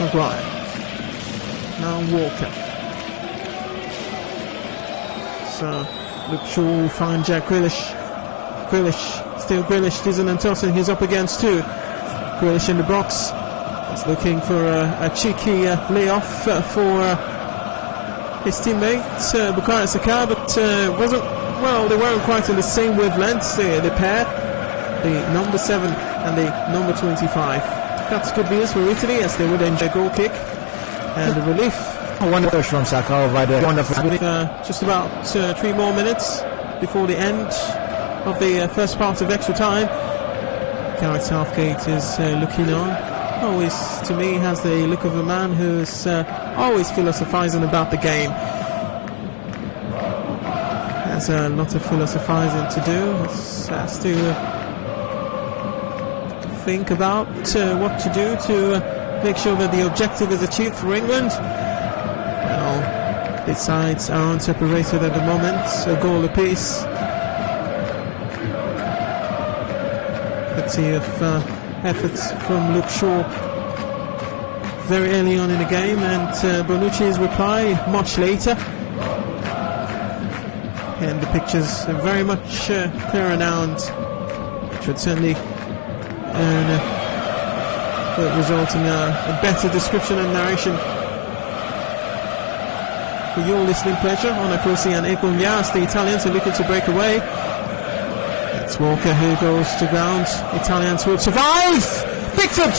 Maguire. Now Walker. So Luke Shaw will find Jack Grealish. Still Grealish, Dizon and Tosin, he's up against 2. Grealish in the box. He's looking for a cheeky layoff for his teammate Bukayo Saka, but they weren't quite on the same wavelength, the pair, the number 7 and the number 25. That's good news for Italy, as they would enjoy a goal kick and a relief. A wonderful from Saka over there. Wonderful. With just about 3 more minutes before the end of the first part of extra time. Gareth Southgate is looking on. Always, to me, has the look of a man who's always philosophizing about the game. Has a lot of philosophizing to do. Has to think about what to do to make sure that the objective is achieved for England. Well, the sides are unseparated at the moment, a goal apiece. Let's see if efforts from Luke Shaw very early on in the game, and Bonucci's reply much later. And the pictures are very much clearer now, and should certainly result in a better description and narration for your listening pleasure. Onah, Kosi and Ekpo, the Italians are looking to break away. It's Walker who goes to ground. Italians will survive! Pickford!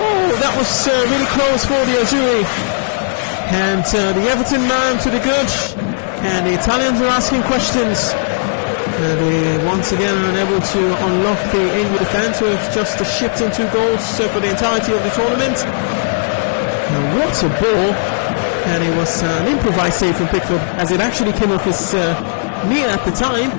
Oh, that was really close for the Azzurri. And the Everton man to the good. And the Italians are asking questions. They once again are unable to unlock the England defence, who have just shipped in 2 goals for the entirety of the tournament. And what a ball! And it was an improvised save from Pickford, as it actually came off his knee at the time.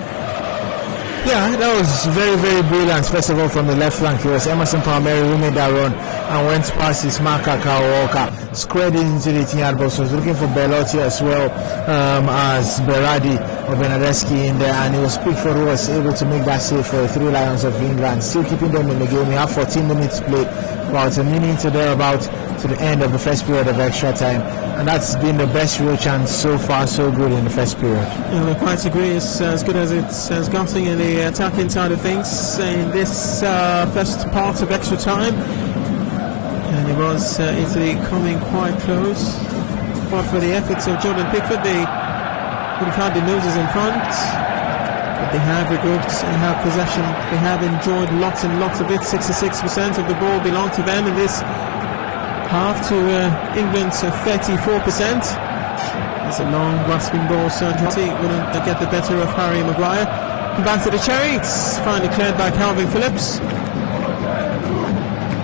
Yeah, that was very, very brilliant. First of all, from the left flank, it was Emerson Palmieri who made that run and went past his marker, Kyle Walker, squared into the 18-yard box. Was looking for Belotti as well as Berardi or Bernardeschi in there, and it was Pickford who was able to make that save for the 3 Lions of England, still keeping them in the game. We have 14 minutes played, about a minute to thereabout to the end of the first period of extra time, and that's been the best real chance so far, so good in the first period. Yeah, I quite agree. It's as good as it has gotten in the attacking side of things in this first part of extra time, and it was Italy coming quite close. But for the efforts of Jordan Pickford, they would have had the noses in front, but they have regrouped and have possession. They have enjoyed lots and lots of it. 66% of the ball belonged to them in this half to England's 34%. It's a long grasping ball, certainly wouldn't get the better of Harry Maguire. Back to the cherry, it's finally cleared by Calvin Phillips.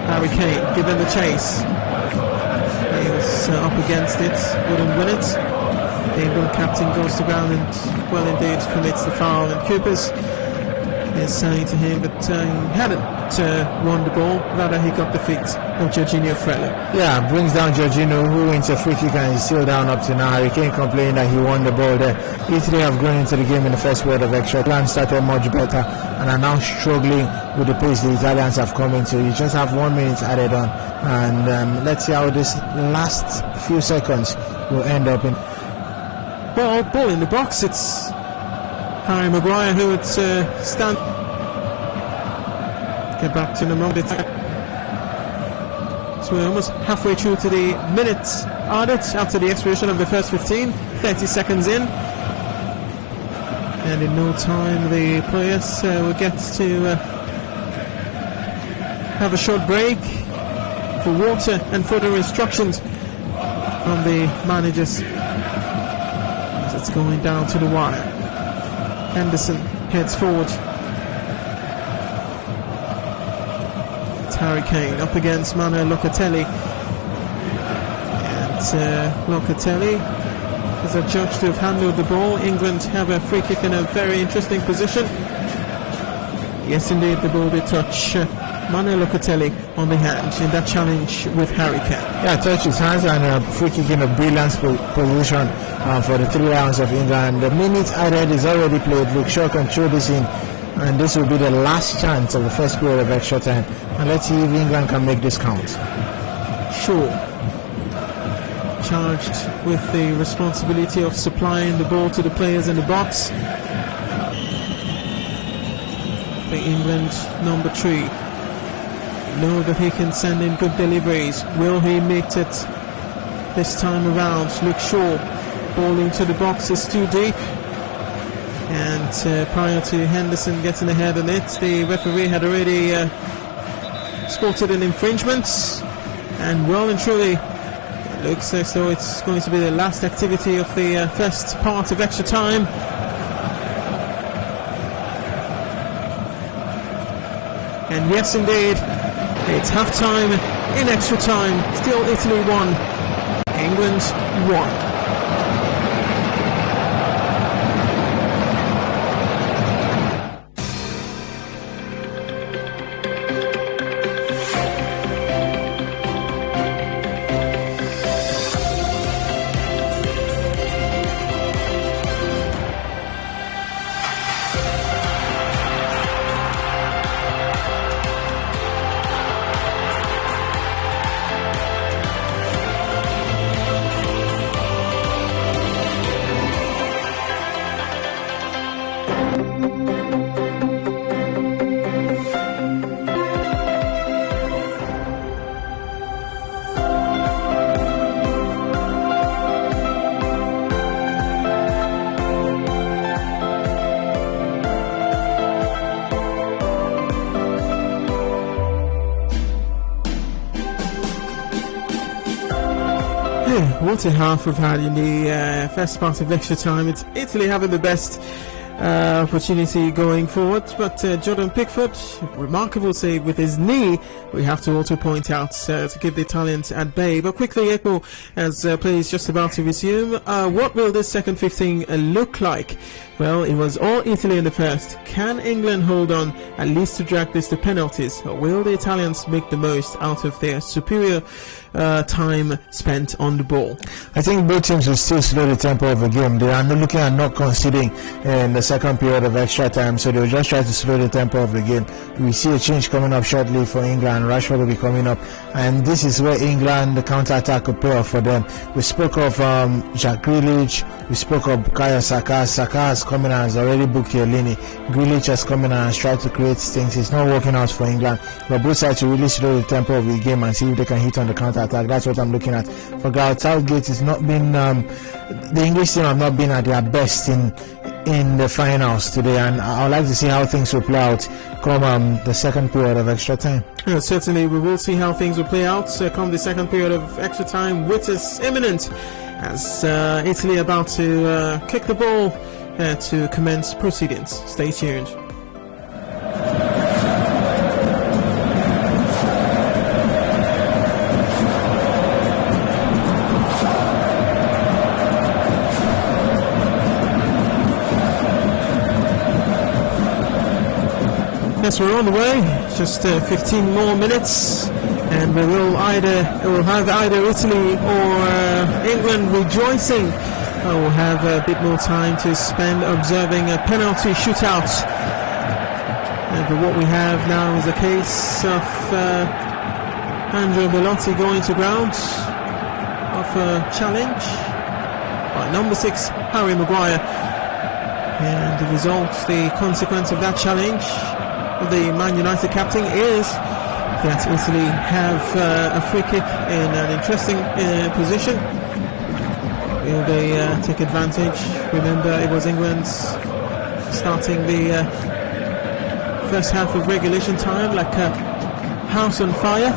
Harry Kane given the chase. He was up against it, wouldn't win it. The England captain goes to ground and, well indeed, commits the foul. And Coopers is saying to him that he hadn't won the ball, rather he got the feet of Jorginho Frello. Yeah, brings down Jorginho, who wins a free kick and he's still down up to now. Harry Kane complaining that he won the ball there. Italy have gone into the game in the first period of extra. Plan started much better and are now struggling with the pace the Italians have come into. You just have 1 minute added on, and let's see how this last few seconds will end up in. Well, ball in the box. It's Harry Maguire who would stand. Get back to the moment. So we're almost halfway through to the minute added after the expiration of the first 15, 30 seconds in. And in no time the players will get to have a short break for water and further instructions from the managers. As it's going down to the wire. Henderson heads forward. Harry Kane up against Manuel Locatelli, and Locatelli is adjudged to have handled the ball. England have a free kick in a very interesting position. Yes indeed, the ball did touch Manuel Locatelli on the hand in that challenge with Harry Kane. Yeah, touch his hands, and a free kick in a brilliant position for the 3 Lions of England. The minute added is already played. Luke Shaw can throw this in, and this will be the last chance of the first period of extra time. And let's see if England can make this count. Shaw, charged with the responsibility of supplying the ball to the players in the box. The England number 3 know that he can send in good deliveries. Will he make it this time around? Luke Shaw Ball into the box is too deep. And prior to Henderson getting ahead on it, the referee had already spotted an infringement. And well and truly, it looks as though it's going to be the last activity of the first part of extra time. And yes, indeed, it's half-time in extra time. Still Italy 1, England 1. What a half we've had in the first part of extra time. It's Italy having the best opportunity going forward, but Jordan Pickford, remarkable save with his knee, we have to also point out, to keep the Italians at bay. But quickly, Ekpo, as play is just about to resume, what will this second 15 look like? Well, it was all Italy in the first. Can England hold on at least to drag this to penalties, or will the Italians make the most out of their superior time spent on the ball? I think both teams will still slow the tempo of the game. They are looking at not conceding in the second period of extra time, so they'll just try to slow the tempo of the game. We see a change coming up shortly for England. Rashford will be coming up, and this is where England, the counter-attack, will pay off for them. We spoke of Jack Grealish, we spoke of Bukayo Saka. Saka has come in and has already booked Chiellini. Grealish has come in and has tried to create things. It's not working out for England, but both sides will really slow the tempo of the game and see if they can hit on the counter-attack. That's what I'm looking at. For Gareth Southgate, it's not been the English team have not been at their best in the finals today, and I would like to see how things will play out come the second period of extra time. Yeah, certainly we will see how things will play out come the second period of extra time, which is imminent as Italy about to kick the ball to commence proceedings. Stay tuned. Yes, we're on the way. Just 15 more minutes, and we will have either Italy or England rejoicing. We'll have a bit more time to spend observing a penalty shootout. But what we have now is a case of Andrea Belotti going to ground of a challenge by number 6 Harry Maguire, and the result, the consequence of that challenge of the Man United captain is that Italy have a free kick in an interesting position. Will they take advantage? Remember, it was England starting the first half of regulation time like a house on fire.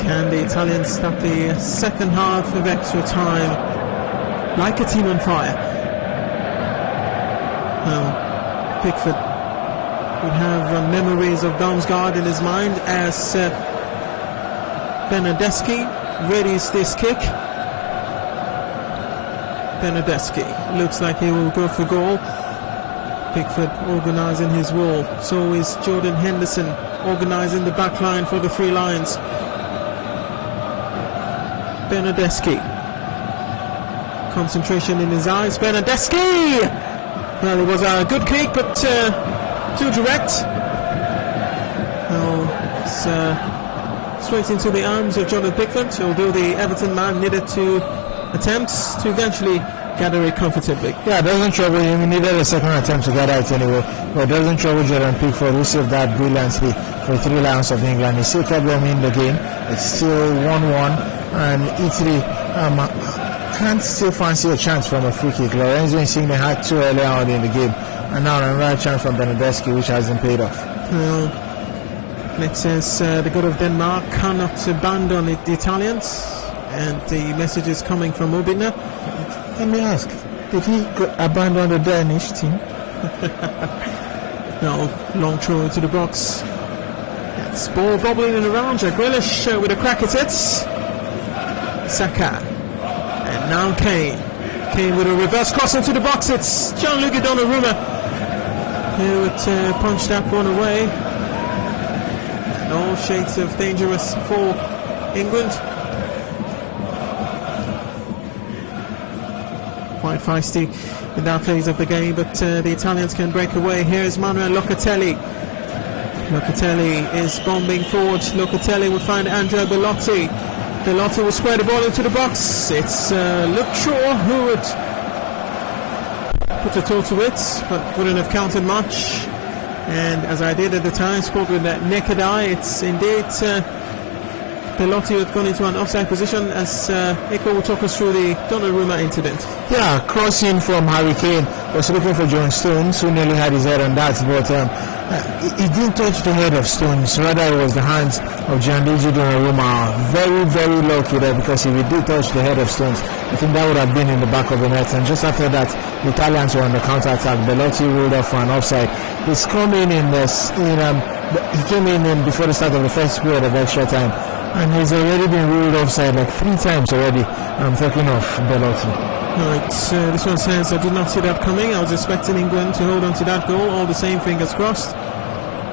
Can the Italians start the second half of extra time like a team on fire? Well, Pickford would have memories of Damsgaard in his mind as Bernardeschi readies this kick. Bernardeschi looks like he will go for goal. Pickford organising his wall. So is Jordan Henderson organising the back line for the three lions. Bernardeschi. Concentration in his eyes. Bernardeschi! Well, it was a good kick, but too direct. Now it's straight into the arms of Jordan Pickford, although the Everton man needed to attempt to eventually gather it comfortably. Yeah, it doesn't trouble him. He needed a second attempt to gather it anyway. But it doesn't trouble Jordan Pickford, who saved that brilliantly for the Three Lions of England. He still kept them in the game. It's still 1-1, and Italy can't still fancy a chance from a free kick. Lorenzo Insigne had 2 earlier on in the game, and now another chance from Benedeschi, which hasn't paid off. Well, it says the god of Denmark cannot abandon the Italians, and the message is coming from Obina. Let me ask, did he abandon the Danish team? No, long throw into the box. It's ball bobbling in around. Jack Grealish with a crack at it. Saka. And now Kane. Kane with a reverse cross into the box. It's Gianluca Donnarumma who would punch that one away. And all shades of dangerous for England. Quite feisty in that phase of the game, but the Italians can break away. Here's Manuel Locatelli. Locatelli is bombing forward. Locatelli will find Andrea Belotti. Belotti will square the ball into the box. It's Luke Shaw who would put a toe to it, but wouldn't have counted much. And as I did at the time, spoke with that naked eye, it's indeed Belotti who had gone into an offside position, as Ekpo will talk us through the Donnarumma incident. Yeah, crossing from Harry Kane, was looking for John Stones, who nearly had his head on that, but he didn't touch the head of Stones, rather it was the hands of Gianluigi Donnarumma. Very, very lucky there, because if he did touch the head of Stones, I think that would have been in the back of the net. And just after that, the Italians were on the counter-attack. Belotti rolled off for an offside. He's coming in this, he came in before the start of the first period of extra time, and he's already been ruled offside like 3 times already. I'm talking of Belotti. Right, this one says, I did not see that coming. I was expecting England to hold on to that goal. All the same, fingers crossed.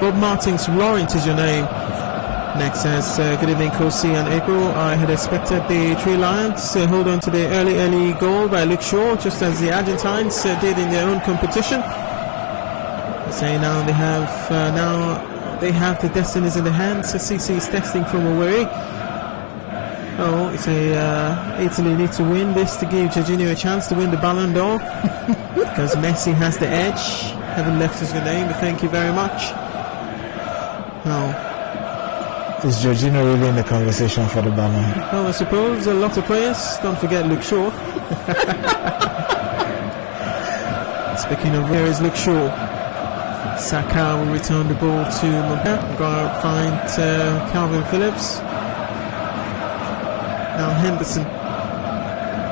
Bob Martins, Laurent is your name. Next says, good evening, Kosi and Ekpo. I had expected the Three Lions to hold on to the early goal by Luke Shaw, just as the Argentines did in their own competition. They say now they have the destinies in their hands. CC is testing from Owerri. Oh, it's Italy need to win this to give Jorginho a chance to win the Ballon d'Or, because Messi has the edge. Haven't left us your name, but thank you very much. Oh. Is Jorginho really in the conversation for the Ballon? Well, I suppose a lot of players. Don't forget Luke Shaw. Speaking of, here is Luke Shaw. Saka will return the ball to Maguire. Find Calvin Phillips. Now Henderson.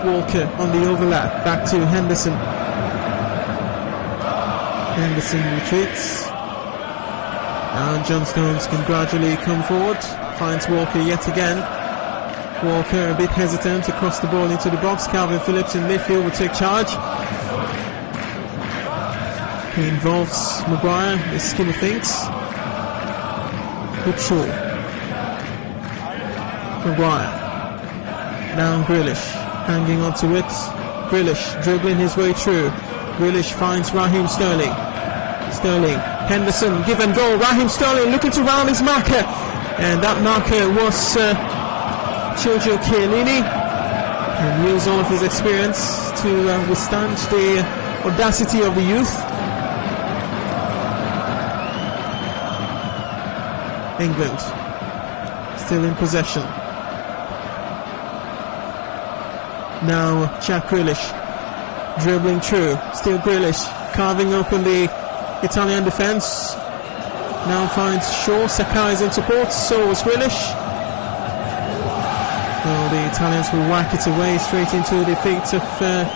Walker on the overlap. Back to Henderson. Henderson retreats. Now John Stones can gradually come forward. Finds Walker yet again. Walker a bit hesitant to cross the ball into the box. Calvin Phillips in midfield will take charge. He involves Maguire in the scheme of things. Luke Shaw. Maguire. Now Grealish, hanging on to it. Grealish dribbling his way through. Grealish finds Raheem Sterling. Sterling, Henderson, give and go. Raheem Sterling looking to round his marker. And that marker was Giorgio Chiellini. And used all of his experience to withstand the audacity of the youth. England still in possession. Now Jack Grealish dribbling through. Still Grealish carving open the Italian defence. Now finds Shaw. Saka is in support. So is Grealish. Well, the Italians will whack it away straight into the feet of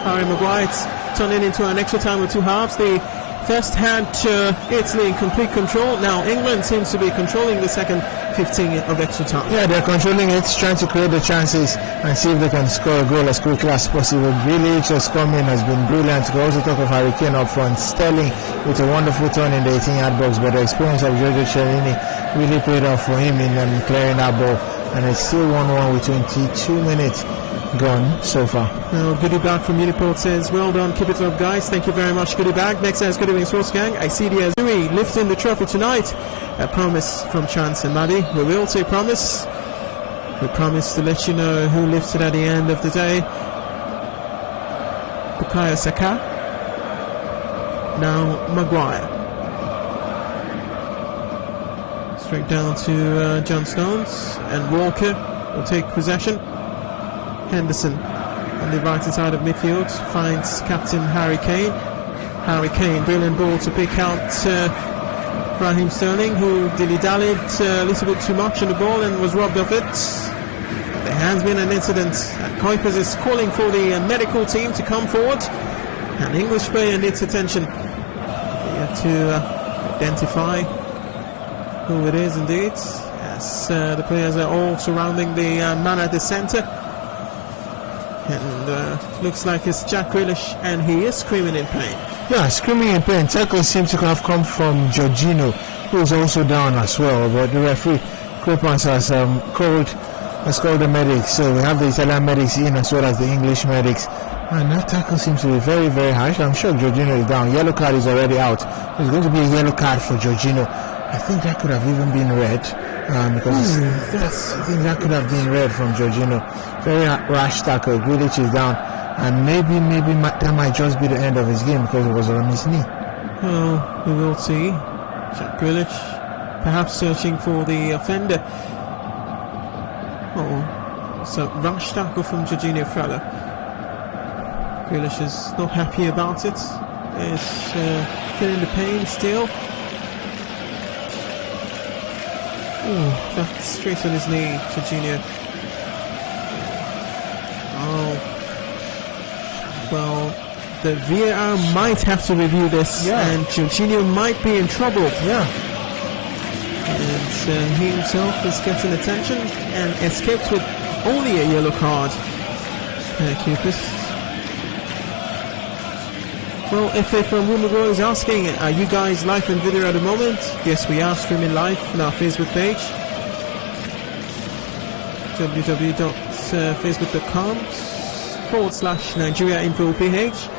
Harry Maguire. It's turning into an extra time with 2 halves. The first had Italy in complete control. Now England seems to be controlling the second 15 of extra time. Yeah, they're controlling it, trying to create the chances and see if they can score a goal as quickly as possible. Grealish has come in, has been brilliant. We also talk of Harry Kane up front. Sterling with a wonderful turn in the 18-yard box, but the experience of Giorgio Chiellini really paid off for him in clearing that ball. And it's still 1-1 with 22 minutes gone so far. Now, Goodie Bag from Uniport says, well done, keep it up guys, thank you very much Goodie Bag. Next says, good evening Sports Gang, I see the Azuri lifting the trophy tonight. A promise from Chance and Maddie. We will say promise. We promise to let you know who lifts it at the end of the day. Bukayo Saka. Now Maguire. Straight down to John Stones, and Walker will take possession. Henderson on the right side of midfield, finds captain Harry Kane. Harry Kane, brilliant ball to pick out Raheem Sterling, who dilly-dallied a little bit too much on the ball and was robbed of it. There has been an incident, and Kuipers is calling for the medical team to come forward. An English player needs attention. We have to identify who it is indeed, as the players are all surrounding the man at the centre. And looks like it's Jack Grealish, and he is screaming in pain. Yeah, screaming in pain. Tackles seem to have come from Jorginho, who is also down as well. But the referee, Kosi, has called the medics. So we have the Italian medics in as well as the English medics. And that tackle seems to be very, very harsh. I'm sure Jorginho is down. Yellow card is already out. There's going to be a yellow card for Jorginho. I think that could have even been red. Because I think that could have been red from Jorginho. Very rash tackle. Grealish is down. And maybe that might just be the end of his game because it was on his knee. Well, we will see. Jack Grealish perhaps searching for the offender. Oh, it's a rash tackle from Jorginho Frella. Grealish is not happy about it. Is feeling the pain still. Oh, that's straight on his knee, Jorginho. Oh. Well, the VAR might have to review this, and Jorginho might be in trouble. Yeah. And he himself is getting attention and escaped with only a yellow card. Cupis. Well, FA from Woomagro is asking, are you guys live in video at the moment? Yes, we are streaming live on our Facebook page. www.facebook.com/Nigeria Info PH.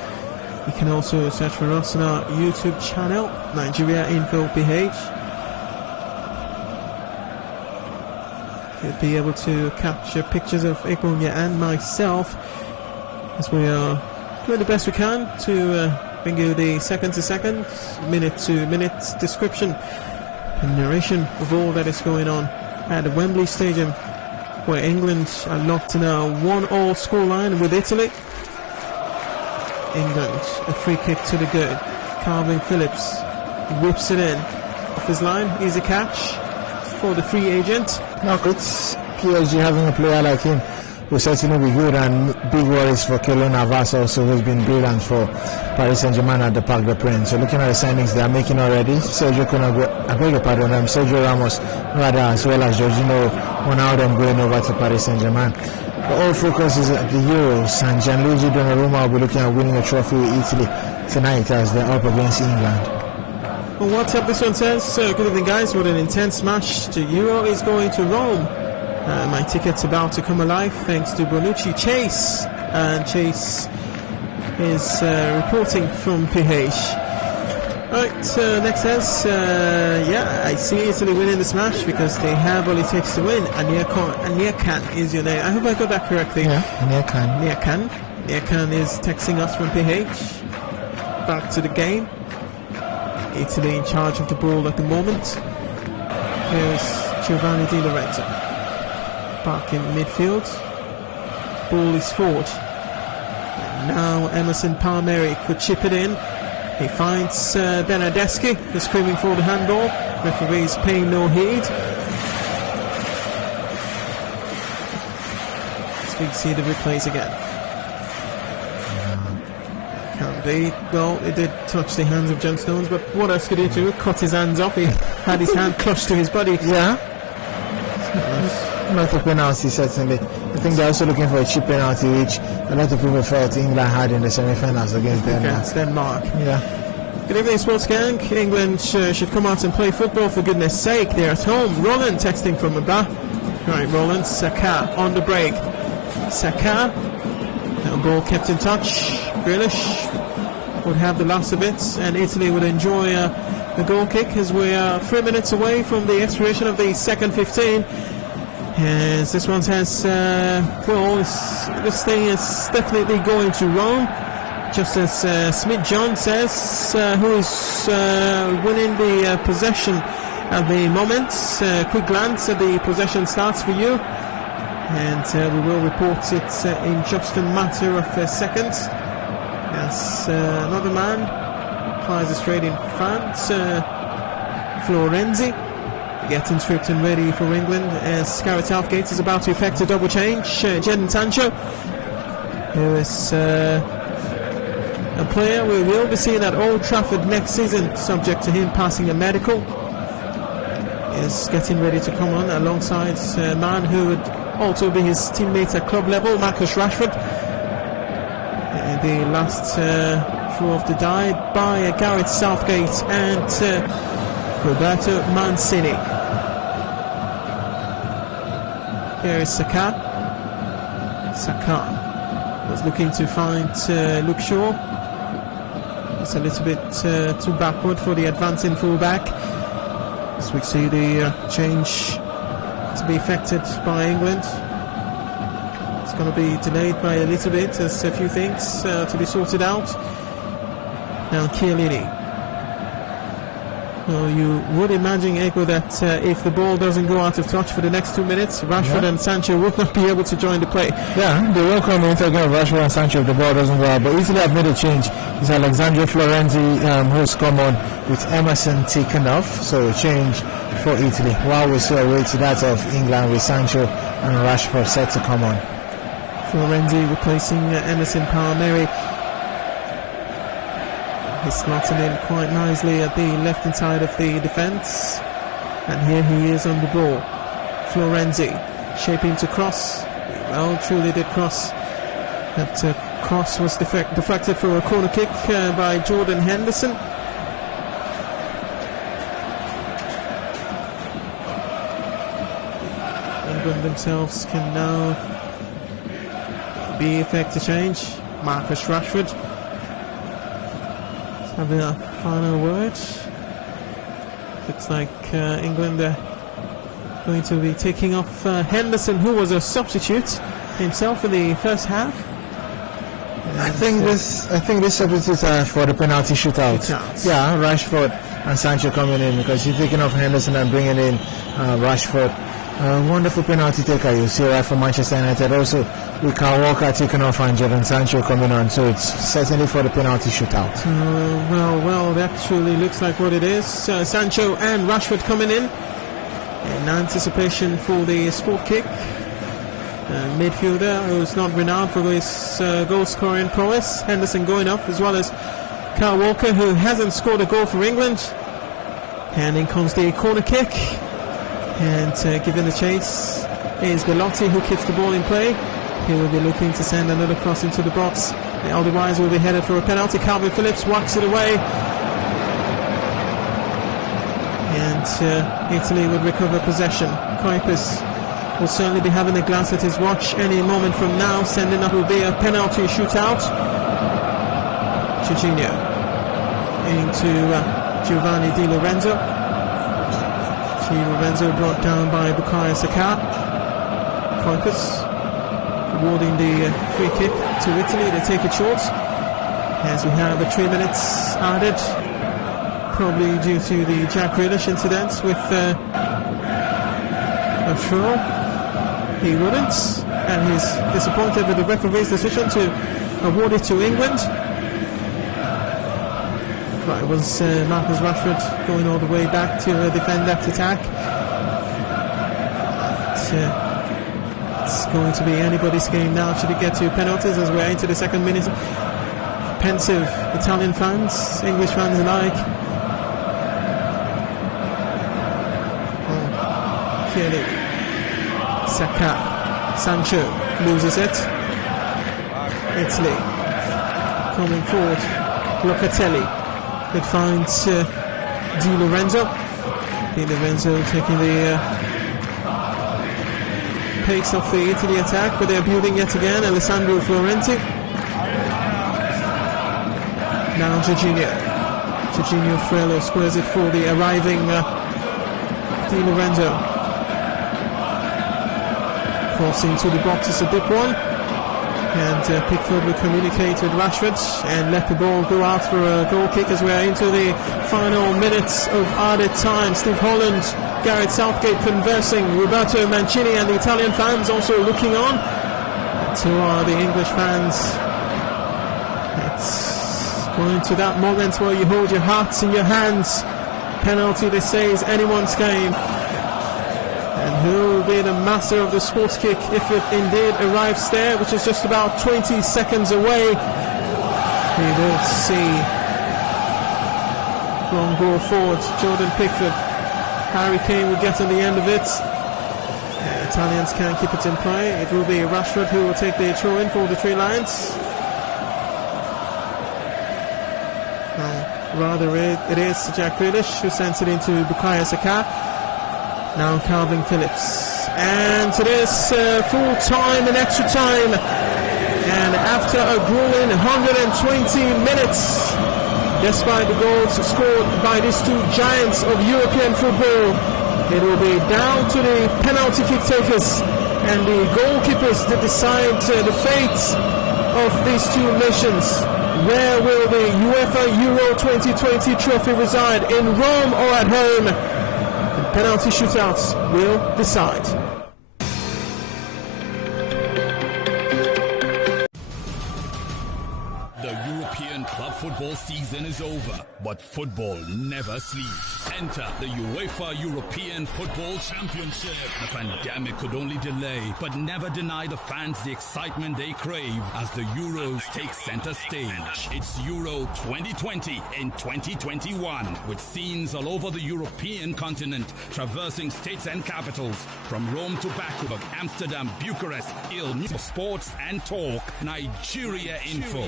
You can also search for us on our YouTube channel, Nigeria Info PH. You'll be able to capture pictures of Ekpo and myself as we are doing the best we can to bring you the second-to-second, minute-to-minute description and narration of all that is going on at the Wembley Stadium, where England are locked in a 1-1 scoreline with Italy. England, a free kick to the good. Calvin Phillips whips it in off his line. Easy catch for the free agent. No, it's PSG having a player like him will certainly be good, and big worries for Keylor Navas also, who's been brilliant for Paris Saint-Germain at the Parc des Princes. So looking at the signings they are making already, Sergio Ramos, rather, as well as Jorginho, one of them going over to Paris Saint-Germain. But all focus is at the Euros, and Gianluigi Donnarumma will be looking at winning a trophy with Italy tonight as they're up against England. On WhatsApp, this one says, good evening guys, what an intense match. The Euro is going to Rome. My ticket's about to come alive thanks to Bonucci. Chase, and Chase is reporting from PH. Right, next says, yeah, I see Italy winning this match because they have all it takes to win. Anirkan is your name. I hope I got that correctly. Yeah, Anirkan. Anirkan is texting us from PH. Back to the game. Italy in charge of the ball at the moment. Here's Giovanni Di Lorenzo. Back in midfield. Ball is forward. And now Emerson Palmieri could chip it in. He finds Bernardeschi, who's screaming for the handball. Referee's paying no heed. Let's we see the replays again. Can't be. Well, it did touch the hands of John Stones, but what else could he do? Cut his hands off. He had his hand clutched to his body. Yeah. Not a penalty, certainly. I think they're also looking for a cheap penalty, which a lot of people felt England had in the semi-finals against Denmark. Yeah. Good evening, Sports Gang. England should come out and play football, for goodness sake. They're at home. Roland texting from Abba. Right, Roland. Saka on the break. Saka. Now ball kept in touch. Grealish would have the last of it, and Italy would enjoy the goal kick as we are 3 minutes away from the expiration of the second 15. As this one says, well, this thing is definitely going to Rome, just as Smith John says, who is winning the possession at the moment. Quick glance at the possession stats for you. and we will report it in just a matter of seconds. As another man applies it straight in front, Florenzi getting stripped and ready for England as Gareth Southgate is about to effect a double change. Jadon Sancho, who is a player we will be seeing at Old Trafford next season, subject to him passing a medical, is getting ready to come on alongside a man who would also be his teammate at club level, Marcus Rashford. The last throw of the die by Gareth Southgate and Roberto Mancini. Here is Saka. Saka was looking to find Luke Shaw. It's a little bit too backward for the advancing fullback. As we see the change to be effected by England. It's going to be delayed by a little bit as a few things to be sorted out. Now Chiellini. Well, you would imagine, Ekpo, that if the ball doesn't go out of touch for the next 2 minutes, Rashford and Sancho would not be able to join the play. Yeah, they will come in again, Rashford and Sancho if the ball doesn't go out. But Italy have made a change. It's Alexandro Florenzi who's come on with Emerson taken off. So a change for Italy. While we still await that of England with Sancho and Rashford set to come on. Florenzi replacing Emerson Palmieri. He's slotting in quite nicely at the left-hand side of the defence, and here he is on the ball. Florenzi shaping to cross. Well, truly did cross. That cross was deflected for a corner kick by Jordan Henderson. England themselves can now be effect to change. Marcus Rashford having a final word. Looks like England are going to be taking off Henderson, who was a substitute himself in the first half. I think this substitutes are for the penalty shootout. Yeah, Rashford and Sancho coming in because he's taking off Henderson and bringing in Rashford. Wonderful penalty taker you see right from Manchester United. Also with Kyle Walker taking off and Jadon Sancho coming on, so it's certainly for the penalty shootout. Well, that truly looks like what it is. Sancho and Rashford coming in anticipation for the sport kick. Midfielder who's not renowned for his goal scoring prowess, Henderson going off, as well as Kyle Walker, who hasn't scored a goal for England. And in comes the corner kick, and given the chase is Belotti, who keeps the ball in play. He will be looking to send another cross into the box. Otherwise will be headed for a penalty. Calvin Phillips whacks it away, and Italy would recover possession. Kuipers will certainly be having a glance at his watch any moment from now. Sending up will be a penalty shootout. Jorginho into Giovanni Di Lorenzo. Di Lorenzo brought down by Bukayo Saka. Kuipers awarding the free kick to Italy. They take it short as we have 3 minutes added, probably due to the Jack Grealish incident with a throw. He wouldn't, and he's disappointed with the referee's decision to award it to England. Right, it was Marcus Rashford going all the way back to defend that attack. It's going to be anybody's game now should it get to penalties as we're into the second minute. Pensive Italian fans, English fans alike. Clearly Saka, Sancho loses it. Italy coming forward. Locatelli, it finds Di Lorenzo. Di Lorenzo taking the pace of the Italy attack, but they're building yet again. Alessandro Florenzi. Now Jorginho Frello squares it for the arriving Di Lorenzo. Crossing to the box is a deep one, and Pickford will communicate with Rashford and let the ball go out for a goal kick as we're into the final minutes of added time. Steve Holland Gareth Southgate conversing, Roberto Mancini and the Italian fans also looking on. So are the English fans. It's going to that moment where you hold your hearts in your hands. Penalty, they say, is anyone's game. And who will be the master of the sports kick if it indeed arrives there, which is just about 20 seconds away? We will see. Long ball forward, Jordan Pickford. Harry Kane will get on the end of it. Italians can't keep it in play. It will be Rashford who will take the throw in for the Three Lions. Rather, it is Jack Grealish who sends it into Bukayo Saka. Now Calvin Phillips. And it is full time and extra time. And after a grueling 120 minutes, despite the goals scored by these two giants of European football, it will be down to the penalty kick takers and the goalkeepers to decide the fate of these two nations. Where will the UEFA Euro 2020 trophy reside, in Rome or at home? The penalty shootouts will decide. The European club football season is over, but football never sleeps. Enter the UEFA European Football Championship. The pandemic could only delay, but never deny the fans the excitement they crave as the Euros take center stage. It's Euro 2020 in 2021, with scenes all over the European continent, traversing states and capitals, from Rome to Baku, Amsterdam, Bucharest, Ilm, sports and talk, Nigeria Info.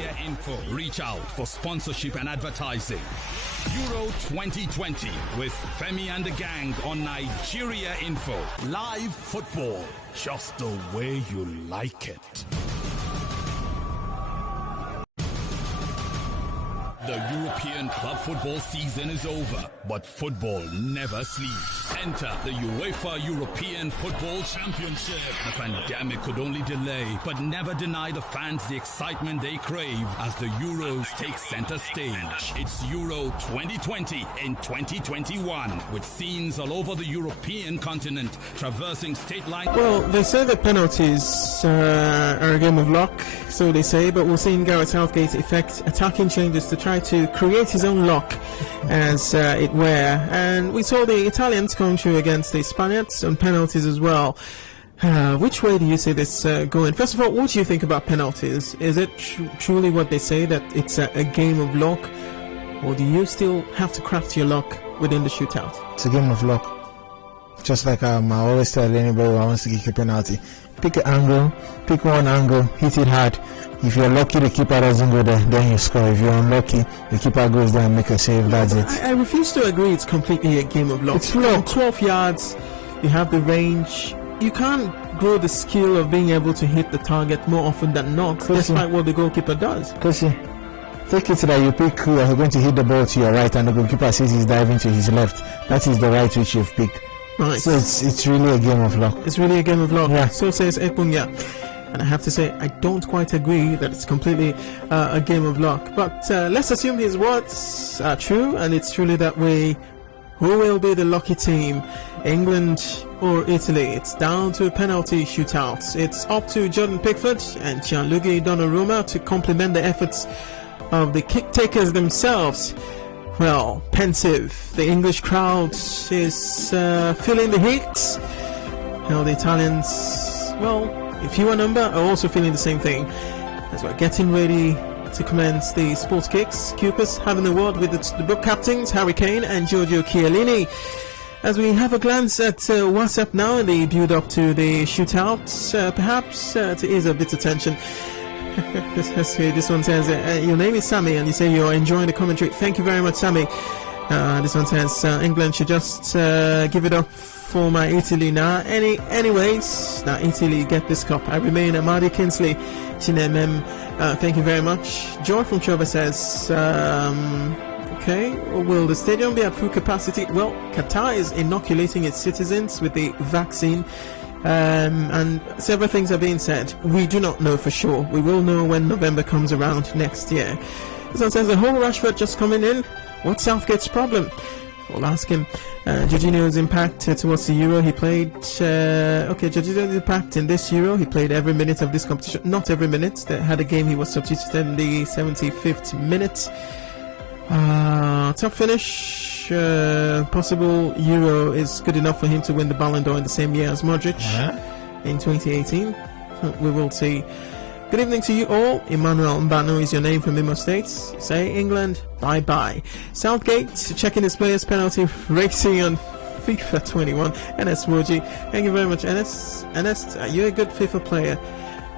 Reach out for sponsorship and advertising. Euro 2020 with Femi and the gang on Nigeria Info. Live football, just the way you like it. The European club football season is over, but football never sleeps. Enter the UEFA European Football Championship. The pandemic could only delay, but never deny the fans the excitement they crave as the Euros take center stage. It's Euro 2020 in 2021, with scenes all over the European continent, traversing state lines. Well, they say that penalties are a game of luck, so they say, but we'll see in Gareth Southgate effect attacking changes to try to create his own luck, as it were. And we saw the Italians come through against the Spaniards on penalties as well. Which way do you see this going? First of all, what do you think about penalties? Is it truly what they say, that it's a game of luck, or do you still have to craft your luck within the shootout? It's a game of luck. Just like I always tell anybody who wants to kick a penalty, pick an angle, pick one angle, hit it hard. If you're lucky, the keeper doesn't go there, then you score. If you're unlucky, the keeper goes there and make a save. That's it. I refuse to agree it's completely a game of luck. It's luck. 12 yards, you have the range. You can't grow the skill of being able to hit the target more often than not, despite what the goalkeeper does. Kosi, take it that you pick who are going to hit the ball to your right, and the goalkeeper says he's diving to his left. That is the right which you've picked. Right. So it's really a game of luck. It's really a game of luck. Yeah. So says Ekpo. And I have to say, I don't quite agree that it's completely a game of luck. But let's assume his words are true, and it's truly that way. Who will be the lucky team, England or Italy? It's down to penalty shootouts. It's up to Jordan Pickford and Gianluigi Donnarumma to complement the efforts of the kick takers themselves. Well, pensive. The English crowd is feeling the heat. Now the Italians, well, a fewer number, are also feeling the same thing as we're getting ready to commence the sports kicks. Cupers having a word with the book captains Harry Kane and Giorgio Chiellini. As we have a glance at WhatsApp now in the build up to the shootout, perhaps to ease a bit of tension. This one says, your name is Sammy, and you say you're enjoying the commentary. Thank you very much, Sammy. This one says, England should just give it up for my Italy now. Anyways, now Italy get this cup. I remain Amadi Kinsley. Chinemem, thank you very much. Joy from Choba says, okay, will the stadium be at full capacity? Well, Qatar is inoculating its citizens with the vaccine, and several things are being said. We do not know for sure. We will know when November comes around next year. This one says, the whole Rashford just coming in. What's Southgate's problem? We'll ask him. Jorginho's impact towards the Euro. He played. Jorginho's impact in this Euro. He played every minute of this competition. Not every minute. They had a game he was substituted in the 75th minute. Top finish. Possible Euro is good enough for him to win the Ballon d'Or in the same year as Modric in 2018. We will see. Good evening to you all. Emmanuel Mbano is your name from Imo State. Say England, bye-bye. Southgate checking his players' penalty rating on FIFA 21. Enes Woji. Thank you very much, Enes. Enes, you're a good FIFA player.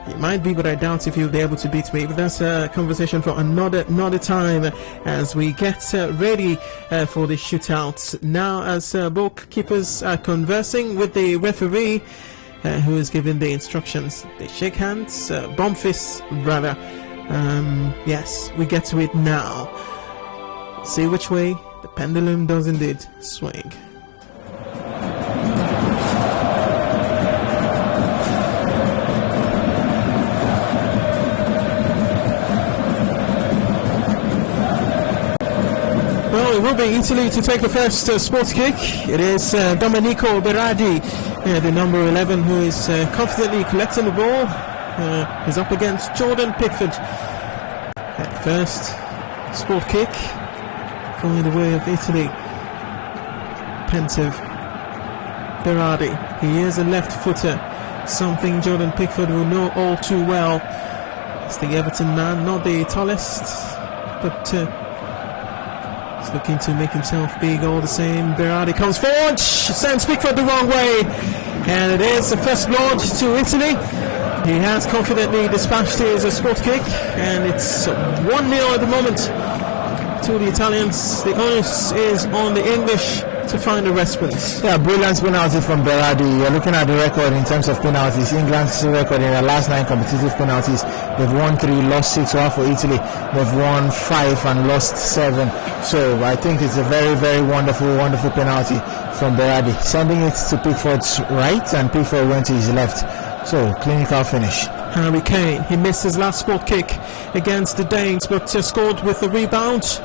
You might be, but I doubt if you'll be able to beat me. But that's a conversation for another time as we get ready for the shootout. Now, as goalkeepers are conversing with the referee, who is giving the instructions. They shake hands, bump fists rather. Yes, we get to it now. See which way the pendulum does indeed swing. Well, it will be Italy to take the first sports kick. It is Domenico Berardi, the number 11, who is confidently collecting the ball. He's up against Jordan Pickford. At first sport kick going the way of Italy. Pensive Berardi. He is a left footer, something Jordan Pickford will know all too well. It's the Everton man, not the tallest, but he's looking to make himself big all the same. Berardi comes forward, sends Pickford the wrong way, and it is the first blood to Italy. He has confidently dispatched his sport kick, and it's 1-0 at the moment to the Italians. The onus is on the English to find a response. Yeah, brilliant penalty from Berardi. You're looking at the record in terms of penalties. England's record in the last 9 competitive penalties. They've won 3, lost 6. While for Italy, they've won 5 and lost 7. So I think it's a very, very wonderful penalty from Berardi. Sending it to Pickford's right, and Pickford went to his left. So, clinical finish. Harry Kane, he missed his last sport kick against the Danes, but scored with the rebound.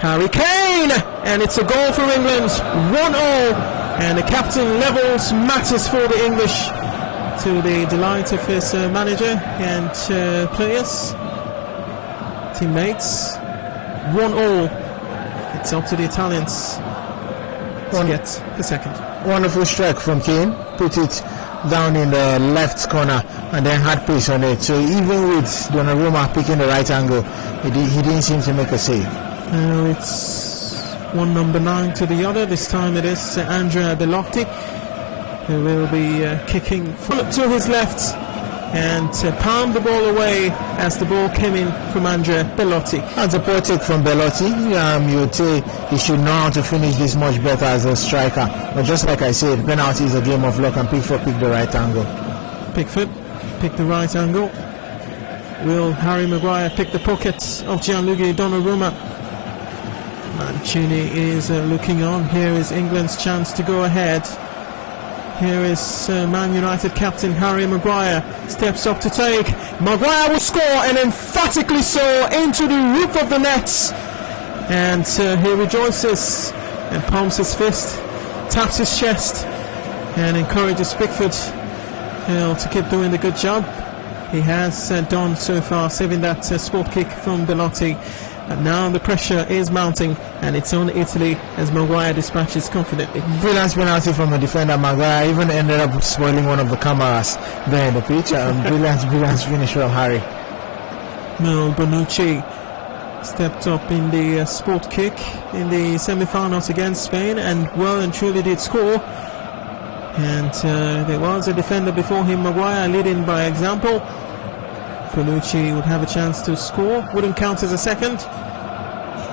Harry Kane! And it's a goal for England, 1-0. And the captain levels matters for the English, to the delight of his manager and players, teammates. 1-0. It's up to the Italians to get the second. Wonderful strike from Kane. Put it down in the left corner and then had pace on it. So even with Donnarumma picking the right angle, he didn't seem to make a save. It's one number 9 to the other. This time it is Andrea Belotti, who will be kicking to his left and palm the ball away as the ball came in from Andrea Belotti. That's a poor take from Belotti. You would say he should know how to finish this much better as a striker. But just like I said, penalty is a game of luck, and Pickford picked the right angle. Pickford picked the right angle. Will Harry Maguire pick the pockets of Gianluigi Donnarumma? Mancini is looking on. Here is England's chance to go ahead. Here is Man United captain Harry Maguire. Steps up to take. Maguire will score, and emphatically so, into the roof of the net. And he rejoices and pumps his fist, taps his chest, and encourages Pickford to keep doing the good job he has done so far, saving that sport kick from Belotti. And now the pressure is mounting, and it's on Italy as Maguire dispatches confidently. Brilliant penalty from the defender. Maguire even ended up spoiling one of the cameras there in the pitch. Brilliant finish from Harry. Mel Bonucci stepped up in the sport kick in the semi-finals against Spain, and well and truly did score. And there was a defender before him, Maguire, leading by example. Bonucci would have a chance to score, wouldn't count as a second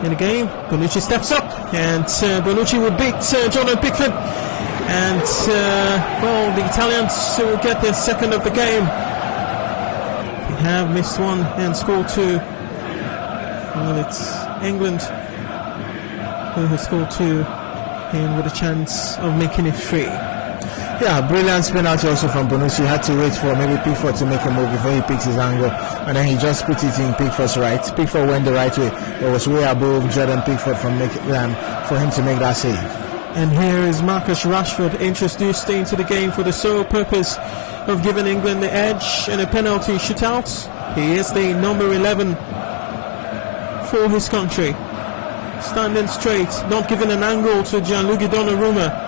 in the game. Bonucci steps up, and Bonucci would beat Jordan Pickford, and well, the Italians will get their second of the game. They have missed one and scored 2. Well, it's England who has scored 2, and with a chance of making it 3. Yeah, brilliant penalty also from Bonucci. He had to wait for maybe Pickford to make a move before he picks his angle, and then he just put it in Pickford's right. Pickford went the right way. It was way above Jordan Pickford for him to make that save. And here is Marcus Rashford introduced into the game for the sole purpose of giving England the edge in a penalty shootout. He is the number 11 for his country. Standing straight, not giving an angle to Gianluigi Donnarumma.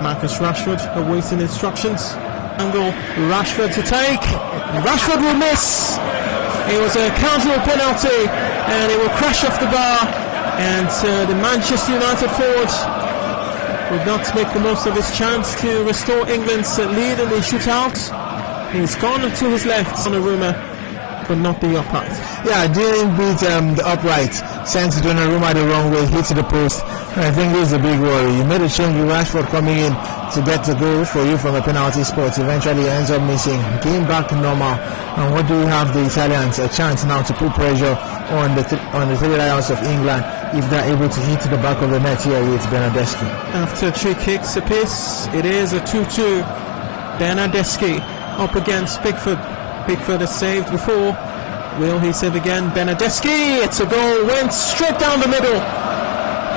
Marcus Rashford awaiting instructions. Angle, Rashford to take. Rashford will miss. It was a casual penalty and it will crash off the bar. And the Manchester United forward would not make the most of his chance to restore England's lead in the shootout. He's gone to his left, Donnarumma, but not the upright. Yeah, didn't beat the upright. Sent Donnarumma the wrong way, hit the post. And I think this is a big worry. You made a change with Rashford coming in to get the goal for you from a penalty spot. Eventually ends up missing. Game back normal. And what do we have the Italians? A chance now to put pressure on the three lions of England if they're able to hit the back of the net here with Bernardeschi. After 3 kicks apiece, it is a 2-2. Bernardeschi up against Pickford. Pickford has saved before. Will he save again? Bernardeschi, it's a goal, went straight down the middle.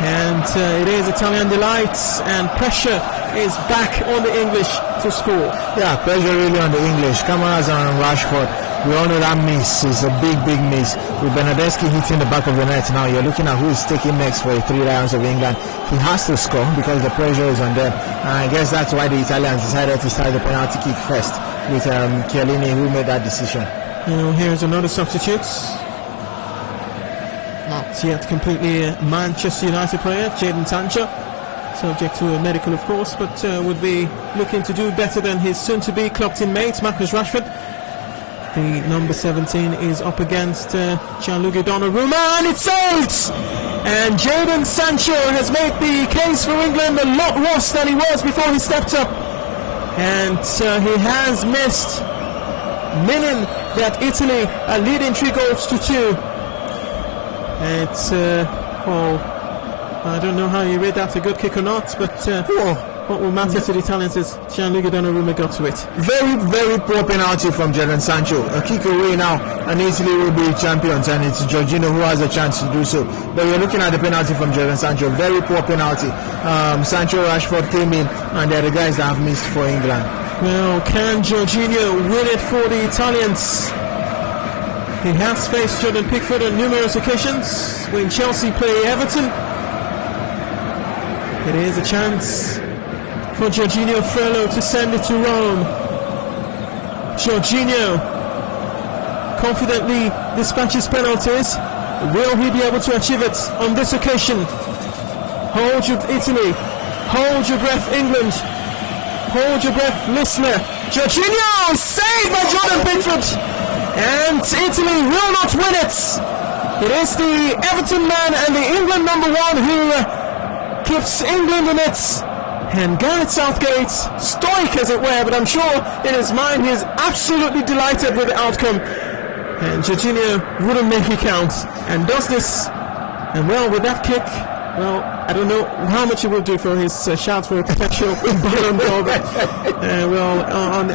And it is Italian delights, and pressure is back on the English to score. Yeah, pressure really on the English. Cameras on Rashford. We all know that miss is a big miss. With Bernardeschi hitting the back of the net, now you're looking at who is taking next for the three lions of England. He has to score because the pressure is on them. And I guess that's why the Italians decided to start the penalty kick first with Chiellini, who made that decision. Now here's another substitute. Not yet completely a Manchester United player, Jadon Sancho. Subject to a medical, of course, but would be looking to do better than his soon-to-be club teammate, Marcus Rashford. The number 17 is up against Gianluigi Donnarumma, and it's saved! And Jadon Sancho has made the case for England a lot worse than he was before he stepped up. And he has missed, meaning that Italy are leading 3-2. It's, I don't know how you rate that a good kick or not, but what will matter to the Italians is Gianluigi Donnarumma got to it. Very poor penalty from Jadon Sancho. A kick away now, and Italy will be champions, and it's Jorginho who has a chance to do so. But you're looking at the penalty from Jadon Sancho. Very poor penalty. Sancho, Rashford came in, and they're the guys that have missed for England. Well, can Jorginho win it for the Italians? He has faced Jordan Pickford on numerous occasions when Chelsea play Everton. It is a chance for Jorginho Furlow to send it to Rome. Jorginho confidently dispatches penalties. Will he be able to achieve it on this occasion? Hold your Italy. Hold your breath, England. Hold your breath, listener. Jorginho saved by Jordan Pickford. And Italy will not win it. It is the Everton man and the England number 1 who keeps England in it. And Gareth Southgate, stoic as it were, but I'm sure in his mind he is absolutely delighted with the outcome. And Jorginho wouldn't make it count, and does this. And well, with that kick, well, I don't know how much it will do for his shout for a potential Ballon d'Or. Well,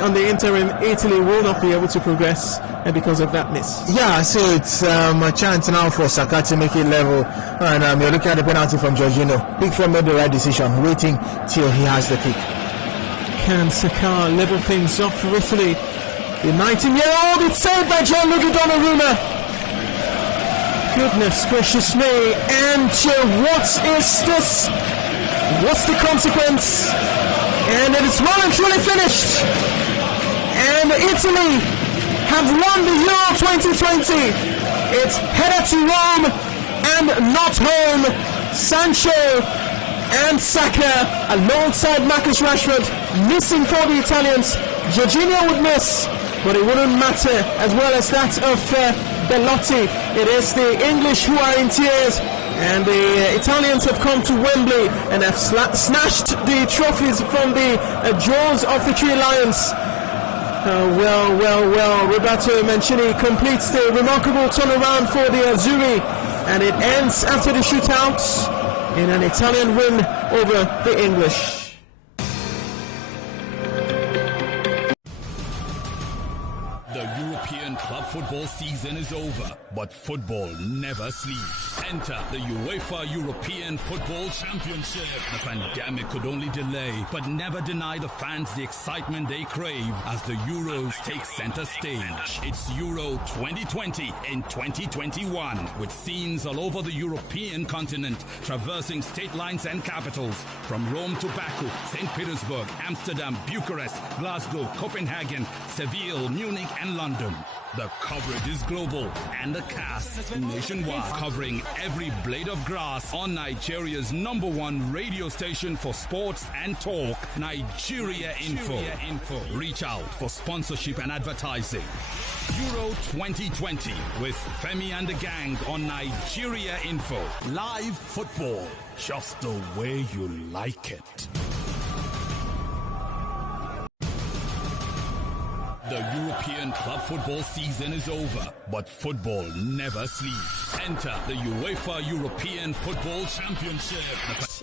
on the interim, Italy will not be able to progress because of that miss. Yeah, so it's a chance now for Saka to make it level. And you're looking at the penalty from Jorginho. Pickford made the right decision, waiting till he has the kick. Can Saka level things up for Italy? The 19-year-old, it's saved by Gianluigi Donnarumma. Goodness gracious me, and what is this? What's the consequence? And it is well and truly finished. And Italy have won the Euro 2020. It's headed to Rome and not home. Sancho and Saka alongside Marcus Rashford missing for the Italians. Jorginho would miss, but it wouldn't matter, as well as that of Bellotti. It is the English who are in tears, and the Italians have come to Wembley and have snatched the trophies from the jaws of the Three Lions. Well, Roberto Mancini completes the remarkable turnaround for the Azzurri, and it ends after the shootout in an Italian win over the English. European club football season is over, but football never sleeps. Enter the UEFA European Football Championship. The pandemic could only delay, but never deny the fans the excitement they crave as the Euros take center stage. It's Euro 2020 in 2021, with scenes all over the European continent, traversing state lines and capitals, from Rome to Baku, St. Petersburg, Amsterdam, Bucharest, Glasgow, Copenhagen, Seville, Munich, and London. The coverage is global, and the cast nationwide, covering every blade of grass on Nigeria's #1 radio station for sports and talk, Nigeria Info. Reach out for sponsorship and advertising. Euro 2020 with Femi and the gang on Nigeria Info. Live football, just the way you like it. The European club football season is over, but football never sleeps. Enter the UEFA European Football Championship.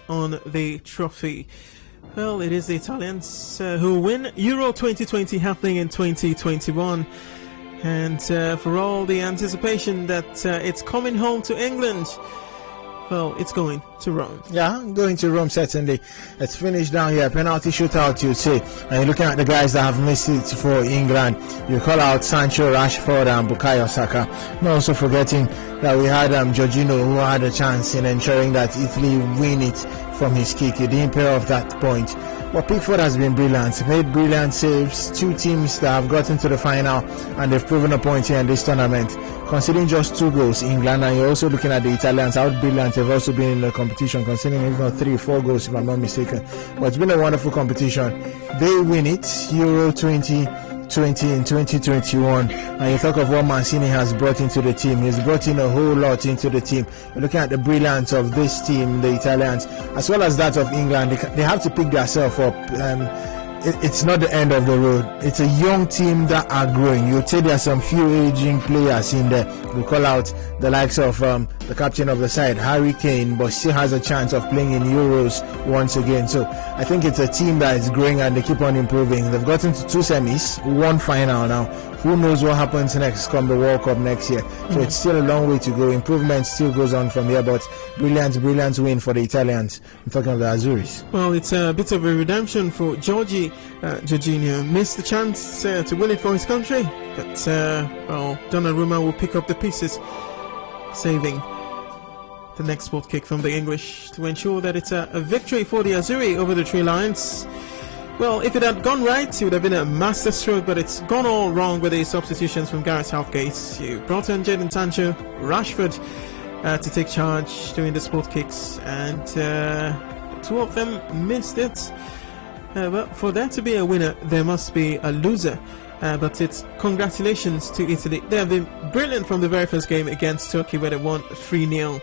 On the trophy. Well, it is the Italians who win Euro 2020 happening in 2021. And for all the anticipation that it's coming home to England, well, it's going to Rome. Yeah, going to Rome, certainly. It's finished down here. Penalty shootout, you'd say. And you're looking at the guys that have missed it for England. You call out Sancho, Rashford, and Bukayo Saka. Not also forgetting that we had Jorginho, who had a chance in ensuring that Italy win it from his kick. He didn't pay off that point. But Pickford has been brilliant. He made brilliant saves. Two teams that have gotten to the final, and they've proven a point here in this tournament. Considering just 2 goals, England, and you're also looking at the Italians, how brilliant they've also been in the competition, considering even 3-4 goals, if I'm not mistaken. But it's been a wonderful competition. They win it, Euro 2020 in 2021, and you talk of what Mancini has brought into the team. He's brought in a whole lot into the team. You're looking at the brilliance of this team, the Italians, as well as that of England. They have to pick themselves up. It's not the end of the road. It's a young team that are growing. You'd say there are some few aging players in there. We call out the likes of the captain of the side, Harry Kane, but still has a chance of playing in Euros once again. So I think it's a team that is growing and they keep on improving. They've gotten to 2 semis, 1 final now. Who knows what happens next come the World Cup next year. So it's still a long way to go. Improvement still goes on from here, but brilliant win for the Italians. I'm talking of the Azuris. Well, it's a bit of a redemption for Jorginho. Missed the chance to win it for his country, but well, Donnarumma will pick up the pieces, saving the next sport kick from the English to ensure that it's a victory for the Azzurri over the Three Lions. Well, if it had gone right, it would have been a masterstroke, but it's gone all wrong with the substitutions from Gareth Southgate. You brought in Jadon Sancho, Rashford to take charge during the sport kicks, and 2 of them missed it. Well, for there to be a winner, there must be a loser. But it's congratulations to Italy. They have been brilliant from the very first game against Turkey, where they won 3-0.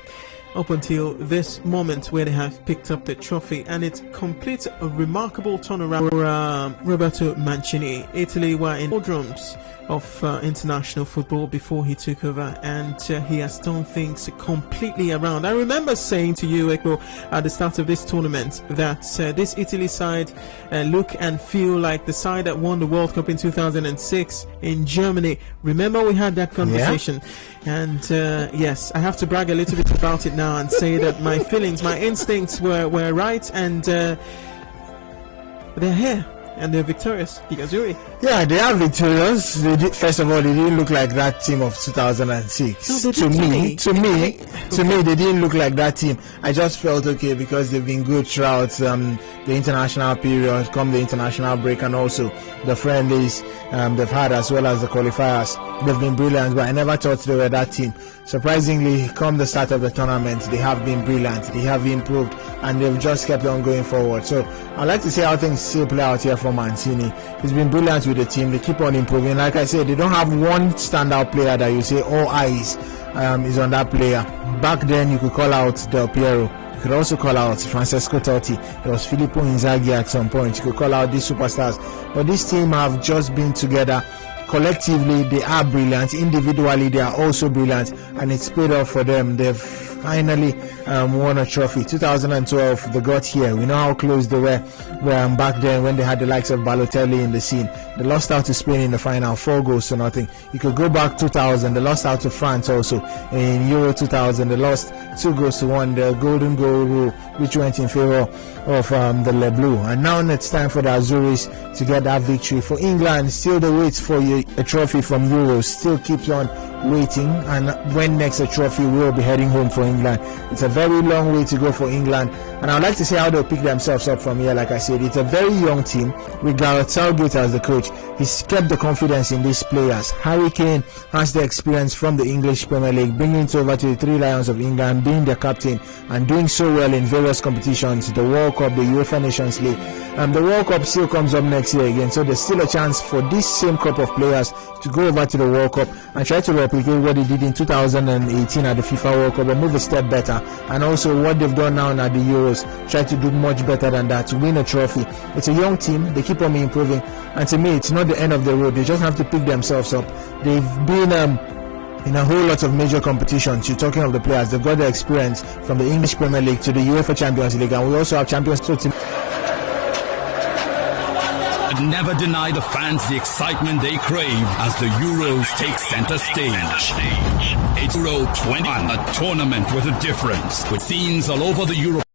Up until this moment where they have picked up the trophy, and it completes a remarkable turnaround for Roberto Mancini. Italy were in doldrums of international football before he took over, and he has turned things completely around. I remember saying to you, Ekpo, at the start of this tournament that this Italy side look and feel like the side that won the World Cup in 2006 in Germany. Remember we had that conversation? Yeah. And yes, I have to brag a little bit about it now and say that my feelings, my instincts were right, and they're here. And they're victorious, the Azzurri. Yeah, they are victorious. First of all, they didn't look like that team of 2006. No, to me, they didn't look like that team. I just felt okay because they've been good throughout the international period, come the international break, and also the friendlies they've had, as well as the qualifiers. They've been brilliant, but I never thought they were that team. Surprisingly, come the start of the tournament, they have been brilliant. They have improved, and they've just kept on going forward. So I'd like to see how things still play out here for Mancini. He's been brilliant with the team. They keep on improving. Like I said, they don't have one standout player that you say all eyes is on that player. Back then, you could call out Del Piero. You could also call out Francesco Totti. There was Filippo Inzaghi at some point. You could call out these superstars. But this team have just been together. Collectively, they are brilliant. Individually, they are also brilliant. And it's paid off for them. They've finally won a trophy. 2012, they got here. We know how close they were back then when they had the likes of Balotelli in the scene. They lost out to Spain in the final, 4-0. You could go back 2000, they lost out to France also in Euro 2000. They lost 2-1, the golden goal rule, which went in favor of the Le Bleu. And now it's time for the Azuris to get that victory. For England, still the wait for a trophy from Euros still keeps on waiting, and when next a trophy will be heading home for England. It's a very long way to go for England, and I'd like to see how they'll pick themselves up from here. Like I said, it's a very young team with Gareth Southgate as the coach. He's kept the confidence in these players. Harry Kane has the experience from the English Premier League, bringing it over to the Three Lions of England, being their captain and doing so well in various competitions, the World Cup, the UEFA Nations League. The World Cup still comes up next year again, so there's still a chance for this same crop of players to go over to the World Cup and try to replicate what they did in 2018 at the FIFA World Cup, but move a step better, and also what they've done now at the Euros, try to do much better than that to win a trophy. It's a young team, they keep on improving, and to me it's not the end of the road. They just have to pick themselves up. They've been in a whole lot of major competitions. You're talking of the players, they've got the experience from the English Premier League to the UEFA Champions League, and we also have Champions League. Never deny the fans the excitement they crave as the Euros take center stage. It's Euro 21, a tournament with a difference, with scenes all over the Europe.